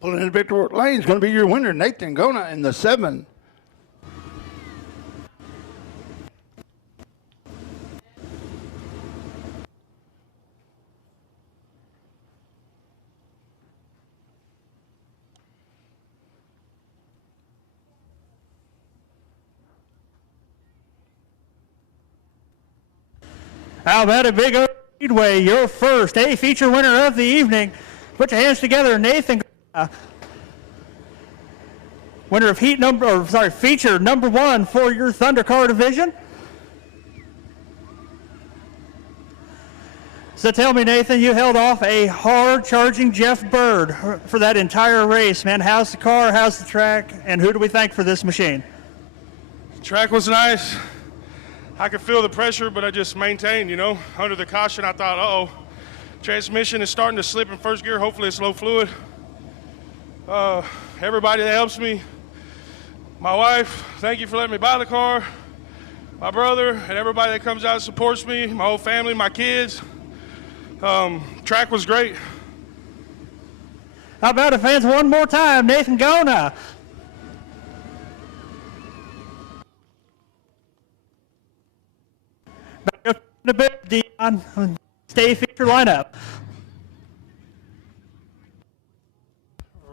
Pulling into victory lane is going to be your winner, Nathan Gona, in the 7. How about a big Speedway, your first A feature winner of the evening. Put your hands together, Nathan. Winner of feature number 1 for your Thunder Car division. So tell me, Nathan, you held off a hard-charging Jeff Bird for that entire race, man. How's the car? How's the track? And who do we thank for this machine? The track was nice. I could feel the pressure, but I just maintained, you know. Under the caution, I thought, uh-oh, transmission is starting to slip in first gear. Hopefully it's low fluid. Everybody that helps me, my wife, thank you for letting me buy the car, my brother, and everybody that comes out and supports me, my whole family, my kids. Track was great. How about the fans one more time? Nathan, go now. Back up in a bit, Dion. Stay feature lineup.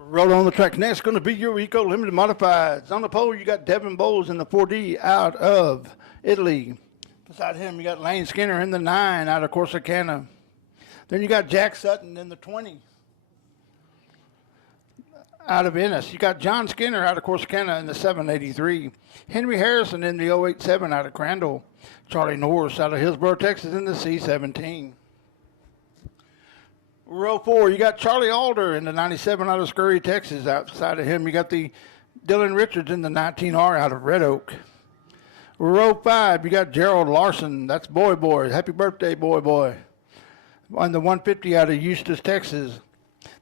Roll on the track. Next going to be your Eco Limited Modifieds. On the pole, you got Devin Bowles in the 4D out of Italy. Beside him, you got Lane Skinner in the 9 out of Corsicana. Then you got Jack Sutton in the 20 out of Ennis. You got John Skinner out of Corsicana in the 783. Henry Harrison in the 087 out of Crandall. Charlie Norris out of Hillsboro, Texas in the C17. Row 4, you got Charlie Alder in the 97 out of Scurry, Texas. Outside of him, you got the Dylan Richards in the 19R out of Red Oak. Row 5, you got Gerald Larson. That's Boy. Happy birthday, Boy. On the 150 out of Eustis, Texas.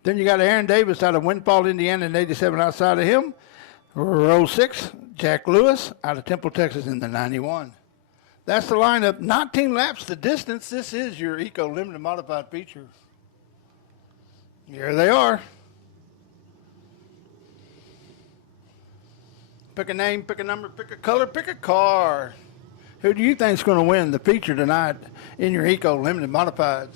Then you got Aaron Davis out of Windfall, Indiana in 87 outside of him. Row 6, Jack Lewis out of Temple, Texas in the 91. That's the lineup. 19 laps the distance. This is your Eco Limited Modified feature. Here they are. Pick a name, pick a number, pick a color, pick a car. Who do you think is going to win the feature tonight in your Eco Limited Modifieds?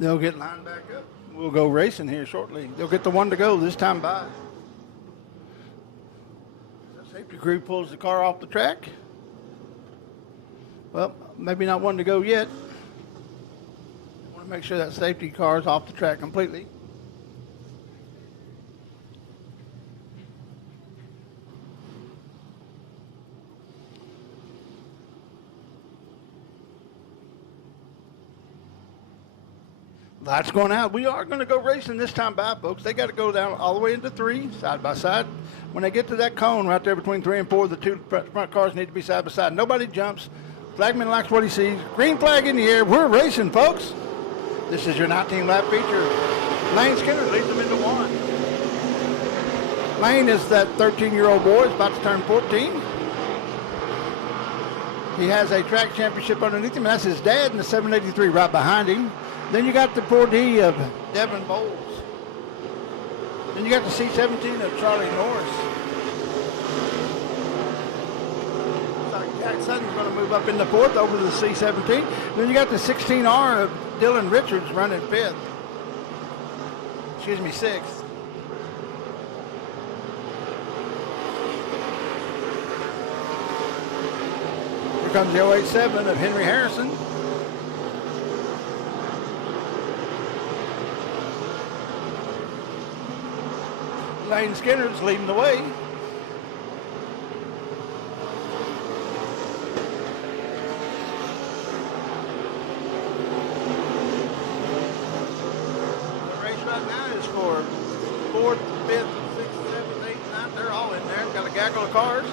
They'll get lined back up. We'll go racing here shortly. They'll get the one to go this time by. The safety crew pulls the car off the track. Well, maybe not one to go yet. I want to make sure that safety car is off the track completely. Lights going out. We are going to go racing this time by, folks. They got to go down all the way into 3, side by side. When they get to that cone right there between 3 and 4, the two front cars need to be side by side. Nobody jumps. Flagman likes what he sees. Green flag in the air. We're racing, folks. This is your 19-lap feature. Lane Skinner leads them into 1. Lane is that 13-year-old boy. He's about to turn 14. He has a track championship underneath him. That's his dad in the 783 right behind him. Then you got the 4D of Devin Bowles. Then you got the C17 of Charlie Norris. Looks like Jack Sutton's going to move up in the 4th over to the C17. Then you got the 16R of Dylan Richards running 5th. Excuse me, 6th. Here comes the 087 of Henry Harrison. Lane Skinner's leading the way. The race right now is for 4th, 5th, 6th, 7th, 8th, 9th. They're all in there. Got a gaggle of cars.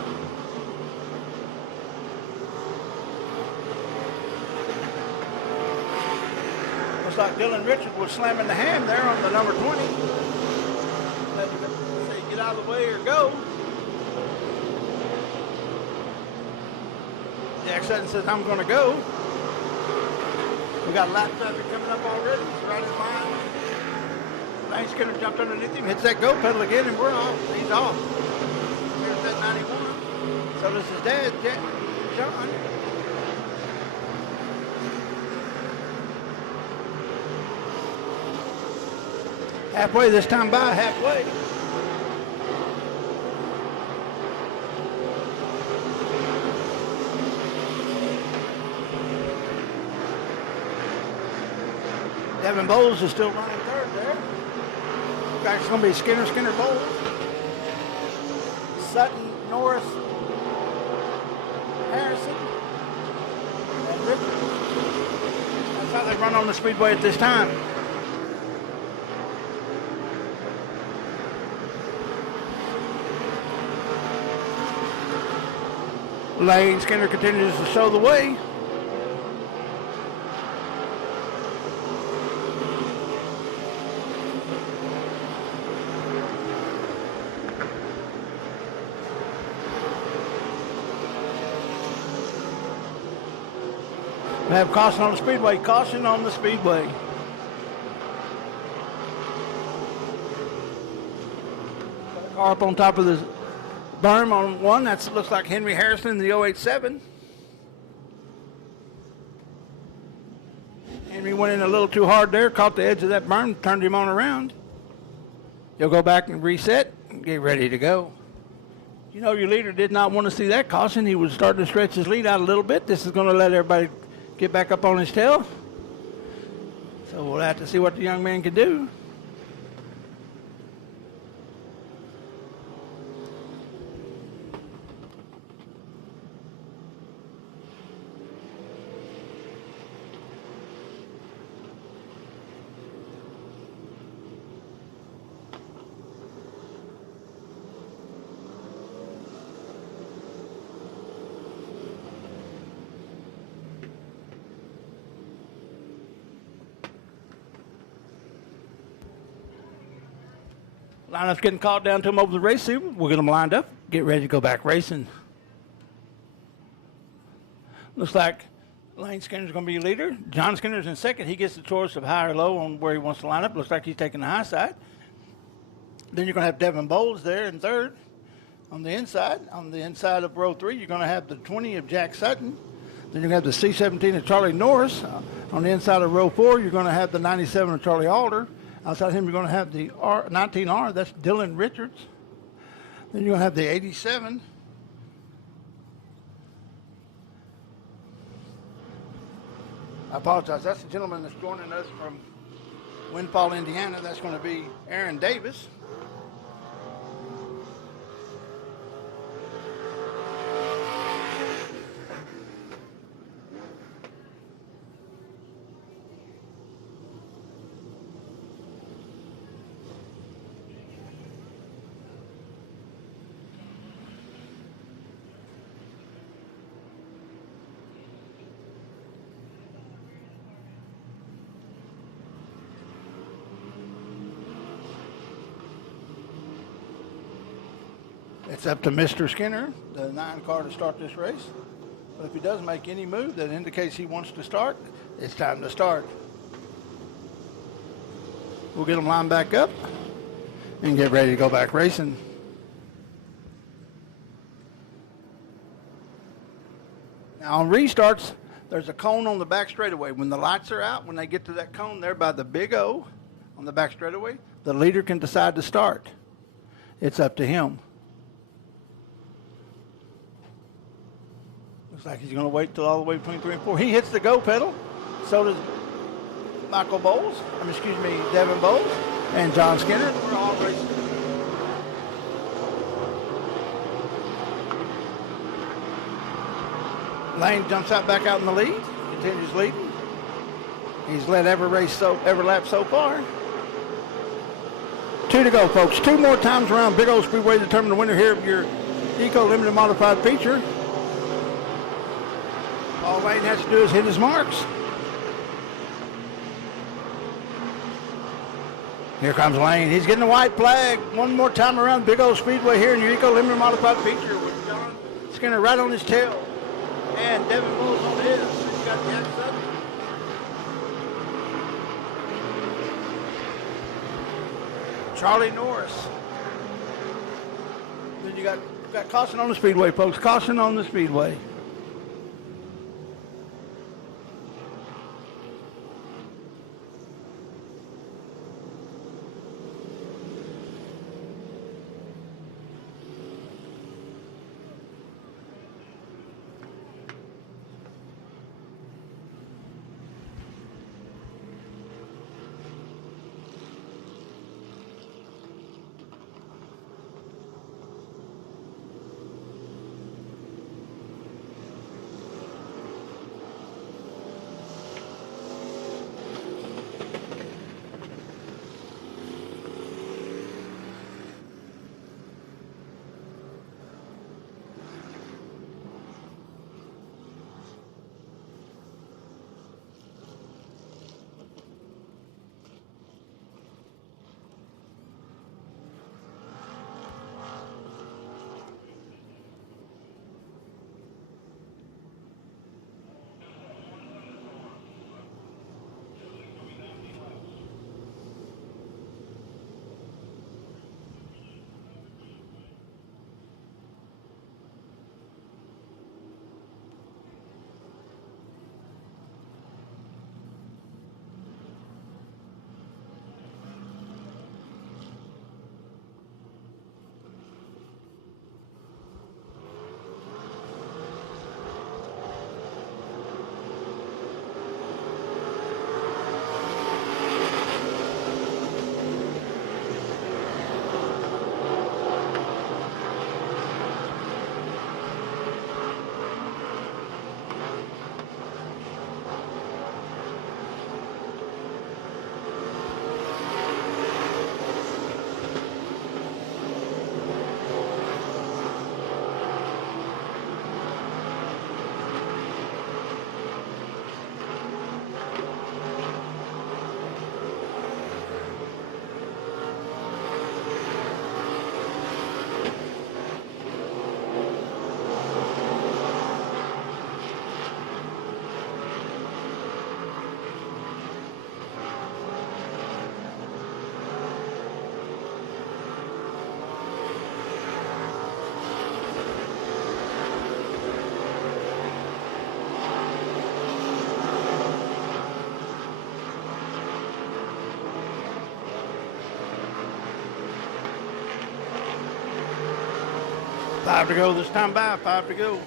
Looks like Dylan Richards was slamming the ham there on the number 20. Say get out of the way or go. Jack Sutton says, I'm going to go. We got lap traffic coming up already. He's right in line. Lane Skinner jumped underneath him, hits that go pedal again, and we're off. He's off. Here's that 91. So does his dad, John. Halfway this time by, halfway. Devin Bowles is still running third there. Back it's going to be Skinner, Bowles. Sutton, Norris, Harrison, and Richard. That's how they run on the Speedway at this time. Lane Skinner continues to show the way. We have caution on the Speedway. Caution on the Speedway. Car up on top of the berm on one. That looks like Henry Harrison in the 087. Henry went in a little too hard there, caught the edge of that berm, turned him on around. He'll go back and reset and get ready to go. You know, your leader did not want to see that caution. He was starting to stretch his lead out a little bit. This is going to let everybody get back up on his tail. So we'll have to see what the young man can do. Lineup's getting called down to him over the race super. We'll get them lined up, get ready to go back racing. Looks like Lane Skinner's going to be leader. John Skinner's in second. He gets the choice of high or low on where he wants to line up. Looks like he's taking the high side. Then you're going to have Devin Bowles there in third on the inside. On the inside of row 3, you're going to have the 20 of Jack Sutton. Then you're going to have the C-17 of Charlie Norris. On the inside of row 4, you're going to have the 97 of Charlie Alder. Outside him, you're going to have the 19R. That's Dylan Richards. Then you're going to have the 87. I apologize. That's the gentleman that's joining us from Windfall, Indiana. That's going to be Aaron Davis. It's up to Mr. Skinner, the 9 car, to start this race. But if he does make any move that indicates he wants to start, it's time to start. We'll get him lined back up and get ready to go back racing. Now on restarts, there's a cone on the back straightaway. When the lights are out, when they get to that cone there by the big O on the back straightaway, the leader can decide to start. It's up to him. Looks like he's going to wait till all the way between 3 and 4. He hits the go pedal. So does Devin Bowles and John Skinner. We're all racing. Lane jumps out back out in the lead, continues leading. He's led every lap so far. 2 to go, folks. 2 more times around Big Old Speedway to determine the winner here of your Eco Limited Modified feature. All Lane has to do is hit his marks. Here comes Lane. He's getting the white flag. 1 more time around Big Old Speedway here in your Eco Limited Modified feature with John Skinner right on his tail. And Devin Bowles on his. So you got Jack Sutton. Charlie Norris. Then you got caution on the Speedway, folks. Caution on the Speedway. 5 to go this time by, 5 to go.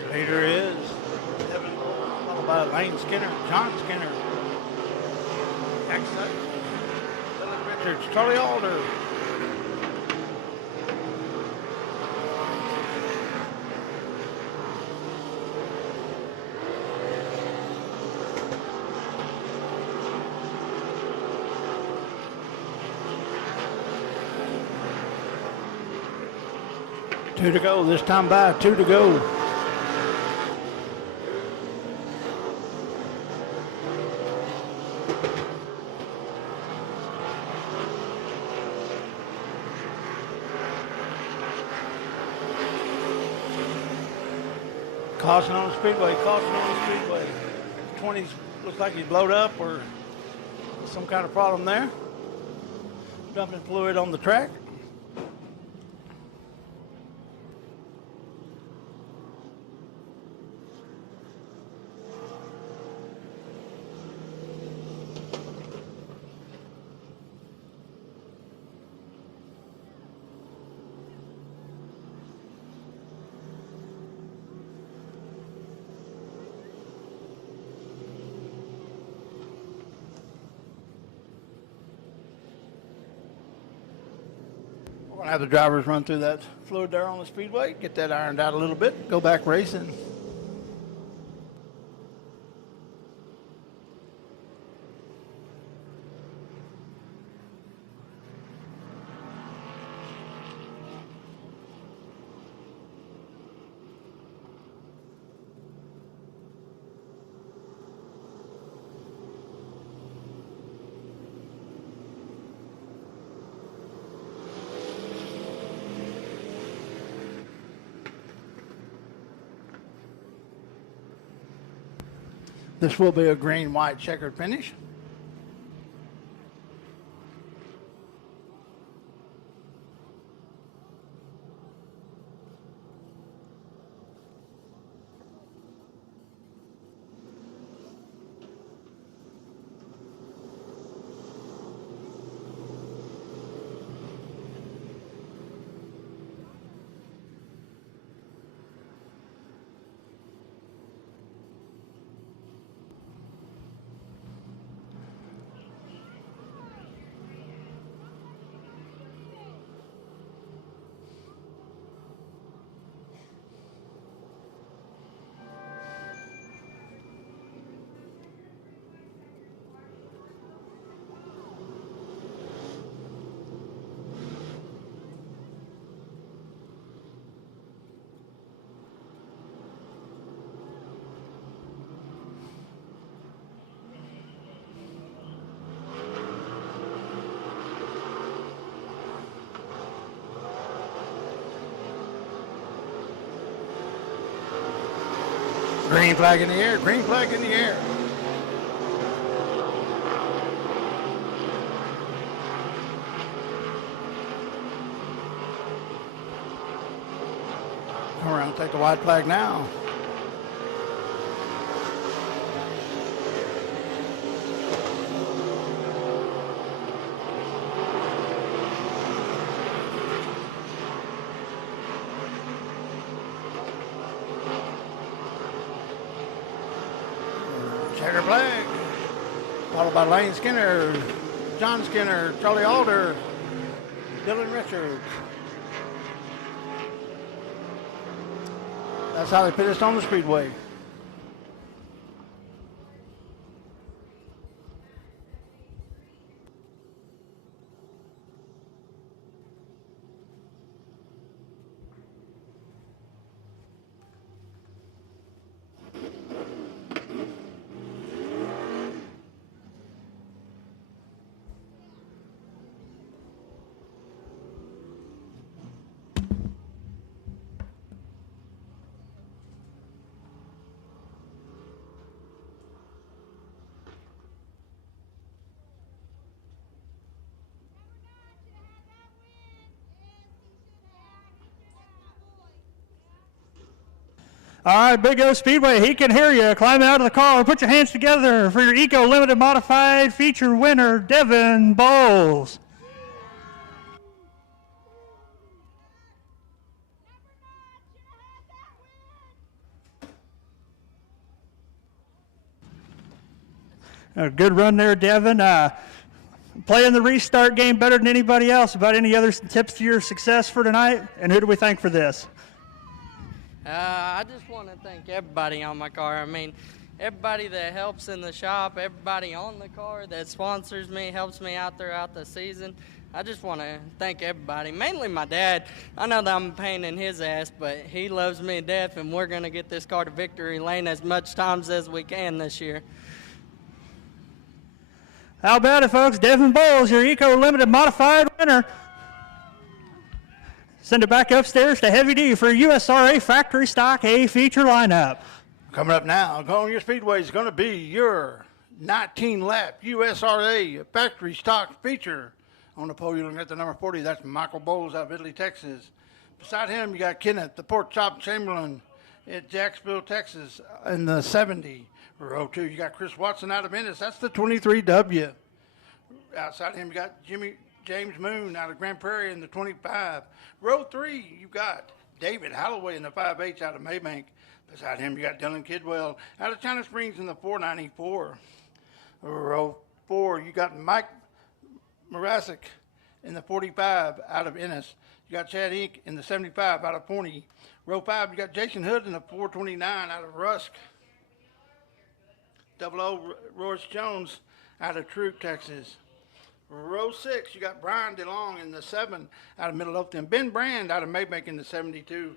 Your leader is Devin, followed by Lane Skinner, John Skinner, Jackson, Dylan Richards, Charlie Alder. Two to go this time by, 2 to go. Caution on the speedway, caution on the speedway. 20s looks like he's blowed up or some kind of problem there. Dumping fluid on the track. We're going to have the drivers run through that fluid there on the speedway, get that ironed out a little bit, go back racing. This will be a green-white checkered finish. Green flag in the air, green flag in the air. Come around, take the white flag now. Checker flag, followed by Lane Skinner, John Skinner, Charlie Alder, Dylan Richards. That's how they put us on the speedway. All right, Big O Speedway, he can hear you. Climb out of the car. Put your hands together for your Eco Limited Modified feature winner, Devin Bowles. A good run there, Devin. Playing the restart game better than anybody else. About any other tips to your success for tonight? And who do we thank for this? I just want to thank everybody on my car. I mean, everybody that helps in the shop, everybody on the car that sponsors me, helps me out throughout the season. I just want to thank everybody, mainly my dad. I know that I'm a pain in his ass, but he loves me to death, and we're going to get this car to victory lane as much times as we can this year. How about it, folks? Devin Bowles, your Eco Limited Modified winner. Send it back upstairs to Heavy D for USRA Factory Stock A feature lineup. Coming up now, going your Speedway is going to be your 19-lap USRA Factory Stock feature. On the pole, you're looking at the number 40. That's Michael Bowles out of Italy, Texas. Beside him, you got Kenneth, the Pork Chop Chamberlain at Jacksonville, Texas, in the 70. Row 2, you got Chris Watson out of Ennis. That's the 23W. Outside him, you got James Moon out of Grand Prairie in the 25. Row 3, you got David Holloway in the 5H out of Maybank. Beside him, you got Dylan Kidwell out of China Springs in the 494. Row 4, you got Mike Morasic in the 45 out of Ennis. You got Chad Inc. in the 75 out of Pawnee. Row 5, you got Jason Hood in the 429 out of Rusk. Double O Royce Jones out of Troop, Texas. Row 6, you got Brian DeLong in the 7 out of Middle Oakton. Ben Brand out of Maybank in the 72.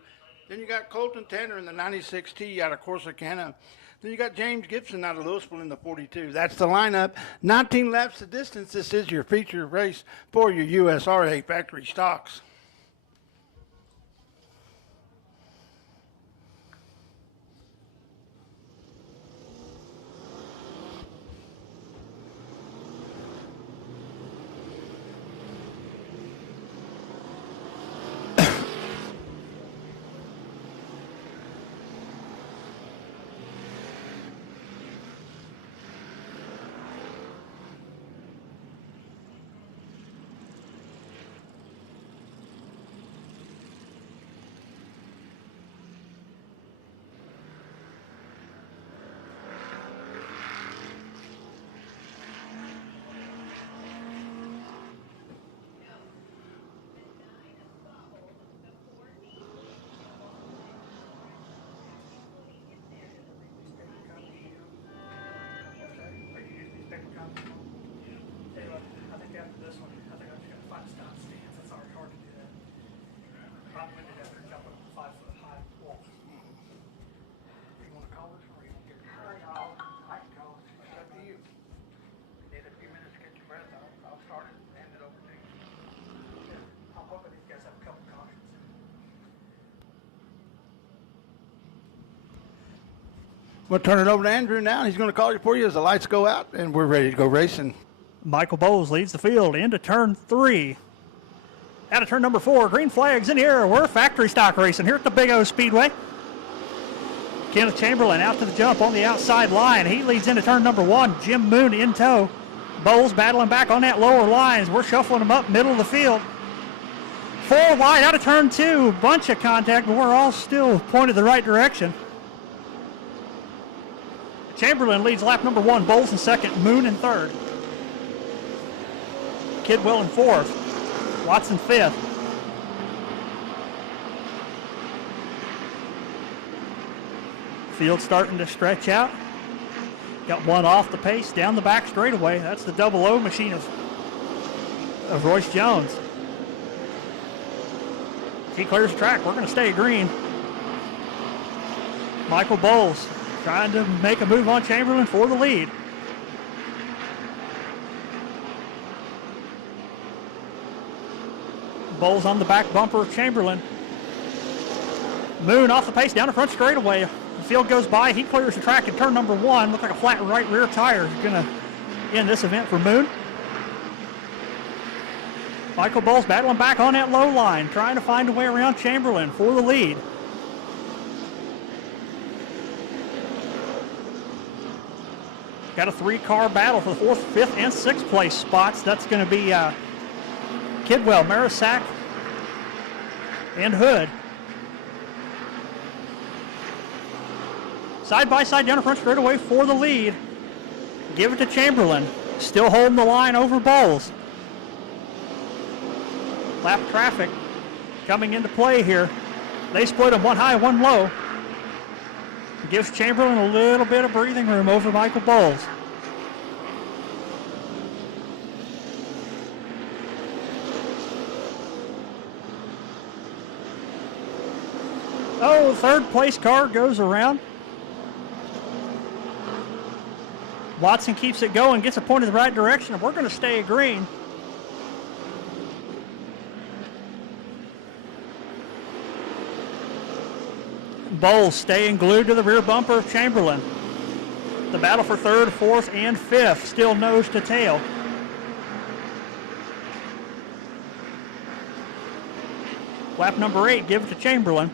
Then you got Colton Tanner in the 96T out of Corsicana. Then you got James Gibson out of Louisville in the 42. That's the lineup. 19 laps of distance. This is your feature race for your USRA factory stocks. We'll turn it over to Andrew now. He's going to call you for you as the lights go out, and we're ready to go racing. Michael Bowles leads the field into turn 3. Out of turn number 4, green flags in the air. We're factory stock racing here at the Big O Speedway. Kenneth Chamberlain out to the jump on the outside line. He leads into turn number 1. Jim Moon in tow. Bowles battling back on that lower line as we're shuffling them up middle of the field. 4 wide out of turn 2. Bunch of contact, but we're all still pointed the right direction. Chamberlain leads lap number 1. Bowles in second. Moon in third. Kidwell in fourth. Watson fifth. Field starting to stretch out. Got one off the pace down the back straightaway. That's the double O machine of Royce Jones. He clears the track. We're going to stay green. Michael Bowles trying to make a move on Chamberlain for the lead. Bowles on the back bumper of Chamberlain. Moon off the pace down the front straightaway. The field goes by. He clears the track in turn number 1. Looks like a flat right rear tire is going to end this event for Moon. Michael Bowles battling back on that low line, trying to find a way around Chamberlain for the lead. Got a 3-car battle for the 4th, 5th, and 6th place spots. That's going to be Kidwell, Marisac, and Hood. Side by side down the front straightaway for the lead. Give it to Chamberlain. Still holding the line over Bowles. Lap traffic coming into play here. They split them one high, one low. Gives Chamberlain a little bit of breathing room over Michael Bowles. Oh, 3rd place car goes around. Watson keeps it going, gets it pointed in the right direction, and we're going to stay green. Bowles staying glued to the rear bumper of Chamberlain. The battle for 3rd, 4th, and 5th, still nose to tail. Lap number 8, give it to Chamberlain.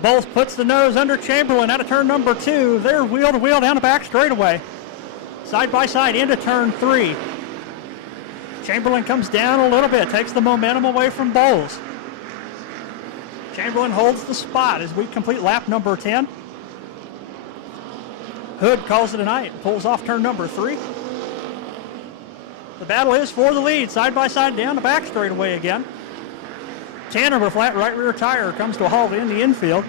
Bowles puts the nose under Chamberlain out of turn number 2. They're wheel to wheel down the back straightaway. Side by side into turn 3. Chamberlain comes down a little bit, takes the momentum away from Bowles. Chamberlain holds the spot as we complete lap number 10. Hood calls it a night, pulls off turn number 3. The battle is for the lead, side by side down the back straightaway again. Tanner with flat right rear tire comes to a halt in the infield.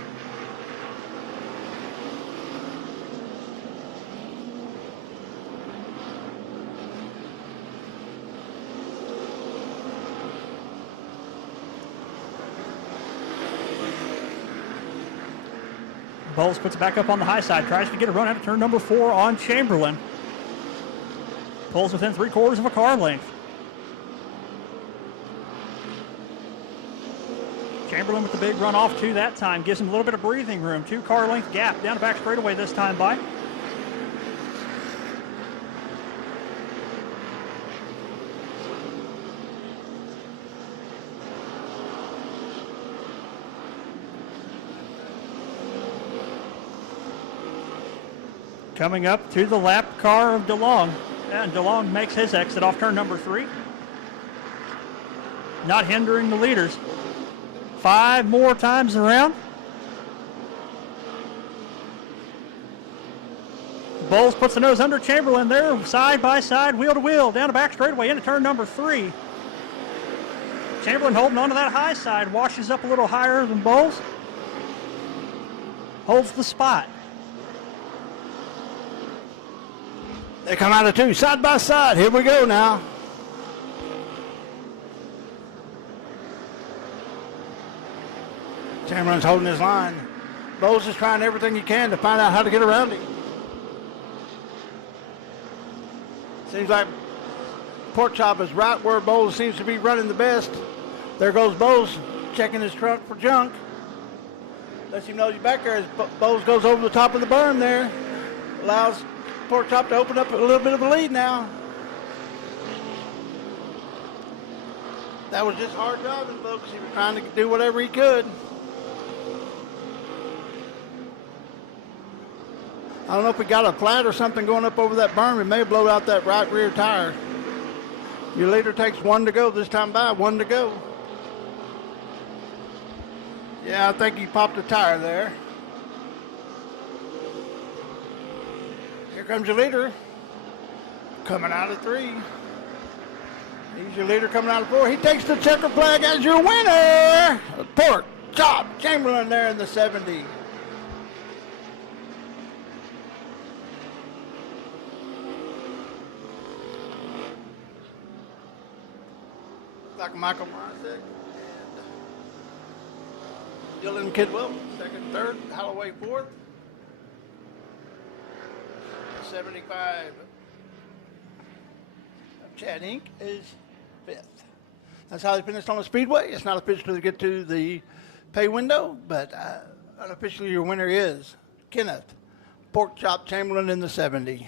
Bowles puts it back up on the high side, tries to get a run out of turn number 4 on Chamberlain. Pulls within 3/4 of a car length. Chamberlain with the big run off 2 that time. Gives him a little bit of breathing room. 2-car length gap down the back straightaway this time by. Coming up to the lap car of DeLong. And DeLong makes his exit off turn number 3. Not hindering the leaders. 5 more times around. Bowles puts the nose under Chamberlain. They're side by side, wheel to wheel, down the back straightaway into turn number 3. Chamberlain holding onto that high side, washes up a little higher than Bowles. Holds the spot. They come out of 2, side by side. Here we go now. Chamberlain's holding his line. Bowles is trying everything he can to find out how to get around him. Seems like Pork Chop is right where Bowles seems to be running the best. There goes Bowles checking his truck for junk. Lets him know he's back there as Bowles goes over the top of the berm there. Allows Pork Chop to open up a little bit of a lead now. That was just hard driving, folks. He was trying to do whatever he could. I don't know if we got a flat or something going up over that berm. It may have blown out that right rear tire. Your leader takes 1 to go this time by, 1 to go. Yeah, I think he popped a tire there. Here comes your leader. Coming out of 3. He's your leader coming out of 4. He takes the checker flag as your winner. Pork Chop Chamberlain there in the 70. Like Michael Marasek and Dylan Kidwell, 2nd, 3rd, Holloway 4th, 75 of Chad Inc. is 5th. That's how they finished on the Speedway. It's not official to get to the pay window, but Unofficially, your winner is Kenneth Pork Chop Chamberlain in the 70.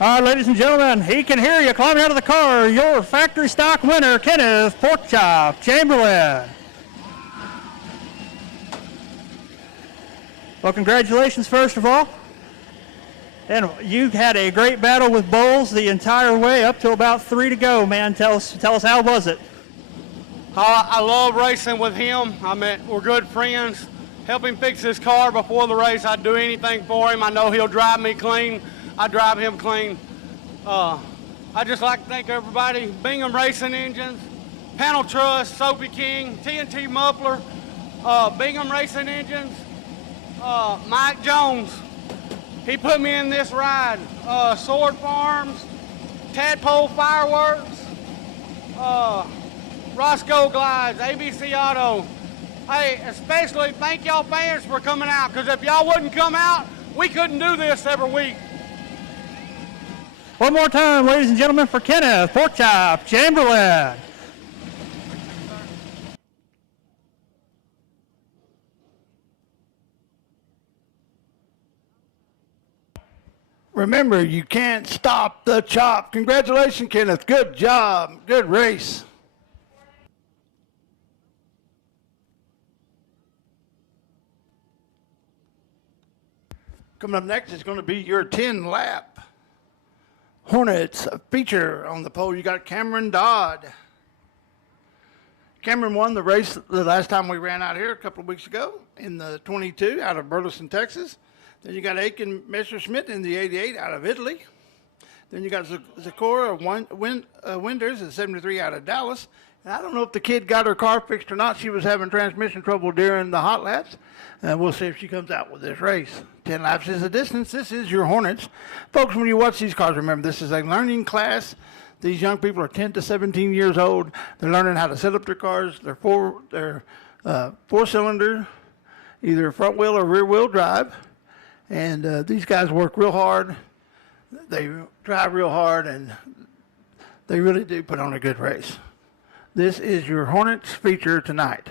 All right, ladies and gentlemen, he can hear you climbing out of the car. Your factory stock winner, Kenneth Pork Chop Chamberlain. Well, congratulations, first of all. And you had a great battle with Bowles the entire way up to about 3 to go, man. Tell us how was it? I love racing with him. I mean, we're good friends. Help him fix his car before the race. I'd do anything for him. I know he'll drive me clean. I drive him clean. I just like to thank everybody. Bingham Racing Engines, Panel Trust, Soapy King, TNT Muffler, Bingham Racing Engines, Mike Jones. He put me in this ride. Sword Farms, Tadpole Fireworks, Roscoe Glides, ABC Auto. Hey, especially thank y'all fans for coming out, because if y'all wouldn't come out, we couldn't do this every week. One more time, ladies and gentlemen, for Kenneth Pork Chop Chamberlain. Remember, you can't stop the chop. Congratulations, Kenneth. Good job. Good race. Coming up next is going to be your 10-lap Hornets feature. On the pole, you got Cameron Dodd. Cameron won the race the last time we ran out here a couple of weeks ago in the 22 out of Burleson, Texas. Then you got Aiken Messerschmidt in the 88 out of Italy. Then you got Zakora Winders in 73 out of Dallas. And I don't know if the kid got her car fixed or not. She was having transmission trouble during the hot laps. We'll see if she comes out with this race. 10 laps is the distance. This is your Hornets. Folks, when you watch these cars, remember this is a learning class. These young people are 10 to 17 years old. They're learning how to set up their cars. They're four-cylinder, either front wheel or rear wheel drive. And these guys work real hard. They drive real hard, and they really do put on a good race. This is your Hornets feature tonight.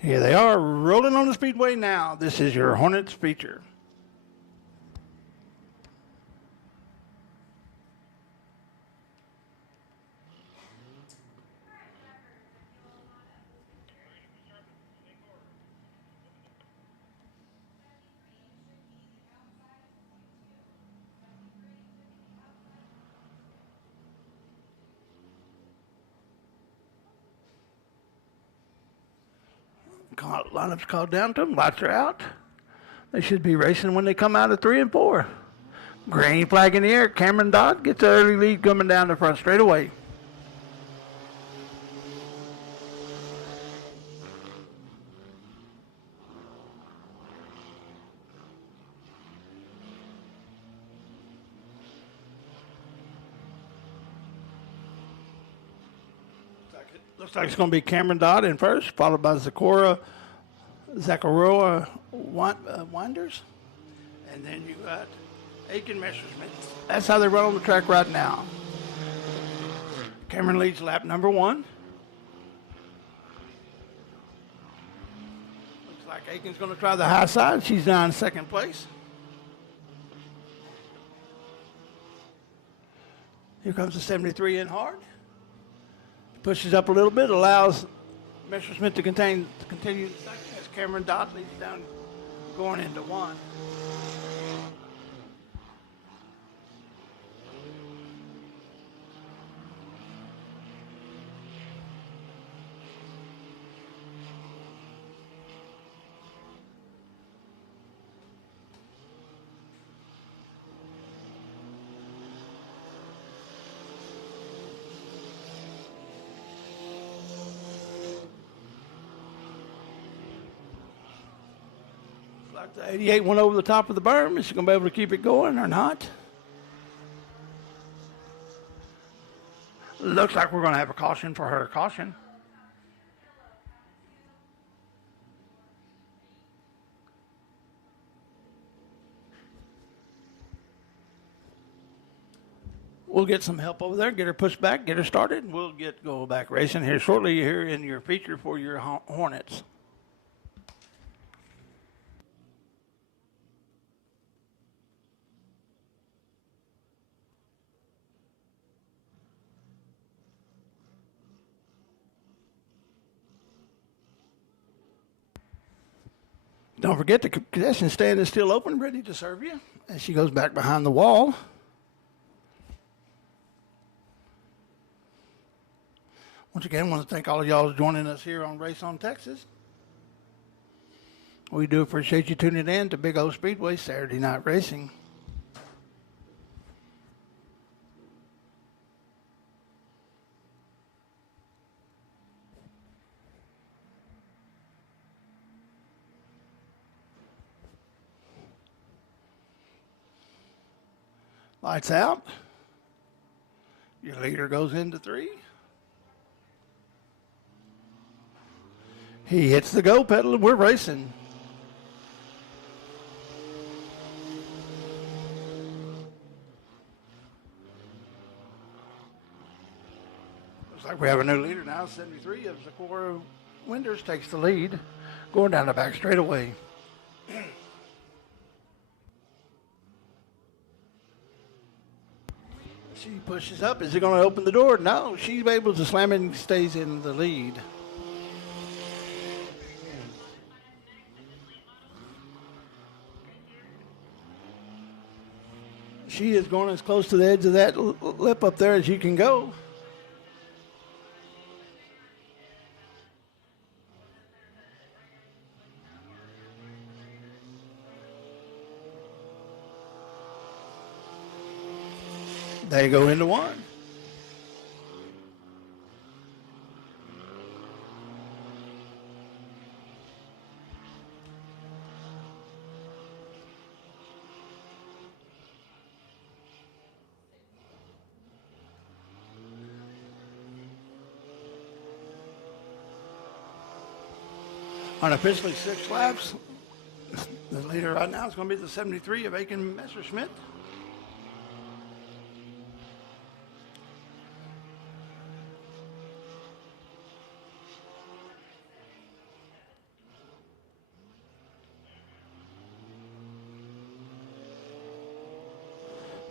Here they are, rolling on the Speedway now. This is your Hornets feature. Lineup's called down to them. Lights are out. They should be racing when they come out of 3 and 4. Green flag in the air. Cameron Dodd gets the early lead coming down the front straight away. Looks like it's going to be Cameron Dodd in first, followed by Zachariah Winders. And then you got Aiken Messerschmidt. That's how they run on the track right now. Cameron leads lap number 1. Looks like Aiken's going to try the high side. She's now in second place. Here comes the 73 in hard. Pushes up a little bit, allows Messerschmitt to continue the second as Cameron Dodd leads down going into one. Like the 88 went over the top of the berm. Is she going to be able to keep it going or not? Looks like we're going to have a caution for her. Caution. We'll get some help over there, get her pushed back, get her started, and we'll go back racing here shortly here in your feature for your Hornets. Don't forget the concession stand is still open, ready to serve you as she goes back behind the wall. Once again, I want to thank all of y'all joining us here on Race on Texas. We do appreciate you tuning in to Big O Speedway Saturday Night Racing. Lights out. Your leader goes into 3. He hits the go pedal and we're racing. Looks like we have a new leader now. 73 of Zecora Winders takes the lead, going down the back straightaway. She pushes up. Is he going to open the door? No. She's able to slam it and stays in the lead. She is going as close to the edge of that lip up there as you can go. They go into 1. Unofficially 6 laps. The leader right now is going to be the 73 of Aiken Messerschmitt.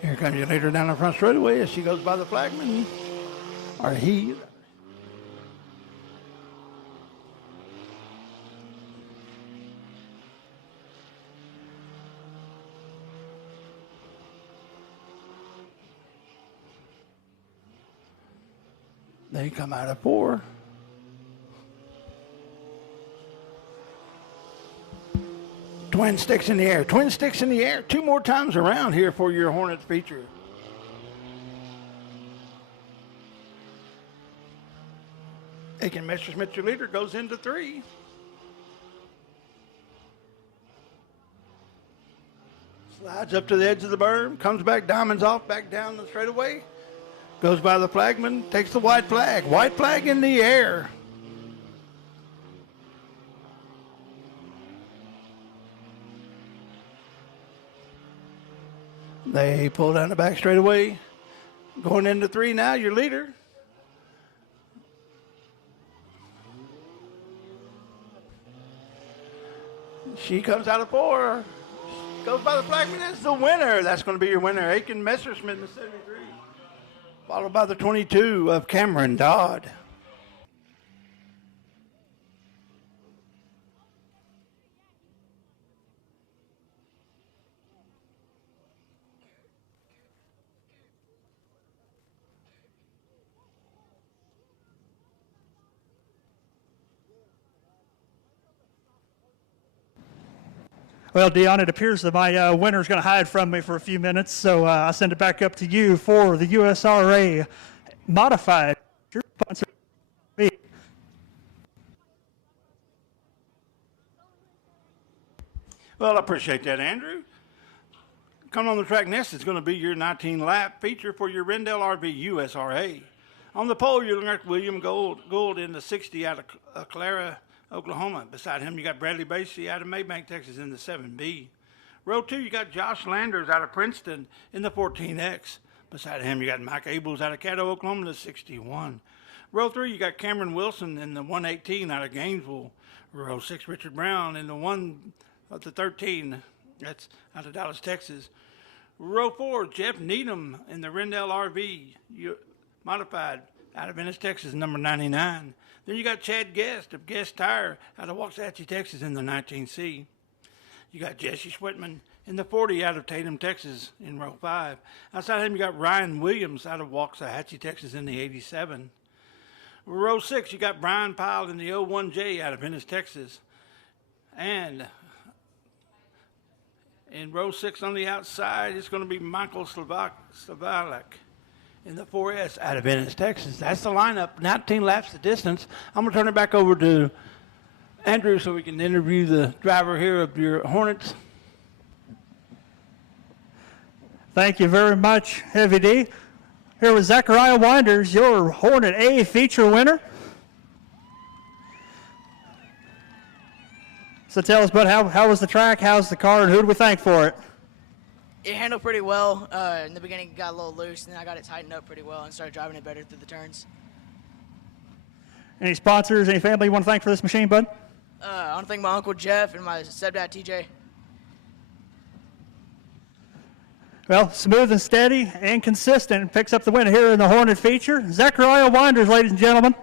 Here comes your leader down the front straightaway as she goes by the flagman, or he. They come out of 4. Twin sticks in the air. Twin sticks in the air. 2 more times around here for your Hornets feature. Aiken Messerschmitt, your leader, goes into 3. Slides up to the edge of the berm, comes back, diamonds off, back down the straightaway. Goes by the flagman, takes the white flag. White flag in the air. They pull down the back straightaway. Going into 3 now, your leader. She comes out of 4. Goes by the flagman as the winner. That's going to be your winner, Aiken Messerschmitt, the 73. Followed by the 22 of Cameron Dodd. Well, Dion, it appears that my winner's going to hide from me for a few minutes, so I send it back up to you for the USRA modified. Your sponsor. Well, I appreciate that, Andrew. Coming on the track next is going to be your 19-lap feature for your Rendell RV USRA. On the pole, you're looking at William Gould in the 60 out of Clara, Oklahoma. Beside him, you got Bradley Basie out of Maybank, Texas in the 7B. Row 2, you got Josh Landers out of Princeton in the 14X. Beside him, you got Mike Abels out of Caddo, Oklahoma in the 61. Row 3, you got Cameron Wilson in the 118 out of Gainesville. Row 6, Richard Brown in the 13. That's out of Dallas, Texas. Row 4, Jeff Needham in the Rendell RV modified out of Ennis, Texas, number 99. Then you got Chad Guest of Guest Tire out of Waxahachie, Texas in the 19C. You got Jesse Schwitman in the 40 out of Tatum, Texas in row 5. Outside him, you got Ryan Williams out of Waxahachie, Texas in the 87. Row 6, you got Brian Pyle in the 01J out of Ennis, Texas. And in row 6 on the outside, it's going to be Michael Slavalek in the 4S out of Ennis, Texas. That's the lineup. 19 laps the distance. I'm going to turn it back over to Andrew so we can interview the driver here of your Hornets. Thank you very much, Heavy D. Here with Zachariah Winders, your Hornet A feature winner. So tell us about how was the track, how's the car, and who do we thank for it? It handled pretty well. In the beginning, it got a little loose, and then I got it tightened up pretty well and started driving it better through the turns. Any sponsors, any family you want to thank for this machine, bud? I want to thank my Uncle Jeff and my stepdad, TJ. Well, smooth and steady and consistent picks up the win here in the Hornet feature. Zachariah Winders, ladies and gentlemen.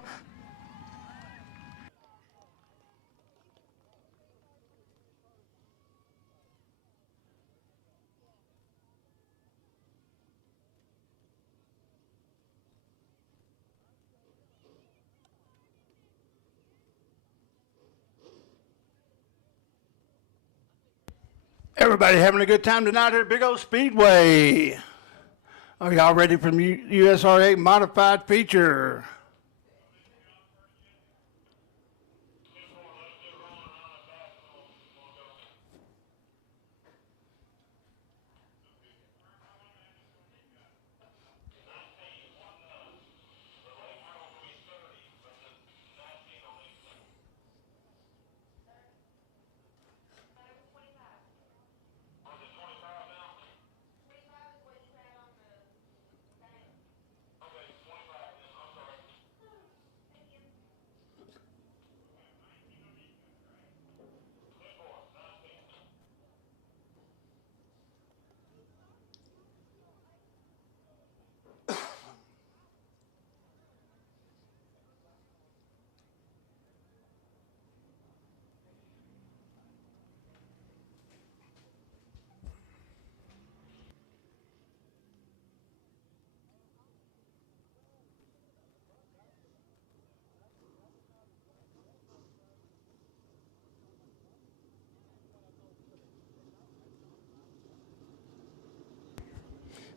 Everybody having a good time tonight here at Big O Speedway. Are y'all ready for the USRA modified feature?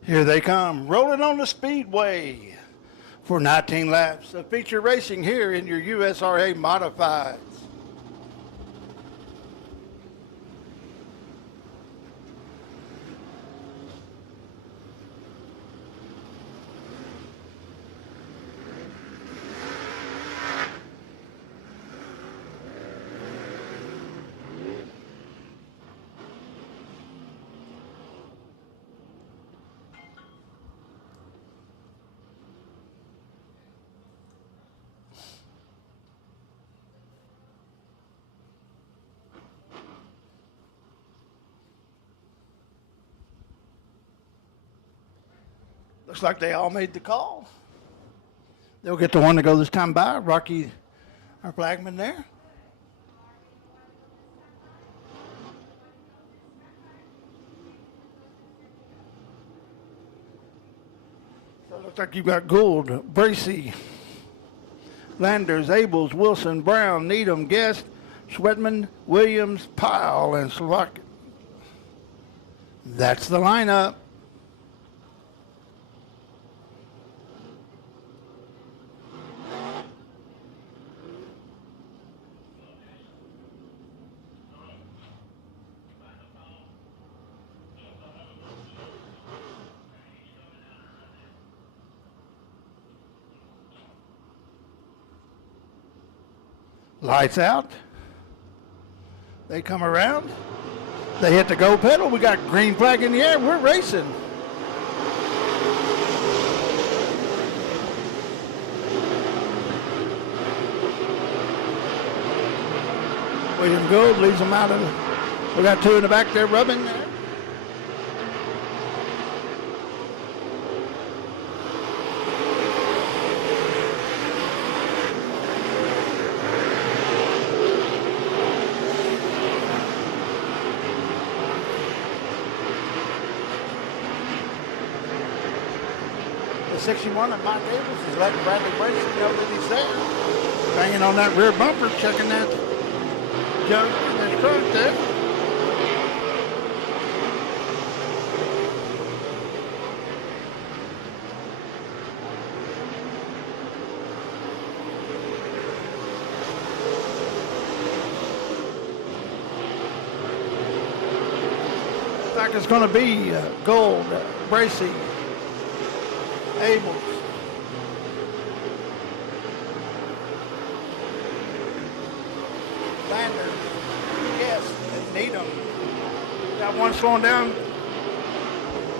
Here they come, rolling on the Speedway for 19 laps of feature racing here in your USRA Modifieds. Looks like they all made the call. They'll get the one to go this time by. Rocky, our flagman there. So it looks like you've got Gould, Bracey, Landers, Abels, Wilson, Brown, Needham, Guest, Schwedman, Williams, Pyle, and That's the lineup. Lights out. They come around. They hit the go pedal. We got green flag in the air. We're racing. William Gould leads them out of the, we got two in the back there rubbing there. The 61 at Mike Davis is letting Bradley Bracey know that he's there. Banging on that rear bumper, checking that junk in his trunk there. Looks like it's going to be Gold, Bracey, Abels. Lander, yes, and Needham. Got one slowing down.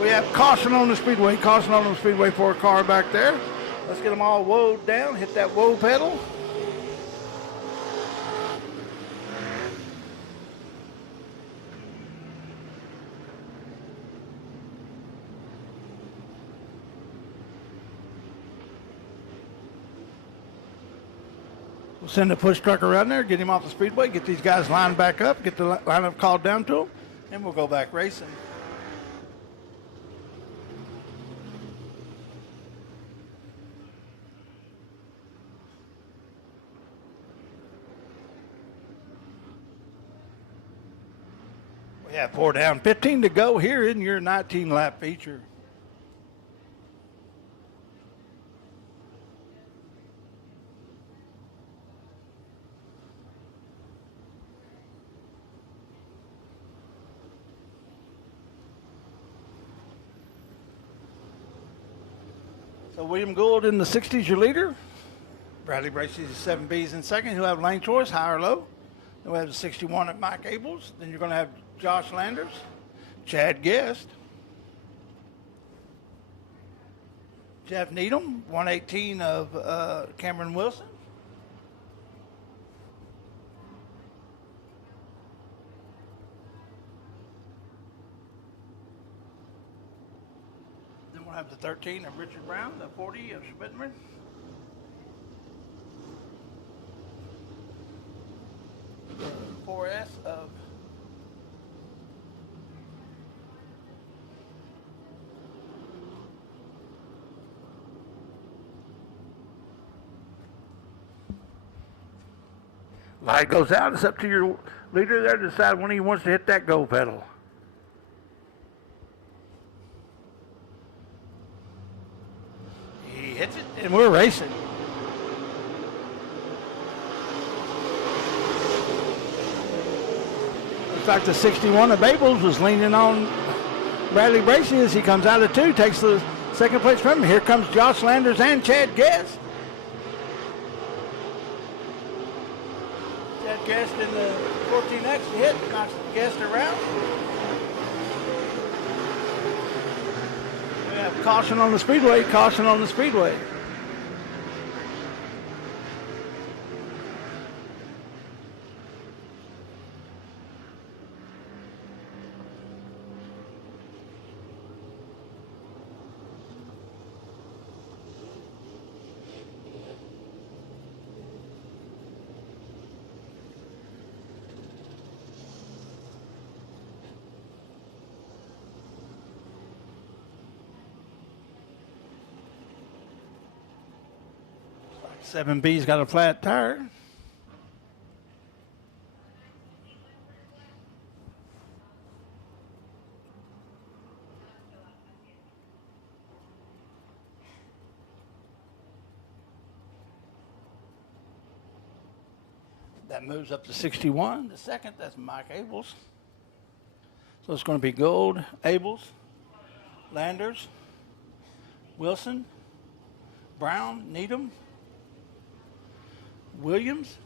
We have caution on the speedway. Caution on the speedway for a car back there. Let's get them all woed down. Hit that woe pedal. We'll send a push truck around there, get him off the speedway, get these guys lined back up, get the lineup called down to them, and we'll go back racing. We have 4 down, 15 to go here in your 19-lap feature. So William Gould in the 60s, your leader. Bradley Bracey's 7B's in second. He'll have lane choice, high or low. Then we have the 61 at Mike Abels. Then you're going to have Josh Landers, Chad Guest, Jeff Needham, 118 of Cameron Wilson. We'll have the 13 of Richard Brown, the 40 of Schmidtman. The 4S of light goes out. It's up to your leader there to decide when he wants to hit that go pedal. Hits it, and we're racing. Looks like the 61 of Babels was leaning on Bradley Bracey as he comes out of 2, takes the second place from him. Here comes Josh Landers and Chad Guest. Chad Guest in the 14X hit, knocks Guest around. Caution on the speedway, caution on the speedway. Seven B's got a flat tire. That moves up to 61. The second, that's Mike Abels. So it's going to be Gold, Abels, Landers, Wilson, Brown, Needham, Williams,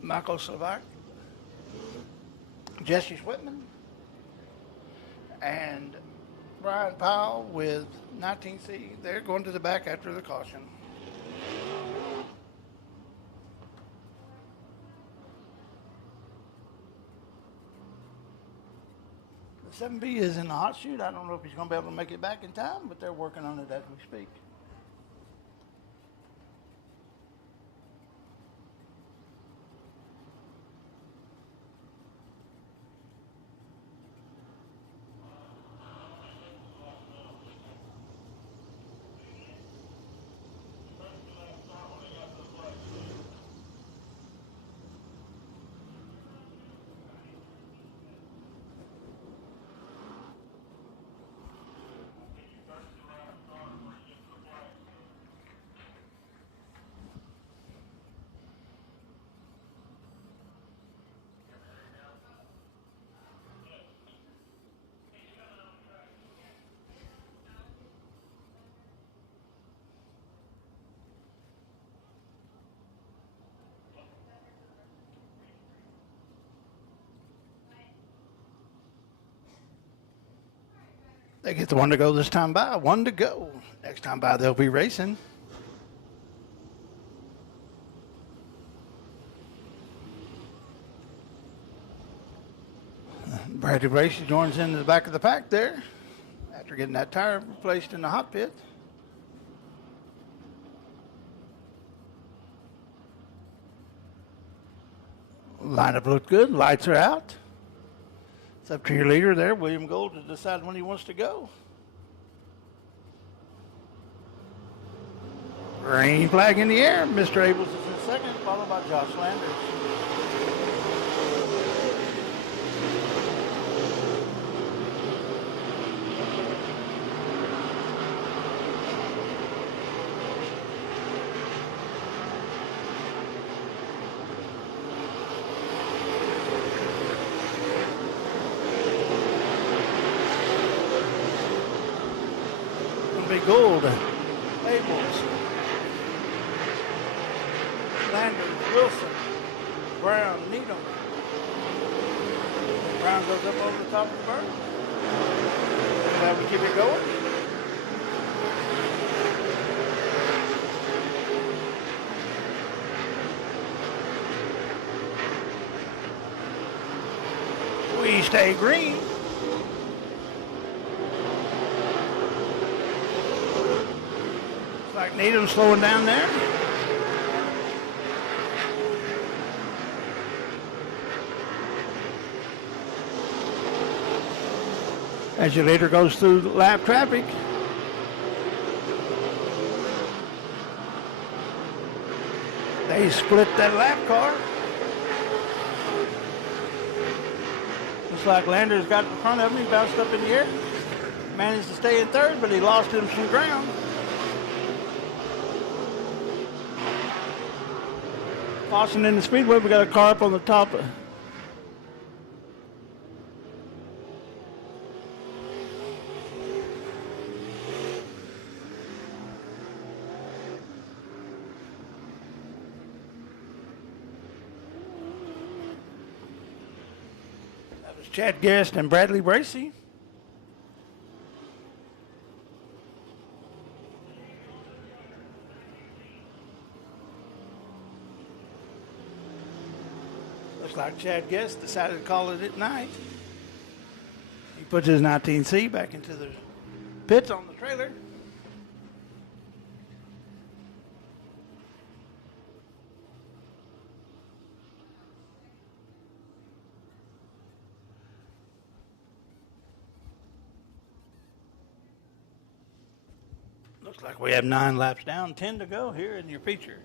Michael Slovak, Jesse Whitman, and Brian Powell with 19C. They're going to the back after the caution. The 7B is in the hot chute. I don't know if he's going to be able to make it back in time, but they're working on it as we speak. They get the one to go this time by. One to go. Next time by, they'll be racing. Bradley Bracey joins into the back of the pack there after getting that tire replaced in the hot pit. Lineup looked good. Lights are out. It's up to your leader there, William Gold, to decide when he wants to go. Green flag in the air. Mr. Abels is in second, followed by Josh Landers. Gold, Abels, Landers, Wilson, Brown, Needham. Brown goes up over the top of the berth. Glad we keep it going. We stay green. Like Needham slowing down there. As your leader goes through lap traffic. They split that lap car. Looks like Landers got in front of him. He bounced up in the air. Managed to stay in third, but he lost him some ground. Caution in the Speedway. We got a car up on the top. That was Chad Guest and Bradley Bracey. Like Chad Guest decided to call it at night. He puts his 19C back into the pits on the trailer. Looks like we have 9 laps down, 10 to go here in your feature.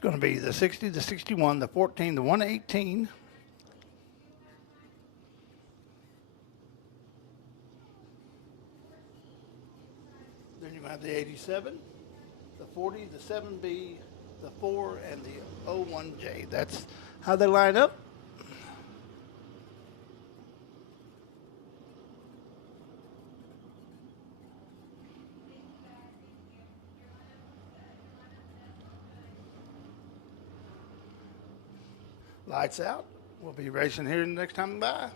It's going to be the 60, the 61, the 14, the 118. Then you're going to have the 87, the 40, the 7B, the 4, and the 01J. That's how they line up. Lights out. We'll be racing here the next time by.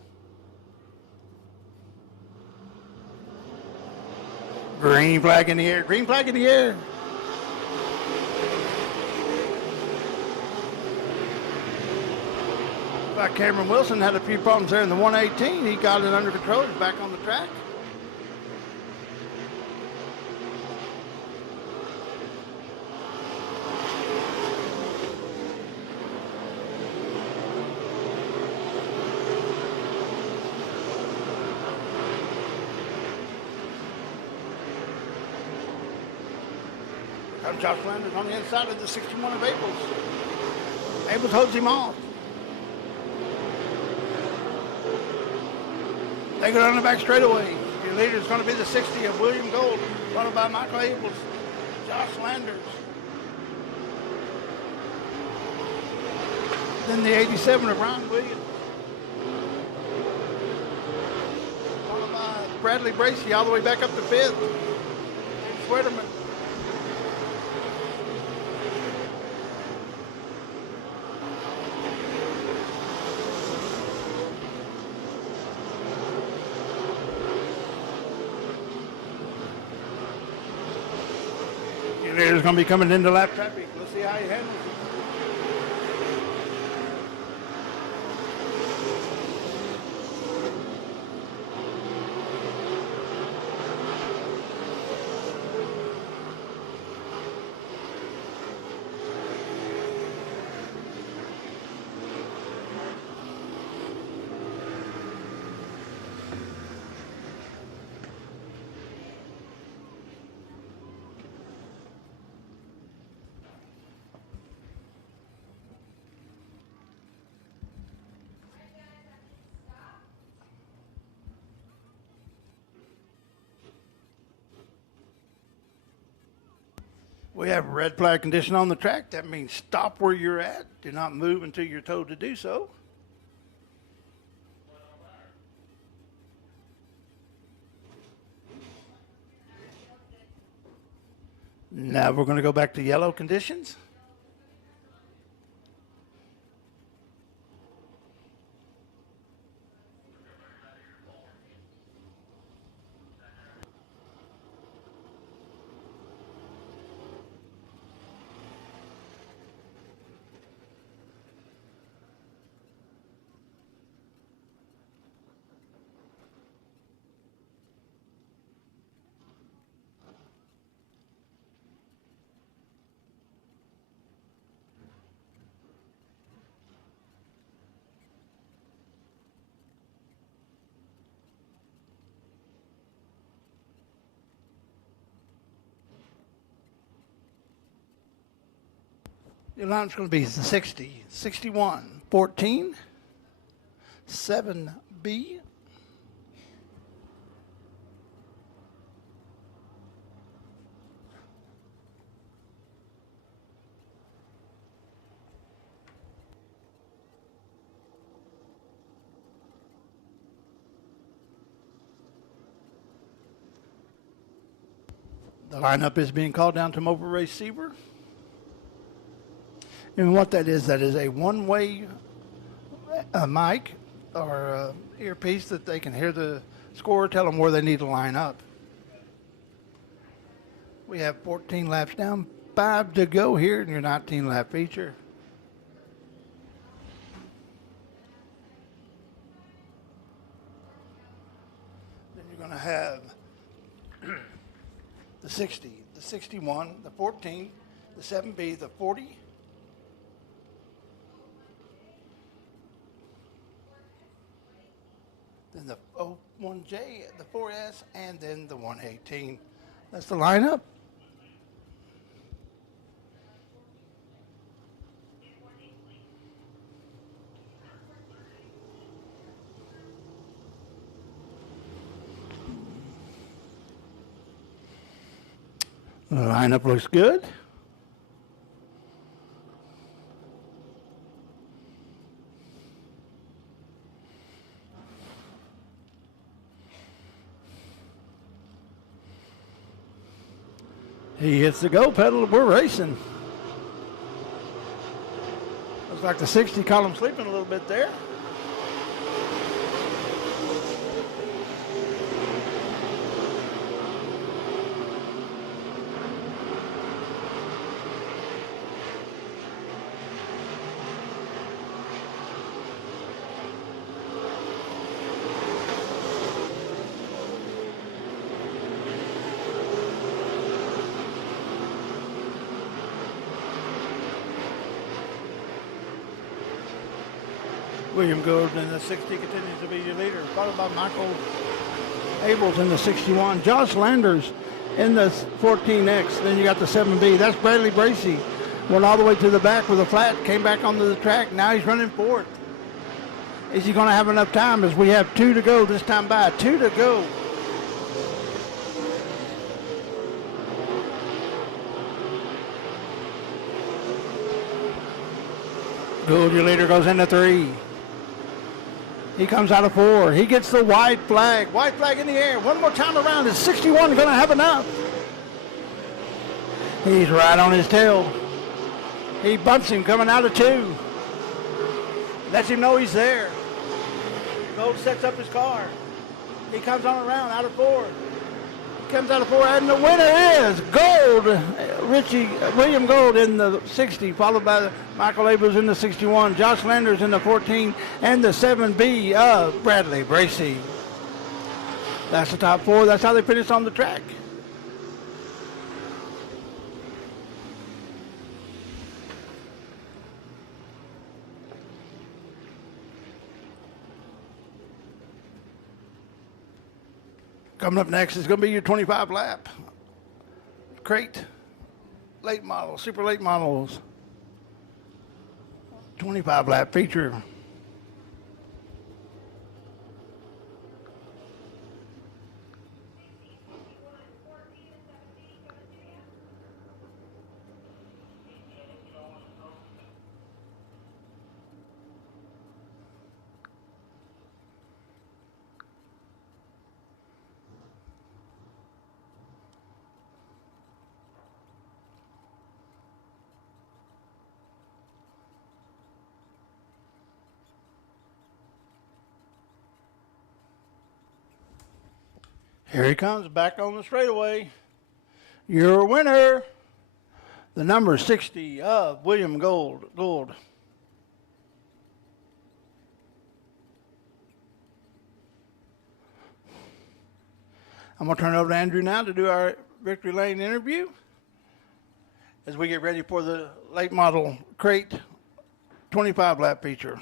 Green flag in the air. Green flag in the air. Like Cameron Wilson had a few problems there in the 118. He got it under control. He's back on the track. Josh Landers on the inside of the 61 of Abels. Abels holds him off. They go down the back straightaway. Your leader is going to be the 60 of William Gold, followed by Michael Abels, Josh Landers. Then the 87 of Ron Williams. Followed by Bradley Bracey all the way back up to 5th. Sweaterman. There's going to be coming into lap traffic. Let's see how he handles it. We have a red flag condition on the track. That means stop where you're at. Do not move until you're told to do so. Now we're going to go back to yellow conditions. Your line's going to be 60, 61, 14, 7B, the lineup is being called down to mobile receiver. And what that is a one-way mic or earpiece that they can hear the scorer tell them where they need to line up. We have 14 laps down, 5 to go here in your 19-lap feature. Then you're going to have the 60, the 61, the 14, the 7B, the 40, then the 01J, the 4S, and then the 118. That's the lineup. The lineup looks good. He hits the go pedal. We're racing. Looks like the 60 caught him sleeping a little bit there. William Gould in the 60 continues to be your leader, followed by Michael Abels in the 61. Josh Landers in the 14X. Then you got the 7B. That's Bradley Bracey. Went all the way to the back with a flat, came back onto the track. Now he's running fourth. Is he going to have enough time as we have 2 to go this time by? 2 to go. Gould, your leader, goes into 3. He comes out of 4. He gets the white flag. White flag in the air. One more time around. Is 61 going to have enough? He's right on his tail. He bumps him coming out of 2. Lets him know he's there. Gold sets up his car. He comes on around out of 4. He comes out of 4, and the winner is Gold. William Gould in the 60, followed by Michael Abels in the 61, Josh Landers in the 14, and the 7B of Bradley Bracey. That's the top 4. That's how they finished on the track. Coming up next is going to be your 25 lap crate late model, super late models. 25 lap feature. Here he comes back on the straightaway. Your winner, the number 60 of William Gould. I'm going to turn it over to Andrew now to do our Victory Lane interview as we get ready for the late model crate 25 lap feature.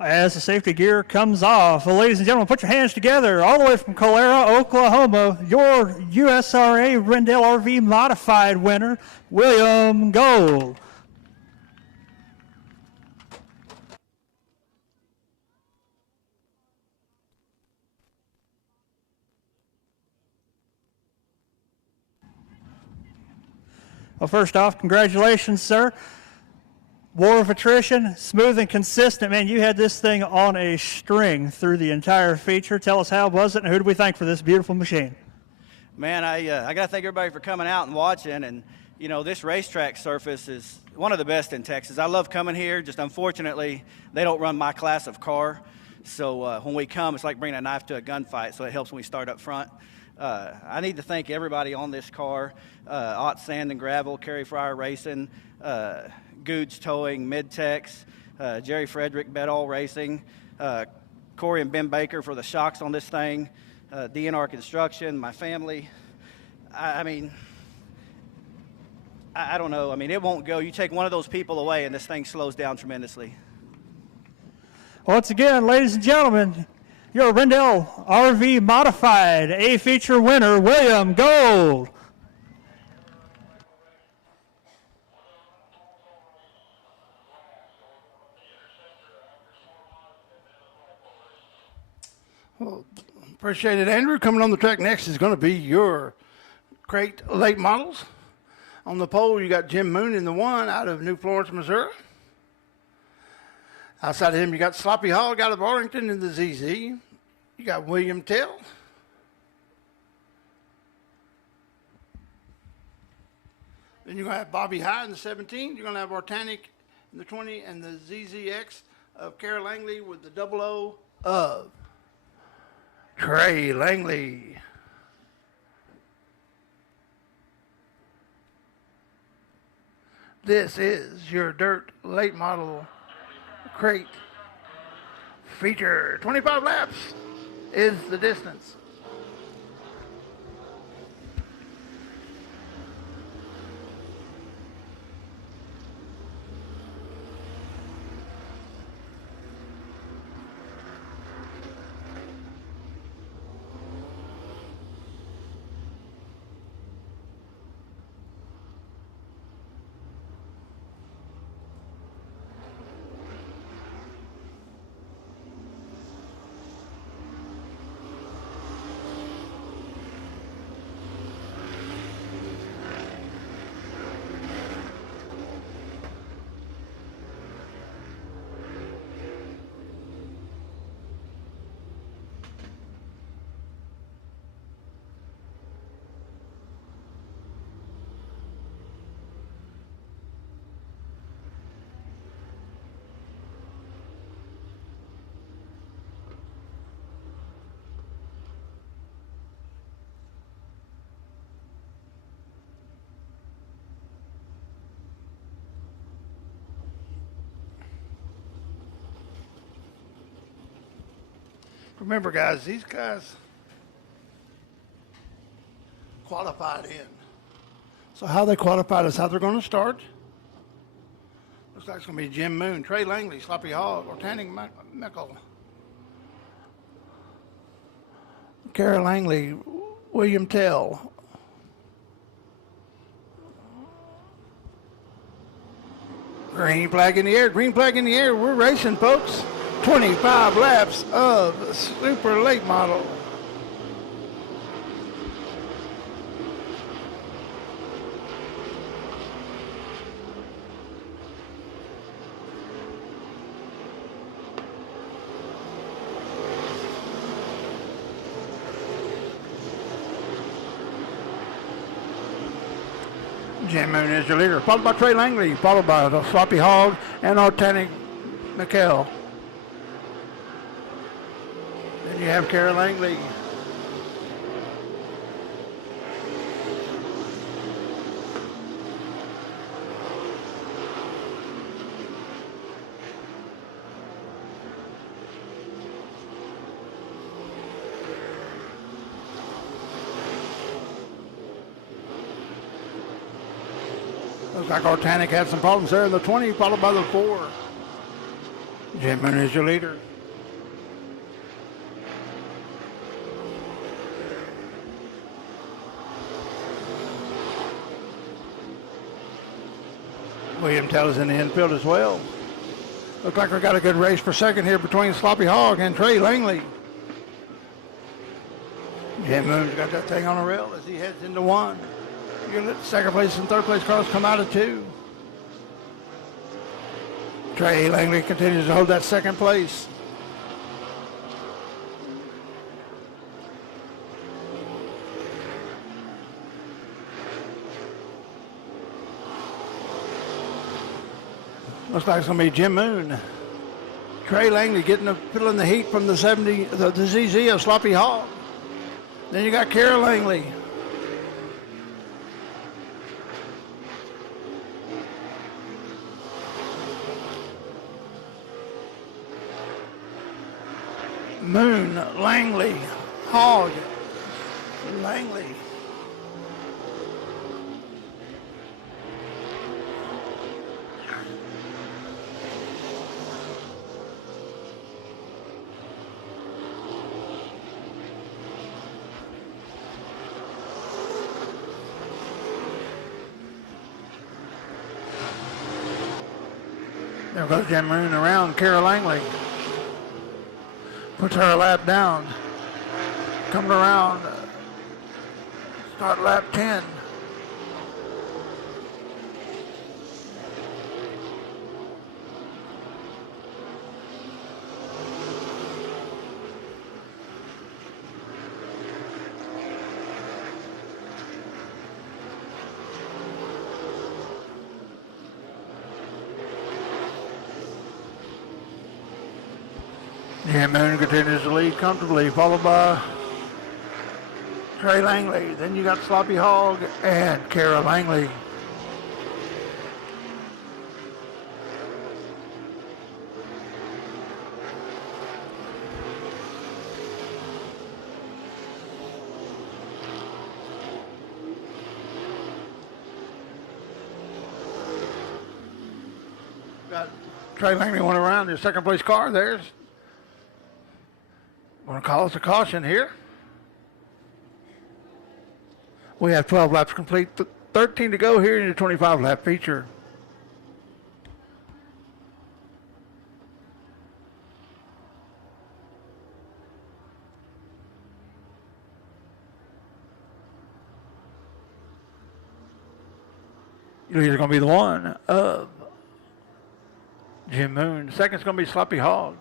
As the safety gear comes off, well, ladies and gentlemen, put your hands together all the way from Colera, Oklahoma, your USRA Rendell RV Modified winner, William Gould. Well, first off, congratulations, sir. War of attrition, smooth and consistent. Man, you had this thing on a string through the entire feature. Tell us how was it, and who do we thank for this beautiful machine? Man, I got to thank everybody for coming out and watching. And, you know, this racetrack surface is one of the best in Texas. I love coming here. Just unfortunately, they don't run my class of car. So when we come, it's like bringing a knife to a gunfight. So it helps when we start up front. I need to thank everybody on this car, Ott Sand and Gravel, Kerry Fryer Racing, Goods Towing, Midtex, Jerry Frederick, Bedall Racing, Corey and Ben Baker for the shocks on this thing, DNR Construction, my family. I mean, I don't know. I mean, it won't go. You take one of those people away and this thing slows down tremendously. Once again, ladies and gentlemen, your Rendell RV Modified A feature winner, William Gould. Well, appreciate it, Andrew. Coming on the track next is going to be your crate late models. On the pole, you got Jim Moon in the 1 out of New Florence, Missouri. Outside of him, you got Sloppy Hog out of Arlington in the ZZ. You got William Tell. Then you're going to have Bobby High in the 17. You're going to have Artanic in the 20 and the ZZX of Kara Langley with the 00 of Trey Langley. This is your dirt late model crate feature. 25 laps is the distance. Remember, guys, these guys qualified in. So how they qualified is how they're going to start. Looks like it's going to be Jim Moon, Trey Langley, Sloppy Hog, Ortaning Mickle, Kara Langley, William Tell. Green flag in the air, green flag in the air. We're racing, folks. 25 laps of super late model. Jim Moon is your leader, followed by Trey Langley, followed by the Sloppy Hog and Artanic McKell. Then you have Kara Langley. Looks like Artanic had some problems there in the 20, followed by the 4. Jim Moon is your leader. William Tell is in the infield as well. Looks like we got a good race for second here between Sloppy Hog and Trey Langley. Jim Moon's got that thing on a rail as he heads into 1. You're going to let the second place and third place cars come out of 2. Trey Langley continues to hold that second place. Looks like it's going to be Jim Moon. Trey Langley feeling the heat from the 70, the ZZ of Sloppy Hog. Then you got Kara Langley. Moon, Langley, Hog, Langley. There goes Jim Moon around Kara Langley. Puts her a lap down. coming around. Start lap 10. Jim Moon continues to lead comfortably, followed by Trey Langley. Then you got Sloppy Hog and Kara Langley. Got Trey Langley went around his second place car. There's going to call us a caution here. We have 12 laps complete, 13 to go here in the 25 lap feature. Your leader's going to be the one of Jim Moon. Second's going to be Sloppy Hog.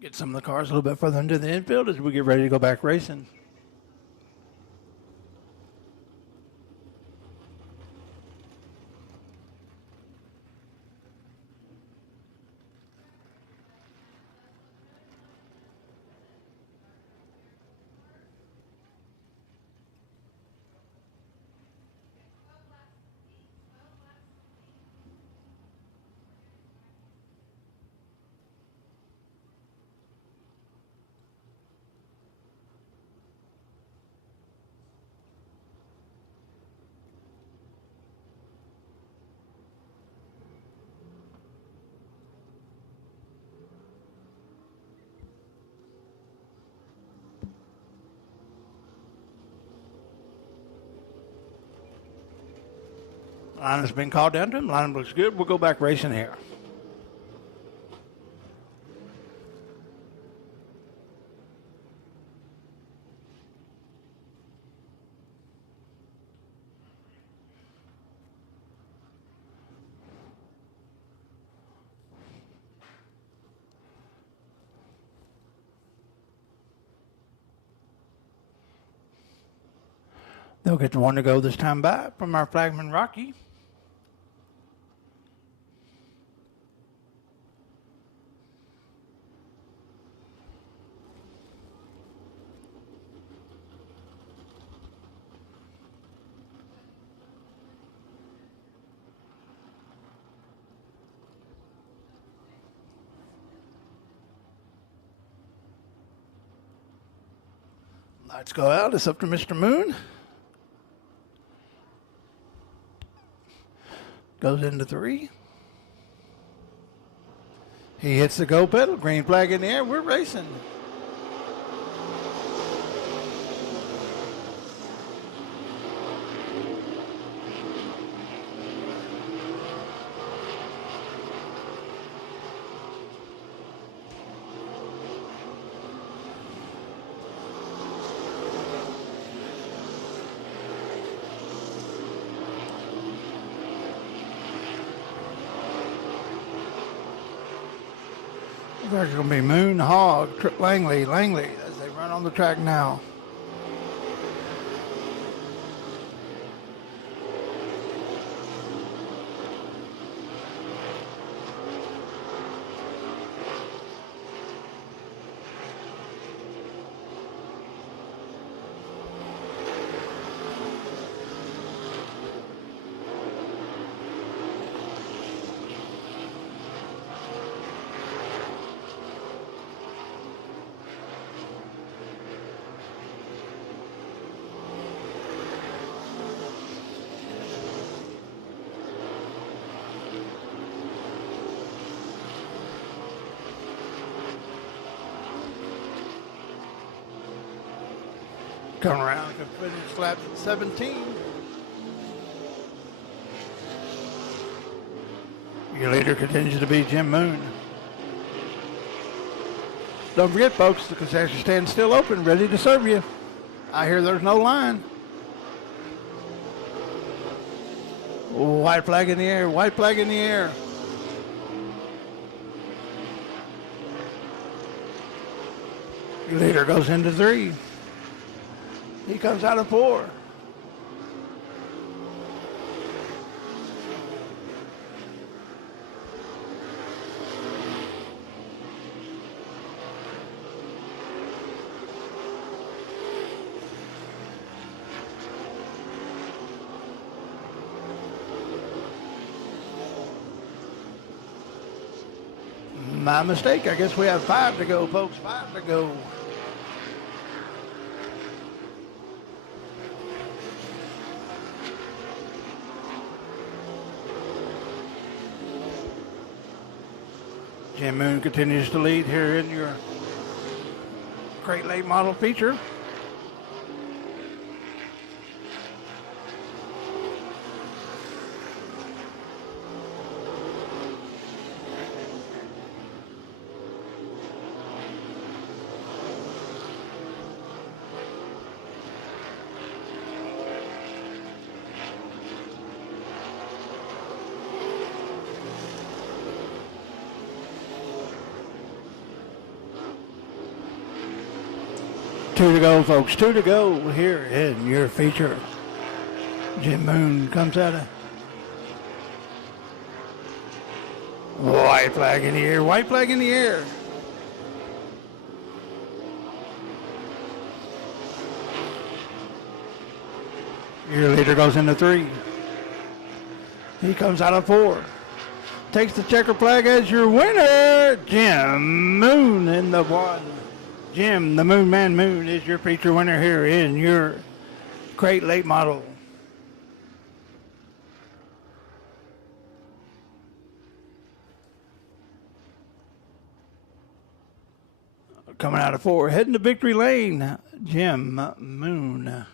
Get some of the cars a little bit further into the infield as we get ready to go back racing. Line has been called down to him. Line looks good. We'll go back racing here. They'll get the one to go this time by from our flagman, Rocky. Lights go out. It's up to Mr. Moon. Goes into 3. He hits the go pedal. Green flag in the air. We're racing. There's going to be Moon, Hog, Langley as they run on the track now. Come around and finish lap 17. Your leader continues to be Jim Moon. Don't forget, folks, the concession stand is still open, ready to serve you. I hear there's no line. White flag in the air, white flag in the air. Your leader goes into 3. He comes out of 4. My mistake. I guess we have 5 to go, folks. 5 to go. Jim Moon continues to lead here in your great late model feature. Two to go, folks. 2 to go here in your feature. Jim Moon comes out of white flag in the air. White flag in the air. Your leader goes into 3. He comes out of 4. Takes the checker flag as your winner. Jim Moon in the 1. Jim, the Moon Man Moon, is your feature winner here in your great late model. Coming out of 4, heading to victory lane, Jim Moon.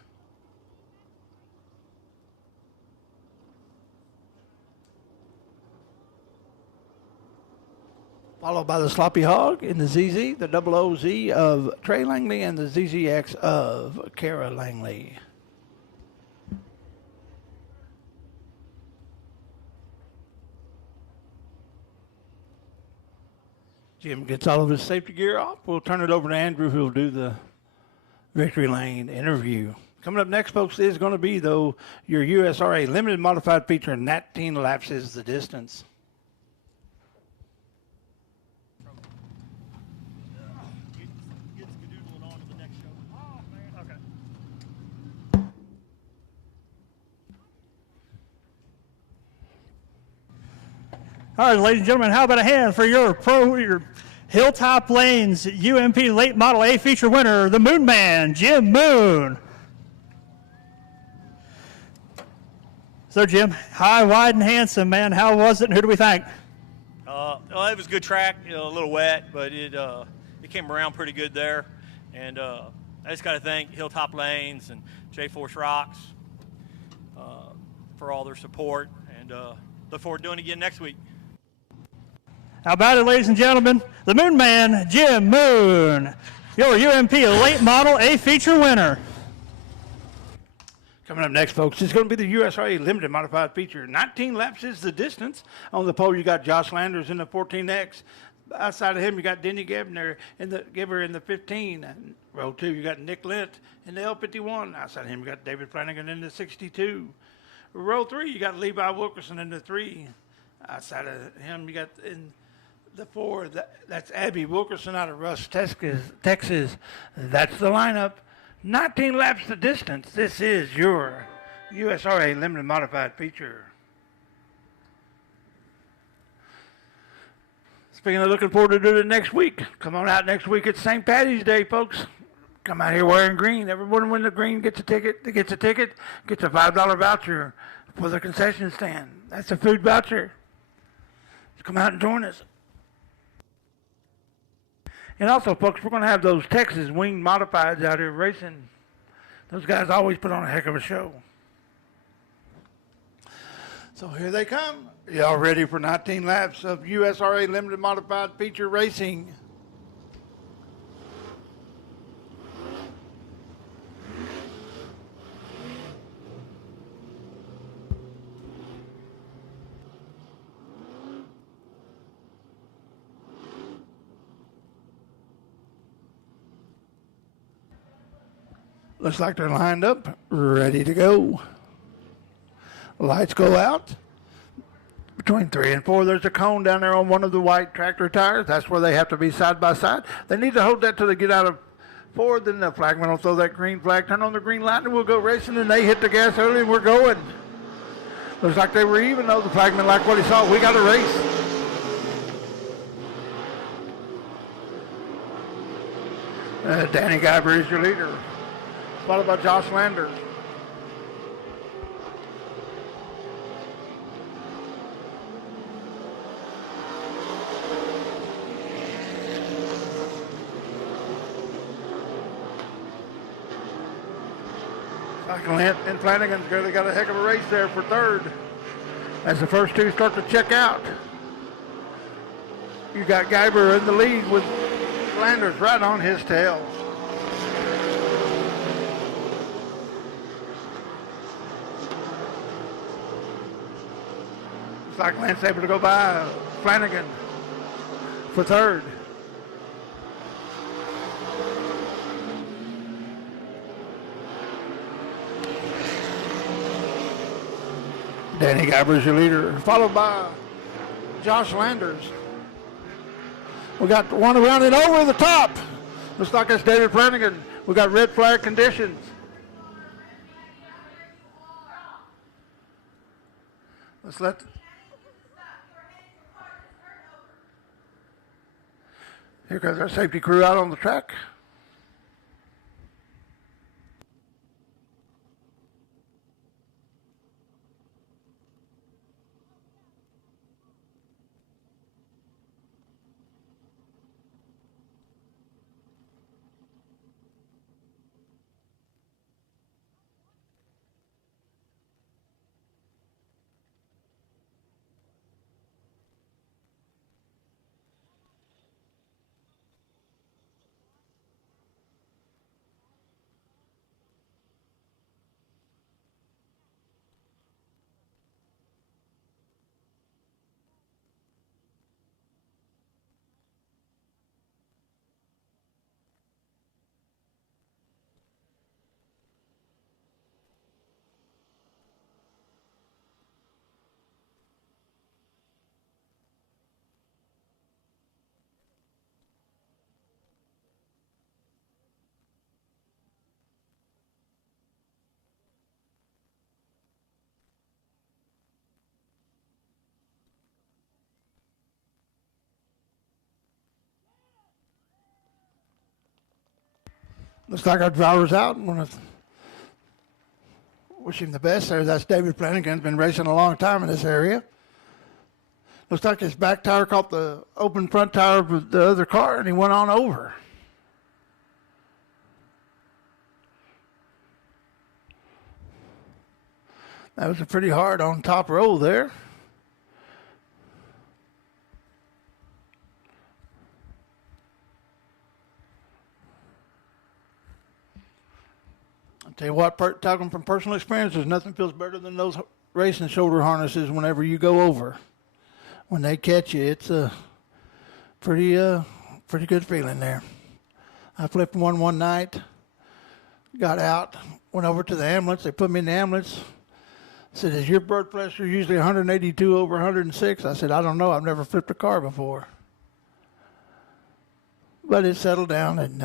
Followed by the Sloppy Hog in the ZZ, the Double OZ of Trey Langley, and the ZZX of Kara Langley. Jim gets all of his safety gear off. We'll turn it over to Andrew, who will do the victory lane interview. Coming up next, folks, is going to be, though, your USRA limited modified feature, 19 laps is the distance. All right, ladies and gentlemen, how about a hand for your Hilltop Lanes UMP Late Model A feature winner, the Moon Man, Jim Moon. So, Jim, high, wide, and handsome, man. How was it, and who do we thank? Well, it was a good track, a little wet, but it came around pretty good there. And I just got to thank Hilltop Lanes and J-Force Rocks for all their support, and look forward to doing it again next week. How about it, ladies and gentlemen? The Moon Man, Jim Moon, your UMP Late Model A feature winner. Coming up next, folks, it's going to be the USRA Limited Modified Feature. 19 laps is the distance. On the pole, you got Josh Landers in the 14X. Outside of him, you got Denny Gebner in the 15. Row 2, you got Nick Lint in the L51. Outside of him, you got David Flanagan in the 62. Row 3, you got Levi Wilkerson in the 3. Outside of him, you got in the 4. That's Abby Wilkerson out of Rusk, Texas. That's the lineup. 19 laps the distance. This is your USRA Limited Modified Feature. Speaking of looking forward to doing it next week, come on out next week. It's St. Patty's Day, folks. Come out here wearing green. Everyone in the green gets a ticket. Gets a $5 voucher for the concession stand. That's a food voucher. Come out and join us. And also, folks, we're going to have those Texas winged modifieds out here racing Those guys always put on a heck of a show. So here they come. Y'all ready for 19 laps of USRA Limited Modified Feature Racing? Looks like they're lined up, ready to go. Lights go out. Between 3 and 4, there's a cone down there on one of the white tractor tires. That's where they have to be side by side. They need to hold that till they get out of 4. Then the flagman will throw that green flag, turn on the green light, and we'll go racing. And they hit the gas early, and we're going. Looks like they were even, though the flagman liked what he saw. We got a race. Danny Guyver is your leader, followed by Josh Landers. And Flanagan's really got a heck of a race there for third as the first two start to check out. You got Guyver in the lead with Landers right on his tail. Looks like Lance able to go by Flanagan for third. Danny Guyver's your leader, followed by Josh Landers. We got one around and over the top. Looks like that's David Flanagan. We got red flag conditions. Let's let. Here comes our safety crew out on the track. Looks like our driver's out. I want to wish him the best there. That's David Flanagan. Been racing a long time in this area. Looks like his back tire caught the open front tire of the other car, and he went on over. That was a pretty hard on top row there. Tell you what, talking from personal experience, there's nothing feels better than those racing shoulder harnesses whenever you go over. When they catch you, it's a pretty good feeling there. I flipped one night, got out, went over to the ambulance. They put me in the ambulance. Said, is your blood pressure usually 182 over 106? I said, I don't know. I've never flipped a car before. But it settled down and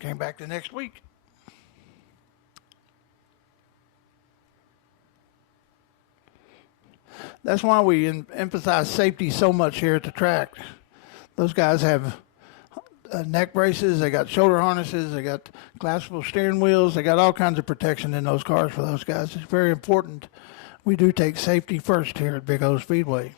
came back the next week. That's why we emphasize safety so much here at the track. Those guys have neck braces, they got shoulder harnesses, they got collapsible steering wheels, they got all kinds of protection in those cars for those guys. It's very important. We do take safety first here at Big O Speedway.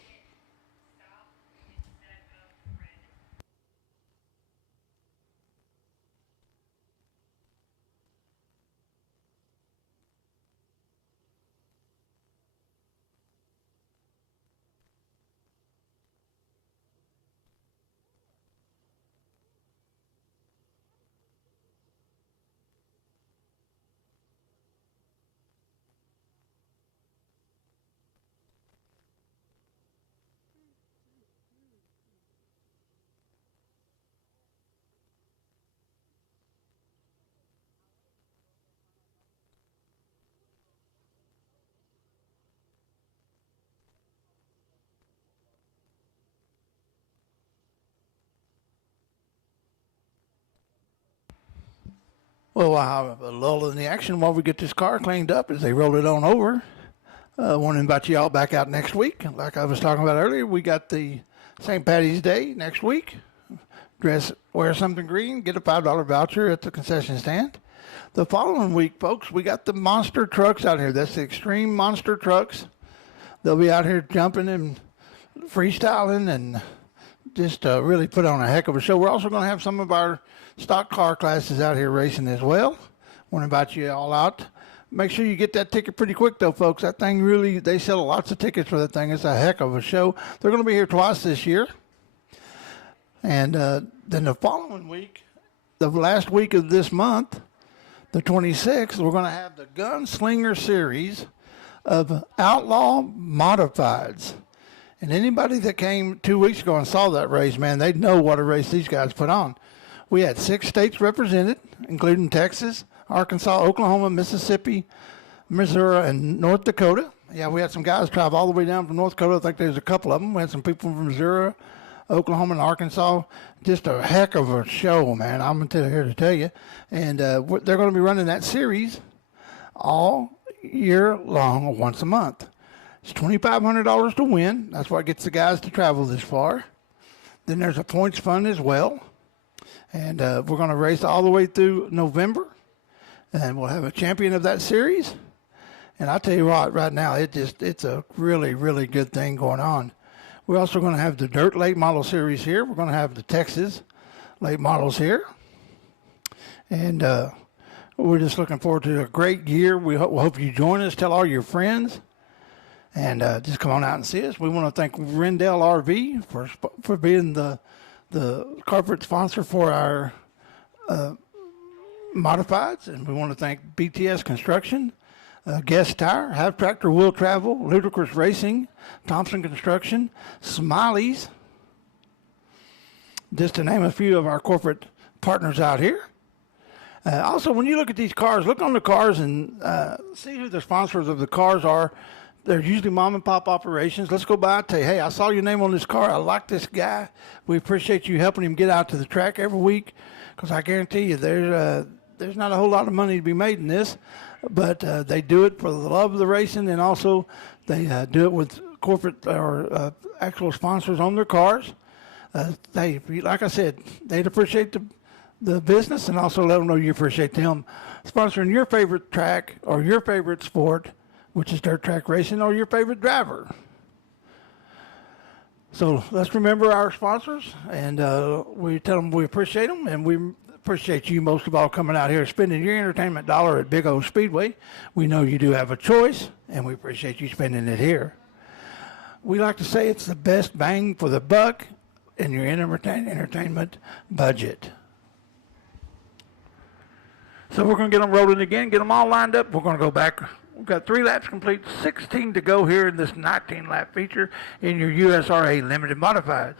Well, we'll have a lull in the action while we get this car cleaned up as they roll it on over. Want to invite you all back out next week. Like I was talking about earlier, we got the St. Patty's Day next week. Wear something green, get a $5 voucher at the concession stand. The following week, folks, we got the monster trucks out here. That's the extreme monster trucks. They'll be out here jumping and freestyling and just really put on a heck of a show. We're also going to have some of our stock car classes out here racing as well. Want to invite you all out. Make sure you get that ticket pretty quick, though, folks. That thing really, they sell lots of tickets for that thing. It's a heck of a show. They're going to be here twice this year. And then the following week, the last week of this month, the 26th, we're going to have the Gunslinger Series of Outlaw Modifieds. And anybody that came 2 weeks ago and saw that race, man, they'd know what a race these guys put on. We had 6 states represented, including Texas, Arkansas, Oklahoma, Mississippi, Missouri, and North Dakota. Yeah, we had some guys travel all the way down from North Dakota. I think there's a couple of them. We had some people from Missouri, Oklahoma, and Arkansas. Just a heck of a show, man. I'm here to tell you. And they're going to be running that series all year long, once a month. It's $2,500 to win. That's what gets the guys to travel this far. Then there's a points fund as well. And we're going to race all the way through November. And we'll have a champion of that series. And I tell you what, right now, it's a really, really good thing going on. We're also going to have the Dirt Late Model Series here. We're going to have the Texas Late Models here. And we're just looking forward to a great year. We hope you join us. Tell all your friends. And just come on out and see us. We want to thank Rendell RV for being the corporate sponsor for our modifieds. And we want to thank BTS Construction, Guest Tire, Half Tractor Will Travel, Ludicrous Racing, Thompson Construction, Smiley's, just to name a few of our corporate partners out here. Also, when you look at these cars, look on the cars and see who the sponsors of the cars are. They're usually mom and pop operations. Let's go by and tell you, hey, I saw your name on this car. I like this guy. We appreciate you helping him get out to the track every week, because I guarantee you there's not a whole lot of money to be made in this, but they do it for the love of the racing, and also they do it with corporate or actual sponsors on their cars. They, like I said, they'd appreciate the business, and also let them know you appreciate them sponsoring your favorite track or your favorite sport, which is dirt track racing, or your favorite driver. So let's remember our sponsors, and we tell them we appreciate them, and we appreciate you most of all coming out here spending your entertainment dollar at Big O Speedway. We know you do have a choice, and we appreciate you spending it here. We like to say it's the best bang for the buck in your entertainment budget. So we're going to get them rolling again, get them all lined up. We're going to go back. We've got 3 laps complete, 16 to go here in this 19-lap feature in your USRA Limited Modifieds.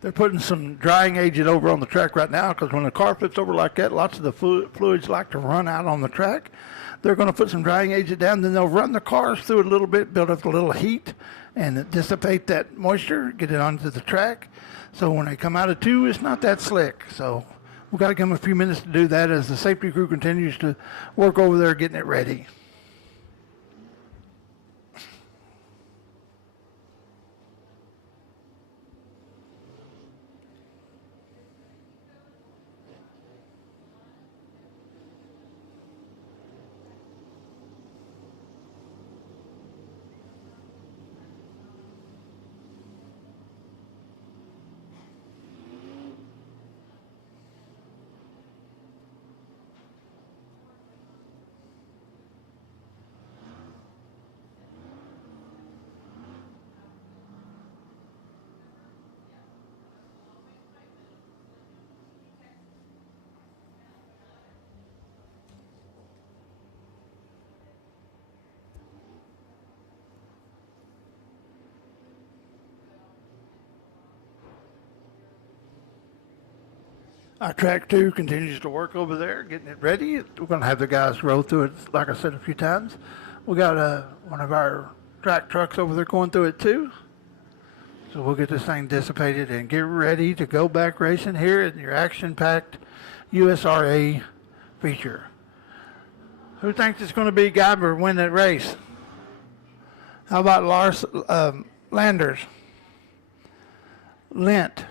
They're putting some drying agent over on the track right now, because when the car flips over like that, lots of the fluids like to run out on the track. They're going to put some drying agent down, then they'll run the cars through it a little bit, build up a little heat, and dissipate that moisture, get it onto the track. So when they come out of 2, it's not that slick. So we've got to give them a few minutes to do that as the safety crew continues to work over there getting it ready. Our track 2 continues to work over there, getting it ready. We're going to have the guys roll through it, like I said a few times. We got one of our track trucks over there going through it too. So we'll get this thing dissipated and get ready to go back racing here in your action-packed USRA feature. Who thinks it's going to be Guyber win that race? How about Landers? Lint?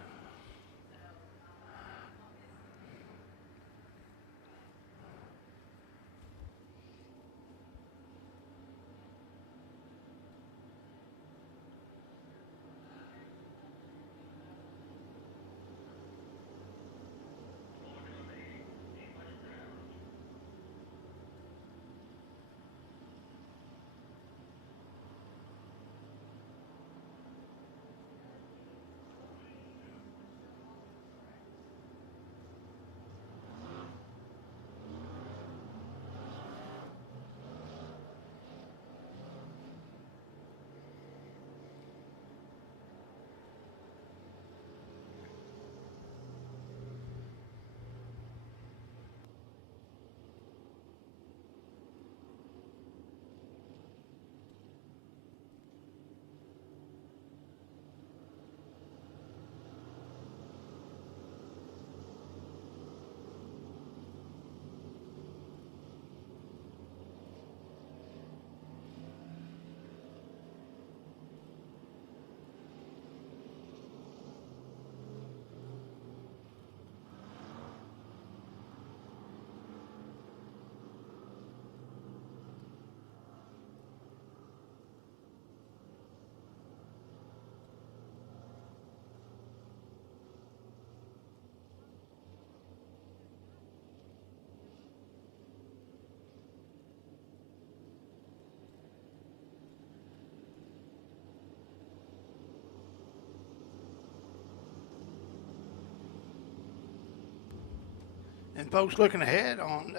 And folks, looking ahead on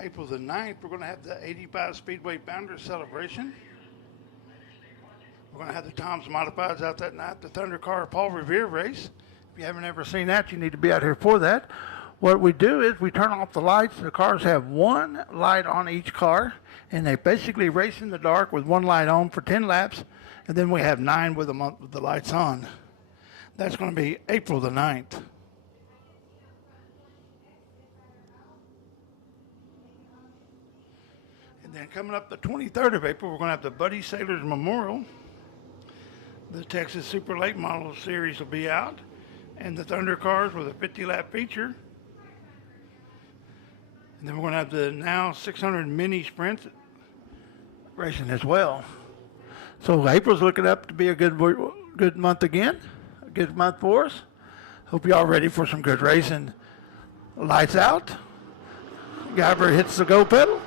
April the 9th, we're going to have the 85 Speedway Founders Celebration. We're going to have the Tom's Modifieds out that night, the Thunder Car Paul Revere race. If you haven't ever seen that, you need to be out here for that. What we do is we turn off the lights. The cars have one light on each car, and they basically race in the dark with one light on for 10 laps, and then we have 9 with the lights on. That's going to be April the 9th. And then coming up the 23rd of April, we're going to have the Buddy Sailors Memorial. The Texas Super Late Model Series will be out, and the Thunder Cars with a 50-lap feature. And then we're going to have the now 600 mini sprint racing as well. So April's looking up to be a good month again, a good month for us. Hope y'all ready for some good racing. Lights out. Guyver hits the go pedal.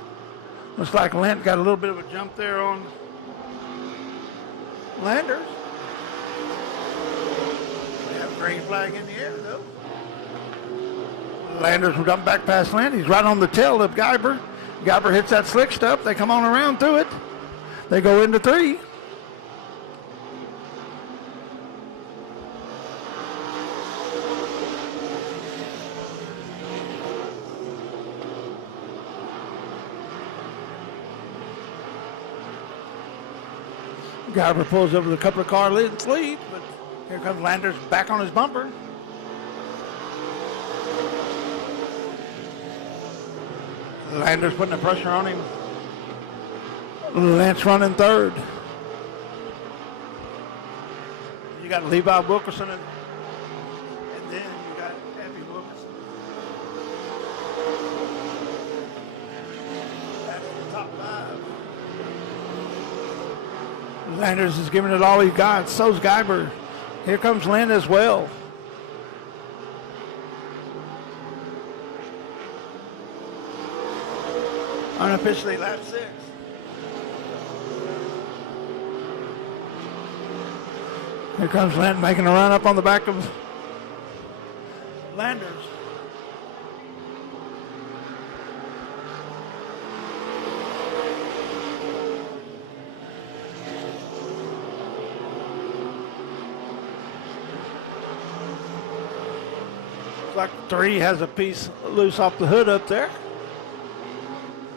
Looks like Lent got a little bit of a jump there on Landers. We have a green flag in the air, though. Landers will come back past Lent. He's right on the tail of Guyver. Guyver hits that slick stuff. They come on around through it. They go into 3. Guyver pulls over the couple of car lead, but here comes Landers back on his bumper. Landers putting the pressure on him. Lance running 3rd. You got Levi Wilkerson and then you got Abby Wilkerson. That's the top 5. Landers is giving it all he got. So's Guyver. Here comes Lynn as well. Unofficially lap 6. Here comes Lynn making a run up on the back of Landers. Looks like 3 has a piece loose off the hood up there.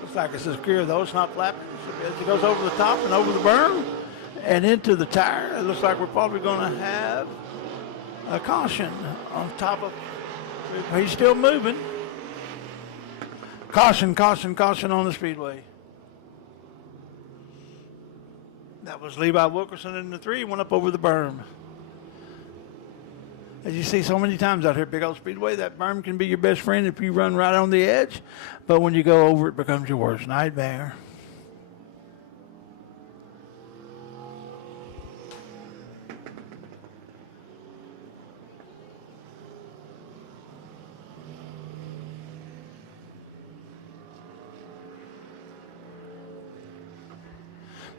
Looks like it's secure though, it's not flapping. As it goes over the top and over the berm and into the tire, it looks like we're probably going to have a caution on top of. He's still moving. Caution, caution, caution on the Speedway. That was Levi Wilkerson in the 3, went up over the berm. As you see so many times out here, Big Old Speedway, that berm can be your best friend if you run right on the edge, but when you go over, it becomes your worst nightmare.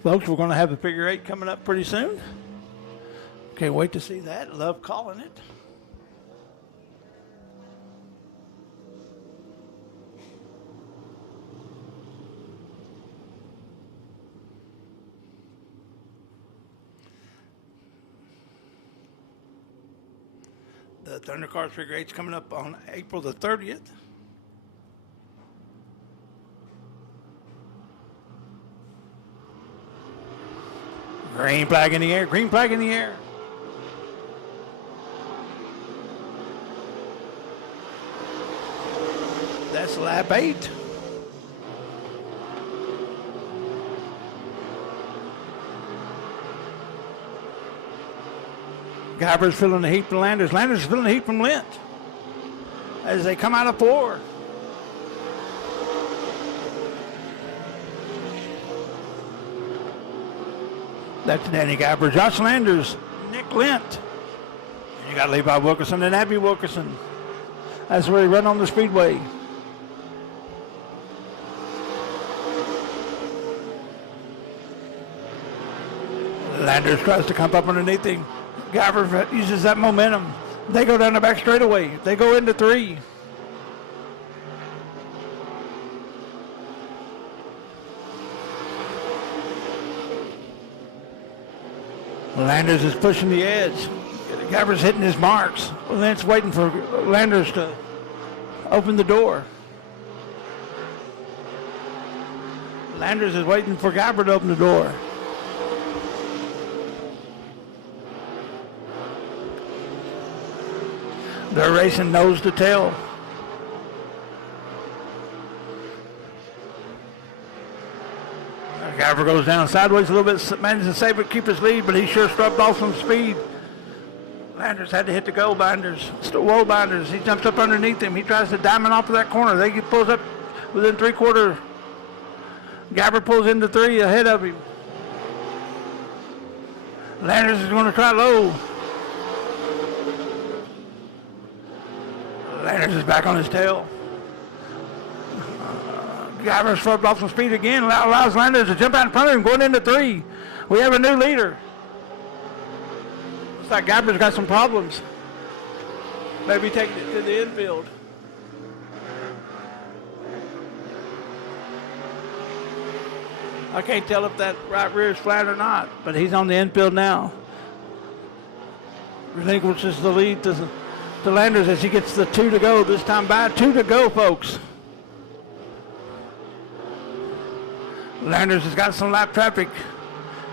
Folks, we're going to have the figure 8 coming up pretty soon. Can't wait to see that. Love calling it. The Thunder Cars figure 8's coming up on April the 30th. Green flag in the air, green flag in the air. That's lap 8. Guyver's feeling the heat from Landers. Landers is feeling the heat from Lint as they come out of 4. That's Danny Guyver, Josh Landers, Nick Lint. You got Levi Wilkerson and Abby Wilkerson. That's where they run on the Speedway. Landers tries to come up underneath him. Guyver uses that momentum. They go down the back straightaway. They go into 3. Landers is pushing the edge. Guyver's hitting his marks. Lent's waiting for Landers to open the door. Landers is waiting for Guyver to open the door. They're racing nose to tail. Guyver goes down sideways a little bit, manages to save it, keep his lead, but he sure struck off some speed. Landers had to hit the goal binders, wall binders. He jumps up underneath him. He tries to diamond off of that corner. He pulls up within 3/4. Guyver pulls into 3 ahead of him. Landers is going to try low. Landers is back on his tail. Guyver's swept off some speed again, allows Landers to jump out in front of him, going into 3. We have a new leader. Looks like Guyver's got some problems. Maybe taking it to the infield. I can't tell if that right rear is flat or not, but he's on the infield now. Relinquishes the lead to Landers as he gets the 2 to go. This time by 2 to go, folks. Landers has got some lap traffic.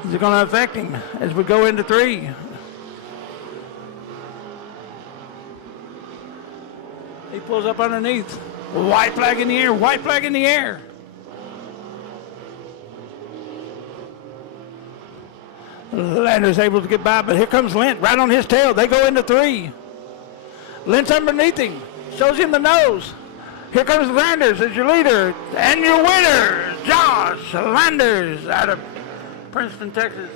Is it going to affect him as we go into 3? He pulls up underneath. White flag in the air, white flag in the air. Landers able to get by, but here comes Lint right on his tail. They go into 3. Lint's underneath him, shows him the nose. Here comes Landers as your leader and your winner, Josh Landers out of Princeton, Texas,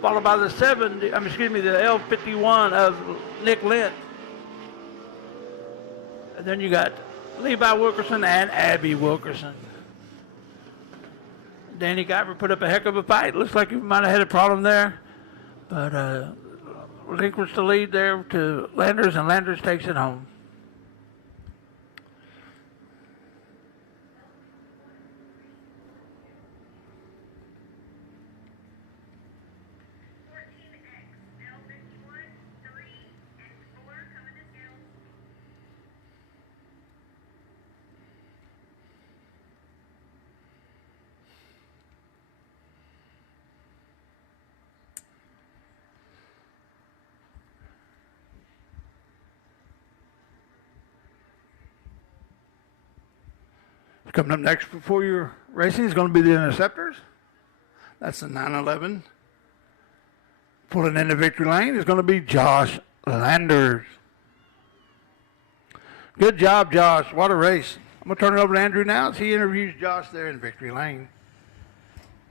followed by the the L51 of Nick Lint. And then you got Levi Wilkerson and Abby Wilkerson. Danny Guyver put up a heck of a fight. Looks like he might have had a problem there, but relinquished the lead there to Landers, and Landers takes it home. Coming up next before your racing is going to be the Interceptors. That's the 911. Pulling into victory lane is going to be Josh Landers. Good job, Josh. What a race. I'm going to turn it over to Andrew now as he interviews Josh there in victory lane.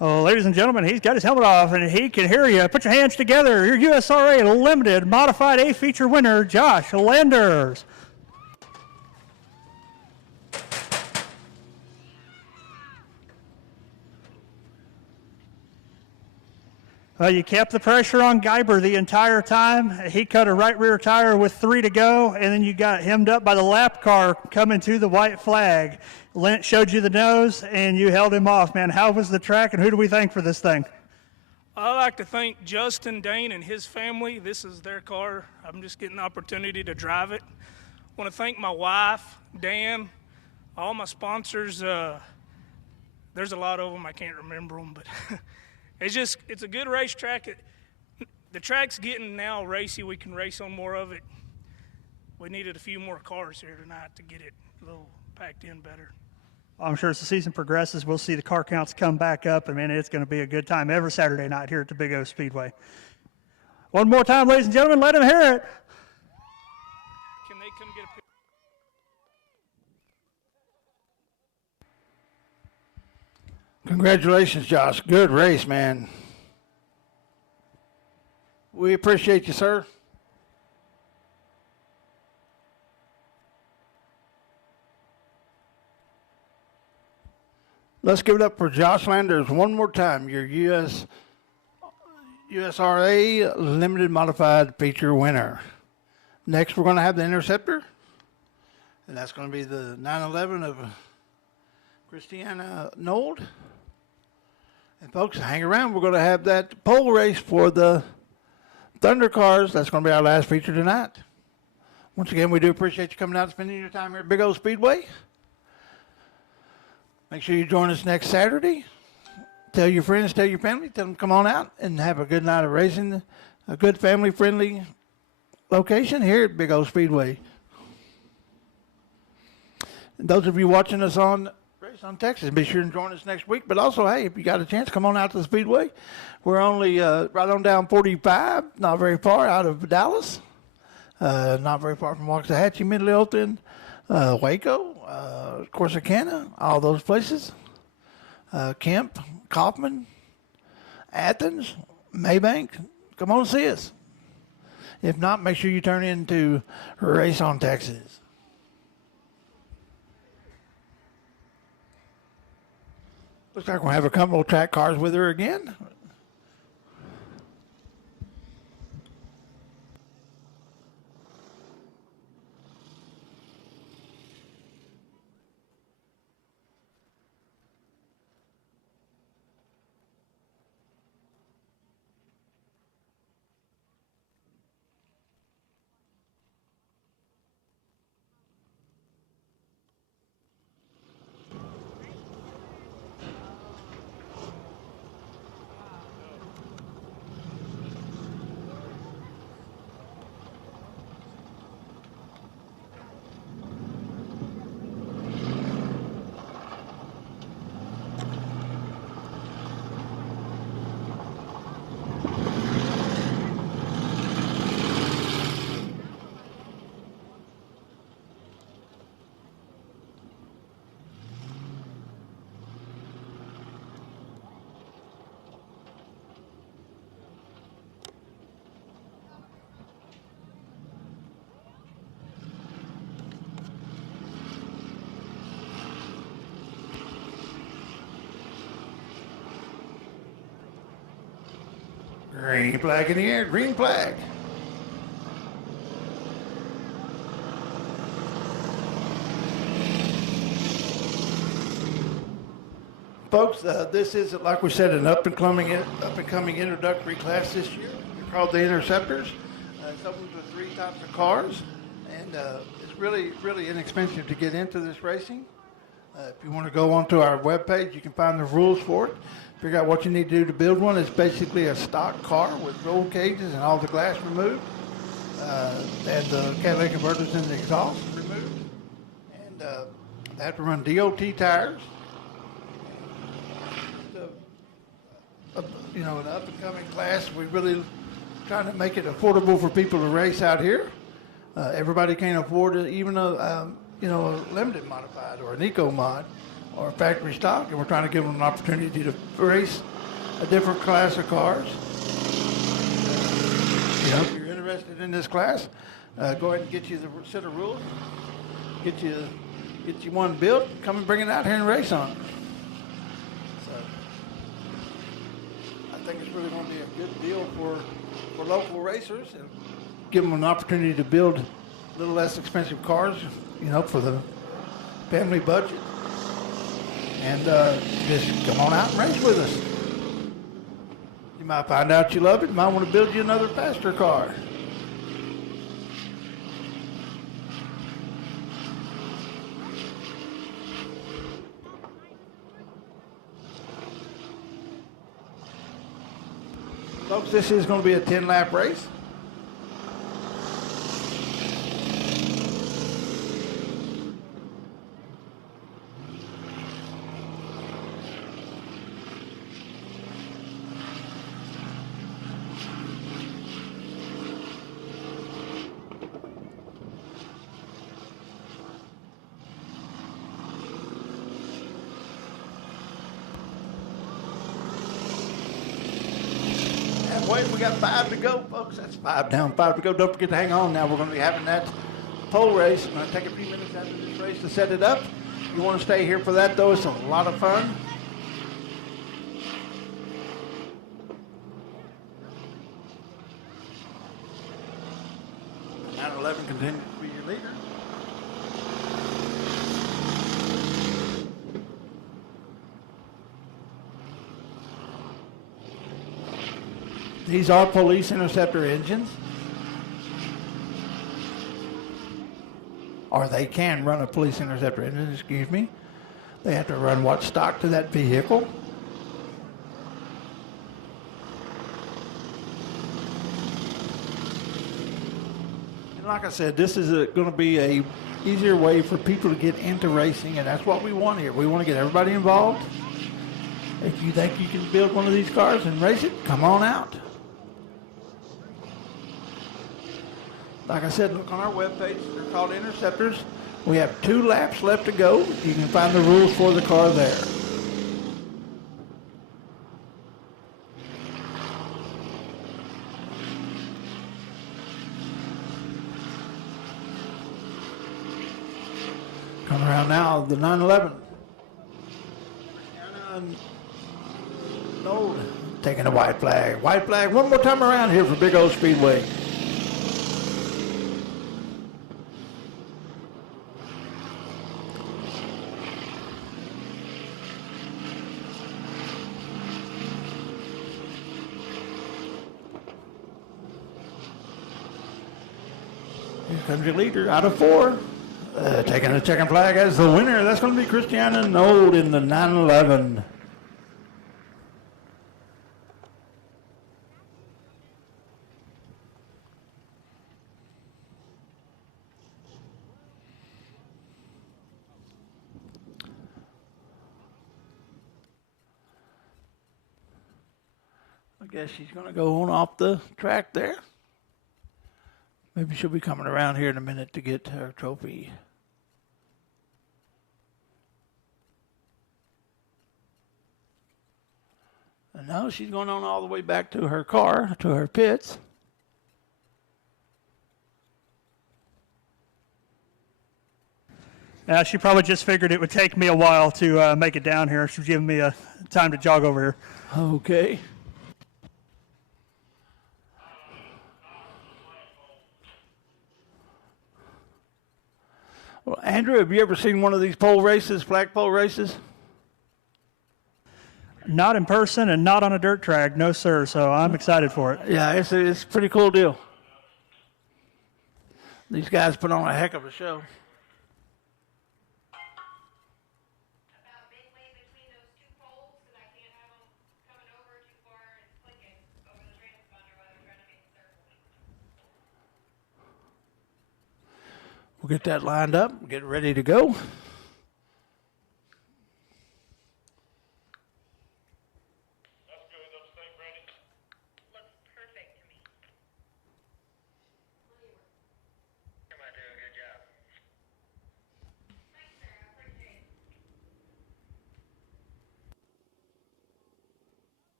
Oh, ladies and gentlemen, he's got his helmet off and he can hear you. Put your hands together. Your USRA Limited Modified A feature winner, Josh Landers. You kept the pressure on Geiber the entire time. He cut a right rear tire with 3 to go, and then you got hemmed up by the lap car coming to the white flag. Lent showed you the nose, and you held him off, man. How was the track, and who do we thank for this thing? I'd like to thank Justin Dane and his family. This is their car. I'm just getting the opportunity to drive it. I want to thank my wife, Dan, all my sponsors. There's a lot of them. I can't remember them, but it's a good racetrack. The track's getting now racy. We can race on more of it. We needed a few more cars here tonight to get it a little packed in better. I'm sure as the season progresses, we'll see the car counts come back up, and man, it's going to be a good time every Saturday night here at the Big O Speedway. One more time, ladies and gentlemen, let them hear it. Can they come get a picture? Congratulations, Josh. Good race, man. We appreciate you, sir. Let's give it up for Josh Landers one more time, your USRA Limited Modified Feature winner. Next, we're going to have the Interceptor, and that's going to be the 911 of Christiana Nold. And folks, hang around. We're going to have that pole race for the Thunder Cars. That's going to be our last feature tonight. Once again, we do appreciate you coming out and spending your time here at Big O Speedway. Make sure you join us next Saturday. Tell your friends, tell your family, tell them to come on out and have a good night of racing. A good family-friendly location here at Big O Speedway. And those of you watching us on Race on Texas, be sure to join us next week. But also, hey, if you got a chance, come on out to the Speedway. We're only right on down 45, not very far out of Dallas. Not very far from Waxahachie, Midlothian, Waco, Corsicana, all those places. Kemp, Kaufman, Athens, Maybank. Come on and see us. If not, make sure you turn into Race on Texas. Looks like we'll have a couple of track cars with her again. Green flag in the air, green flag. Folks, this is, like we said, an up-and-coming introductory class this year. They're called the Interceptors. It's open to 3 types of cars, and it's really, really inexpensive to get into this racing. If you want to go onto our webpage, you can find the rules for it. Figure out what you need to do to build one. It's basically a stock car with roll cages and all the glass removed, and the catalytic converters and the exhaust removed. And They have to run DOT tires. You know, an up-and-coming class. We really trying to make it affordable for people to race out here. Everybody can't afford it, even a limited modified or an eco mod or a factory stock, and we're trying to give them an opportunity to race a different class of cars. You know, if you're interested in this class, go ahead and get you the set of rules, get you one built, come and bring it out here and race on it. So I think it's really going to be a good deal for local racers and give them an opportunity to build a little less expensive cars, you know, for the family budget. And just come on out and race with us. You might find out you love it. You might want to build you another faster car. Folks, this is going to be a 10-lap race. We got 5 to go, folks. That's 5 down, 5 to go. Don't forget to hang on now. We're going to be having that pole race. I'm going to take a few minutes after this race to set it up. You want to stay here for that, though. It's a lot of fun. The 911 continues to be your leader. These are police interceptor engines. Or they can run a police interceptor engine, excuse me. They have to run what's stock to that vehicle. And like I said, this is going to be a easier way for people to get into racing, and that's what we want here. We want to get everybody involved. If you think you can build one of these cars and race it, come on out. Like I said, look on our webpage. They're called Interceptors. We have 2 laps left to go. You can find the rules for the car there. Come around now, the 911. No, taking a white flag. White flag one more time around here for Big Old Speedway. Here comes your leader out of 4. Taking the checkered flag as the winner. That's going to be Christiana Nold in the 911. I guess she's going to go on off the track there. Maybe she'll be coming around here in a minute to get her trophy. And now she's going on all the way back to her car, to her pits. She probably just figured it would take me a while to make it down here. She's giving me time to jog over here. Okay. Well, Andrew, have you ever seen one of these pole races, flagpole races? Not in person and not on a dirt track, no sir, so I'm excited for it. Yeah, it's a pretty cool deal. These guys put on a heck of a show. We'll get that lined up, get ready to go.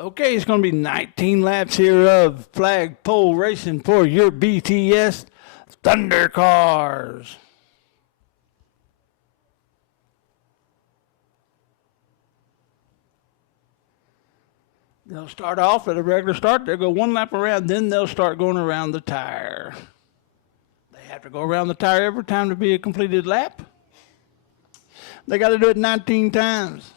Okay, it's going to be 19 laps here of flagpole racing for your BTS Thunder Cars. They'll start off at a regular start. They'll go one lap around, then they'll start going around the tire. They have to go around the tire every time to be a completed lap. They got to do it 19 times.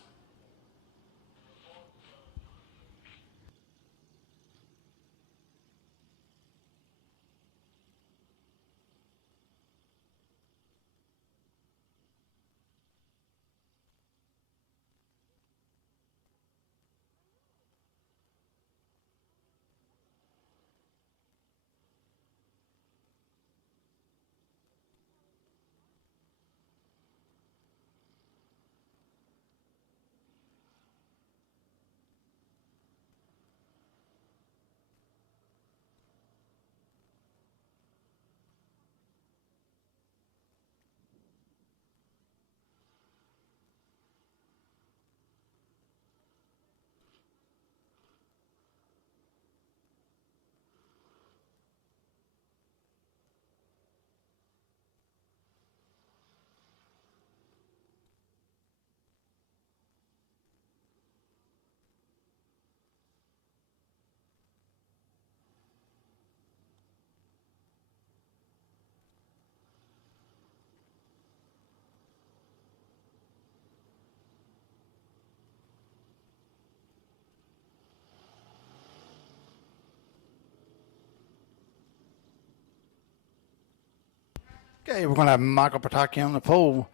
Okay, we're going to have Michael Pataki on the pole,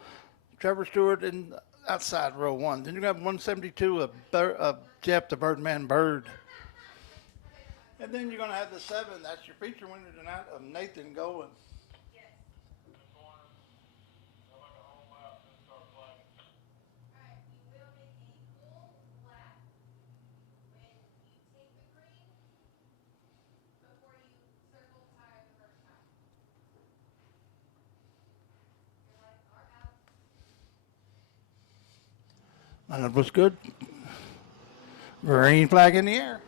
Trevor Stewart in outside row one. Then you're going to have 172 of Jeff the Birdman Bird. And then you're going to have the 7, that's your feature winner tonight, of Nathan Golan. And it was good. Green flag in the air.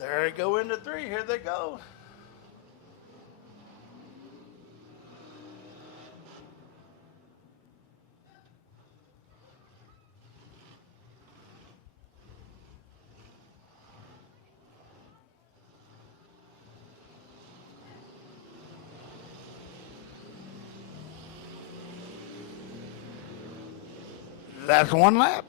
There they go into 3. Here they go. That's one lap.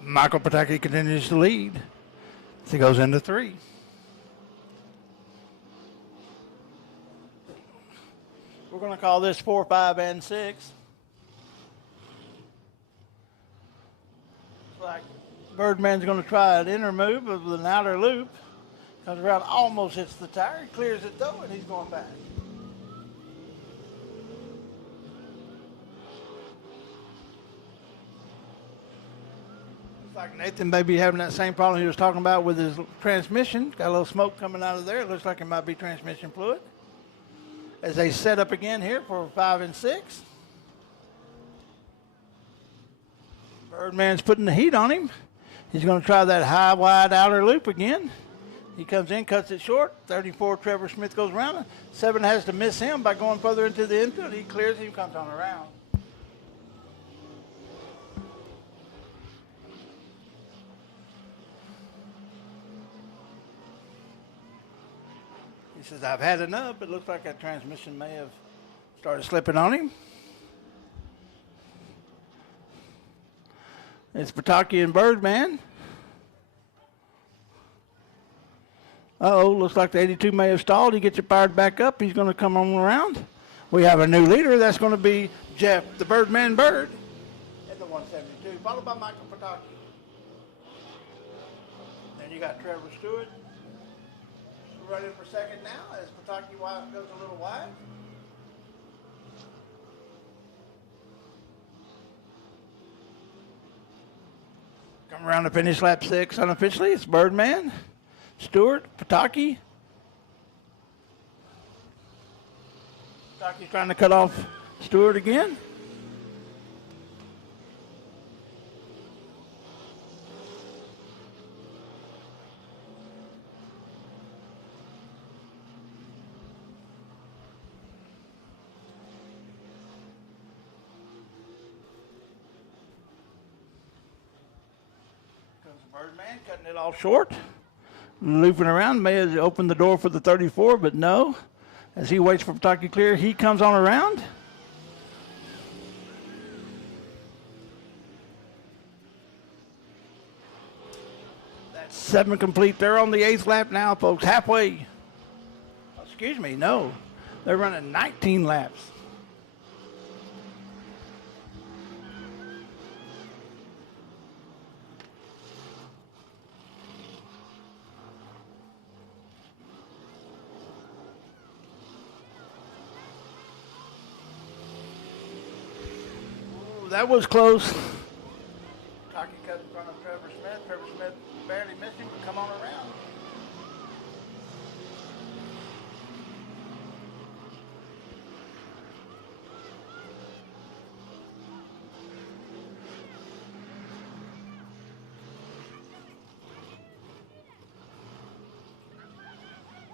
Michael Pataki continues to lead as he goes into 3. We're going to call this 4, 5, and 6. Looks like Birdman's going to try an inner move with an outer loop. Comes around, almost hits the tire. He clears it though, and he's going back. Like Nathan may be having that same problem he was talking about with his transmission. Got a little smoke coming out of there. It looks like it might be transmission fluid. As they set up again here for 5 and 6. Birdman's putting the heat on him. He's going to try that high, wide outer loop again. He comes in, cuts it short. 34, Trevor Smith goes around. 7 has to miss him by going further into the infield. He clears him, comes on around. He says, I've had enough. It looks like that transmission may have Started slipping on him. It's Pataki and Birdman. Uh-oh, looks like the 82 may have stalled. He gets it fired back up. He's going to come on around. We have a new leader. That's going to be Jeff, the Birdman Bird, at the 172, followed by Michael Pataki. Then you got Trevor Stewart running for second now as Pataki goes a little wide. Come around to finish lap 6 unofficially. It's Birdman, Stewart, Pataki. Pataki's trying to cut off Stewart again. Birdman cutting it off short. Looping around. May have opened the door for the 34, but no. As he waits for Pataki clear, he comes on around. That's 7 complete. They're on the 8th lap now, folks. Halfway. Excuse me, no. They're running 19 laps. That was close. Taki cut in front of Trevor Smith. Trevor Smith barely missed him, but come on around.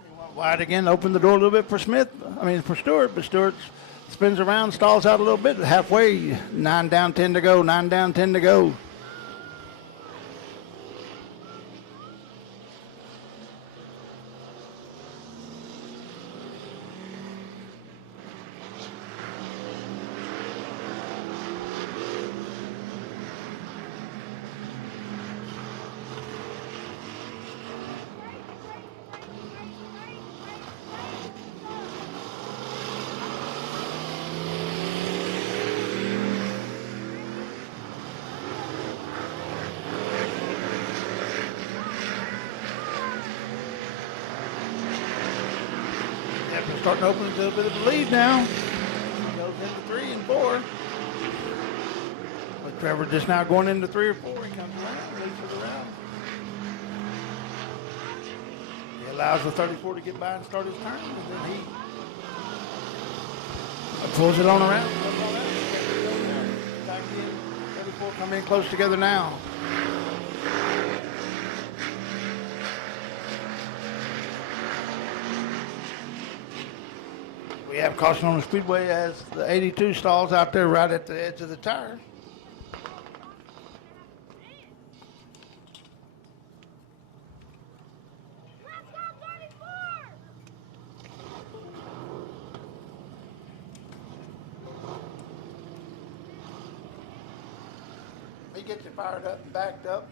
He went wide again, opened the door a little bit for for Stewart, but Stewart spins around, stalls out a little bit, halfway, 9 down, 10 to go, 9 down, 10 to go. Starting to open a little bit of the lead now. Goes into 3 and 4. But Trevor just now going into 3 or 4. He comes around, ready for the round. He allows the 34 to get by and start his turn, and then he pulls it on around. 34 come in close together now. We have caution on the Speedway as the 82 stalls out there right at the edge of the tire. He gets it fired up and backed up.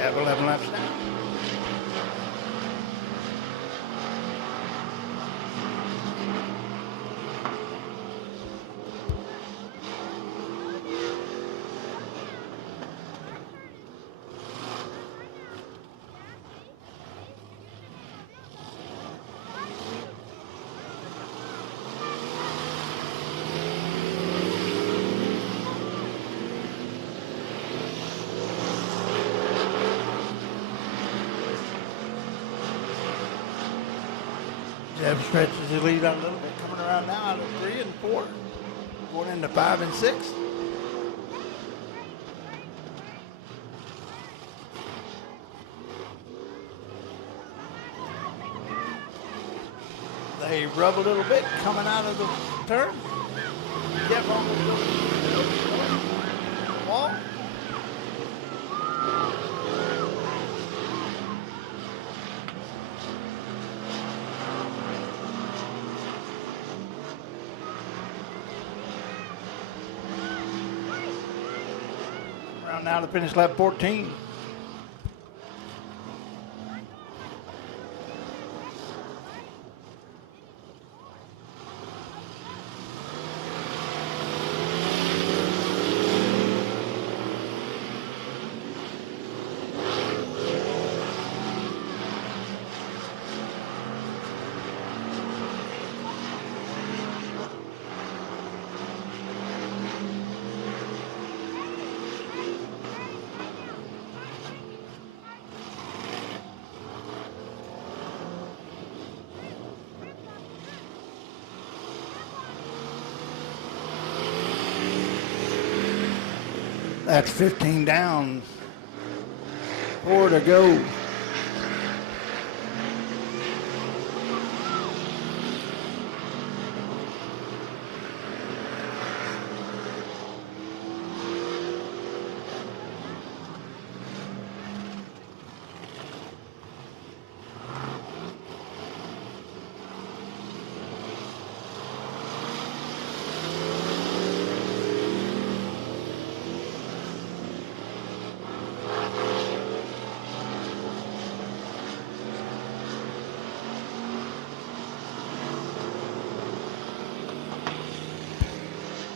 have 11 laps now. Jeff stretches the lead out a little bit, coming around now out of 3 and 4, going into 5 and 6. They rub a little bit coming out of the turn. Jeff almost goes to the wall. Around now to finish lap 14. That's 15 down. 4 to go.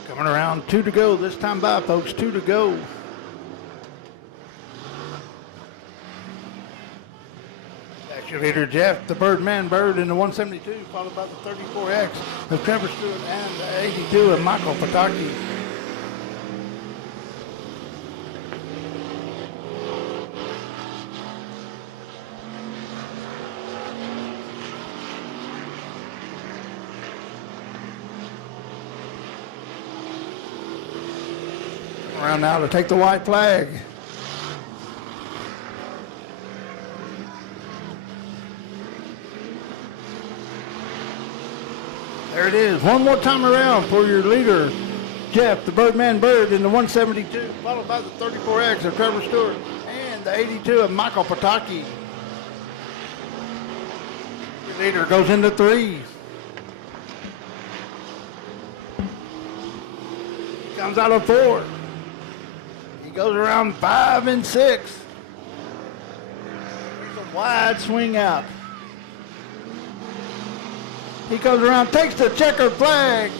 Coming around, 2 to go this time by, folks, 2 to go. That's your leader, Jeff, the Birdman Bird in the 172, followed by the 34X of Trevor Stewart and the 82 of Michael Pataki. Around now to take the white flag. There it is. One more time around for your leader, Jeff, the Birdman Bird in the 172, followed by the 34X of Trevor Stewart and the 82 of Michael Pataki. Your leader goes into 3. Comes out of 4. Goes around 5 and 6. There's a wide swing out. He comes around, takes the checkered flag.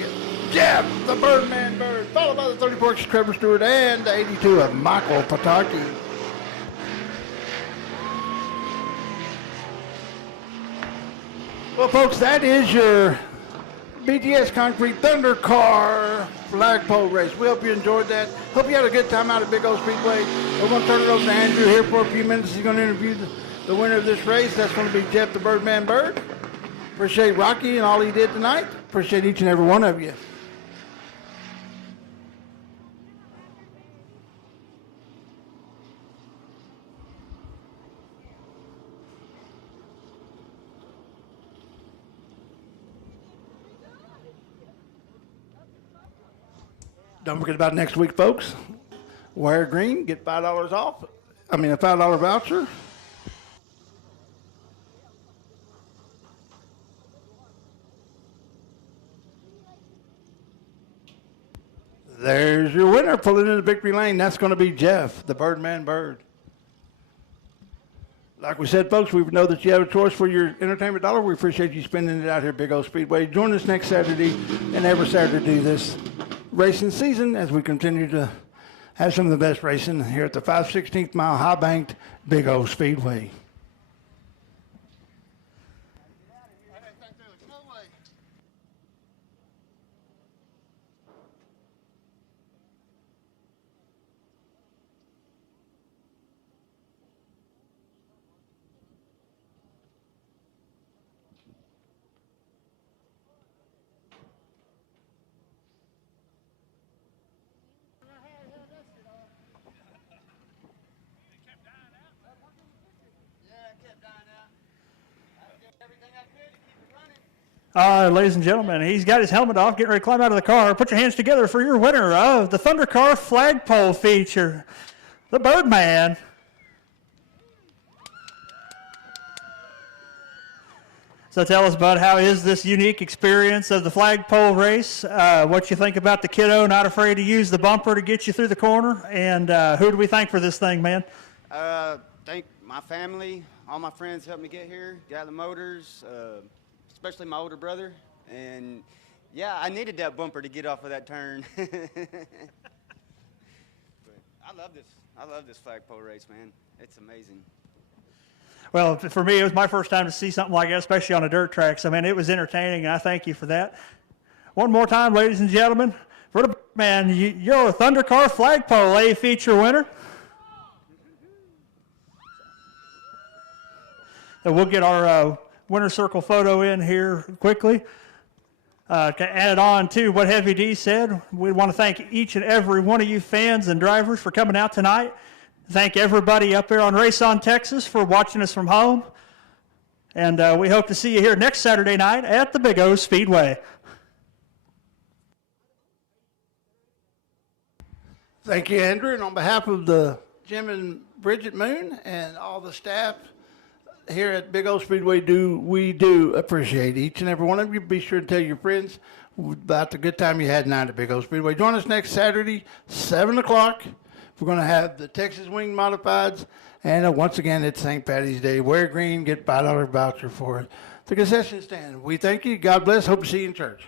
Jeff, the Birdman Bird, followed by the 34 Trevor Stewart and the 82 of Michael Pataki. Well, folks, that is your BTS Concrete Thunder Car flagpole race. We hope you enjoyed that. Hope you had a good time out at Big O Speedway. We're going to turn it over to Andrew here for a few minutes. He's going to interview the winner of this race. That's going to be Jeff the Birdman Bird. Appreciate Rocky and all he did tonight. Appreciate each and every one of you. Don't forget about next week, folks. Wear green, get $5 off. A $5 voucher. There's your winner pulling into victory lane. That's going to be Jeff, the Birdman Bird. Like we said, folks, we know that you have a choice for your entertainment dollar. We appreciate you spending it out here at Big O Speedway. Join us next Saturday and every Saturday this racing season as we continue to have some of the best racing here at the 5/16th mile high banked Big O Speedway. All right, ladies and gentlemen, he's got his helmet off, getting ready to climb out of the car. Put your hands together for your winner of the Thunder Car Flagpole feature, the Birdman. So tell us, Bud, how is this unique experience of the flagpole race? What you think about the kiddo not afraid to use the bumper to get you through the corner? And who do we thank for this thing, man? Thank my family, all my friends helped me get here, Gatling Motors, especially my older brother. And, yeah, I needed that bumper to get off of that turn. But I love this. I love this flagpole race, man. It's amazing. Well, for me, it was my first time to see something like that, especially on a dirt track. So, man, it was entertaining, and I thank you for that. One more time, ladies and gentlemen, for the man, you're a Thunder Car Flagpole A feature winner. And we'll get our winner circle photo in here quickly. To add on to what Heavy D said, we want to thank each and every one of you fans and drivers for coming out tonight. Thank everybody up there on Race On Texas for watching us from home. And we hope to see you here next Saturday night at the Big O Speedway. Thank you, Andrew. And on behalf of the Jim and Bridget Moon and all the staff here at Big O Speedway, we do appreciate each and every one of you. Be sure to tell your friends about the good time you had tonight at Big O Speedway. Join us next Saturday, 7 o'clock. We're going to have the Texas Wing Modifieds, and once again, it's St. Patty's Day. Wear green, get $5 voucher for it. The concession stand. We thank you. God bless. Hope to see you in church.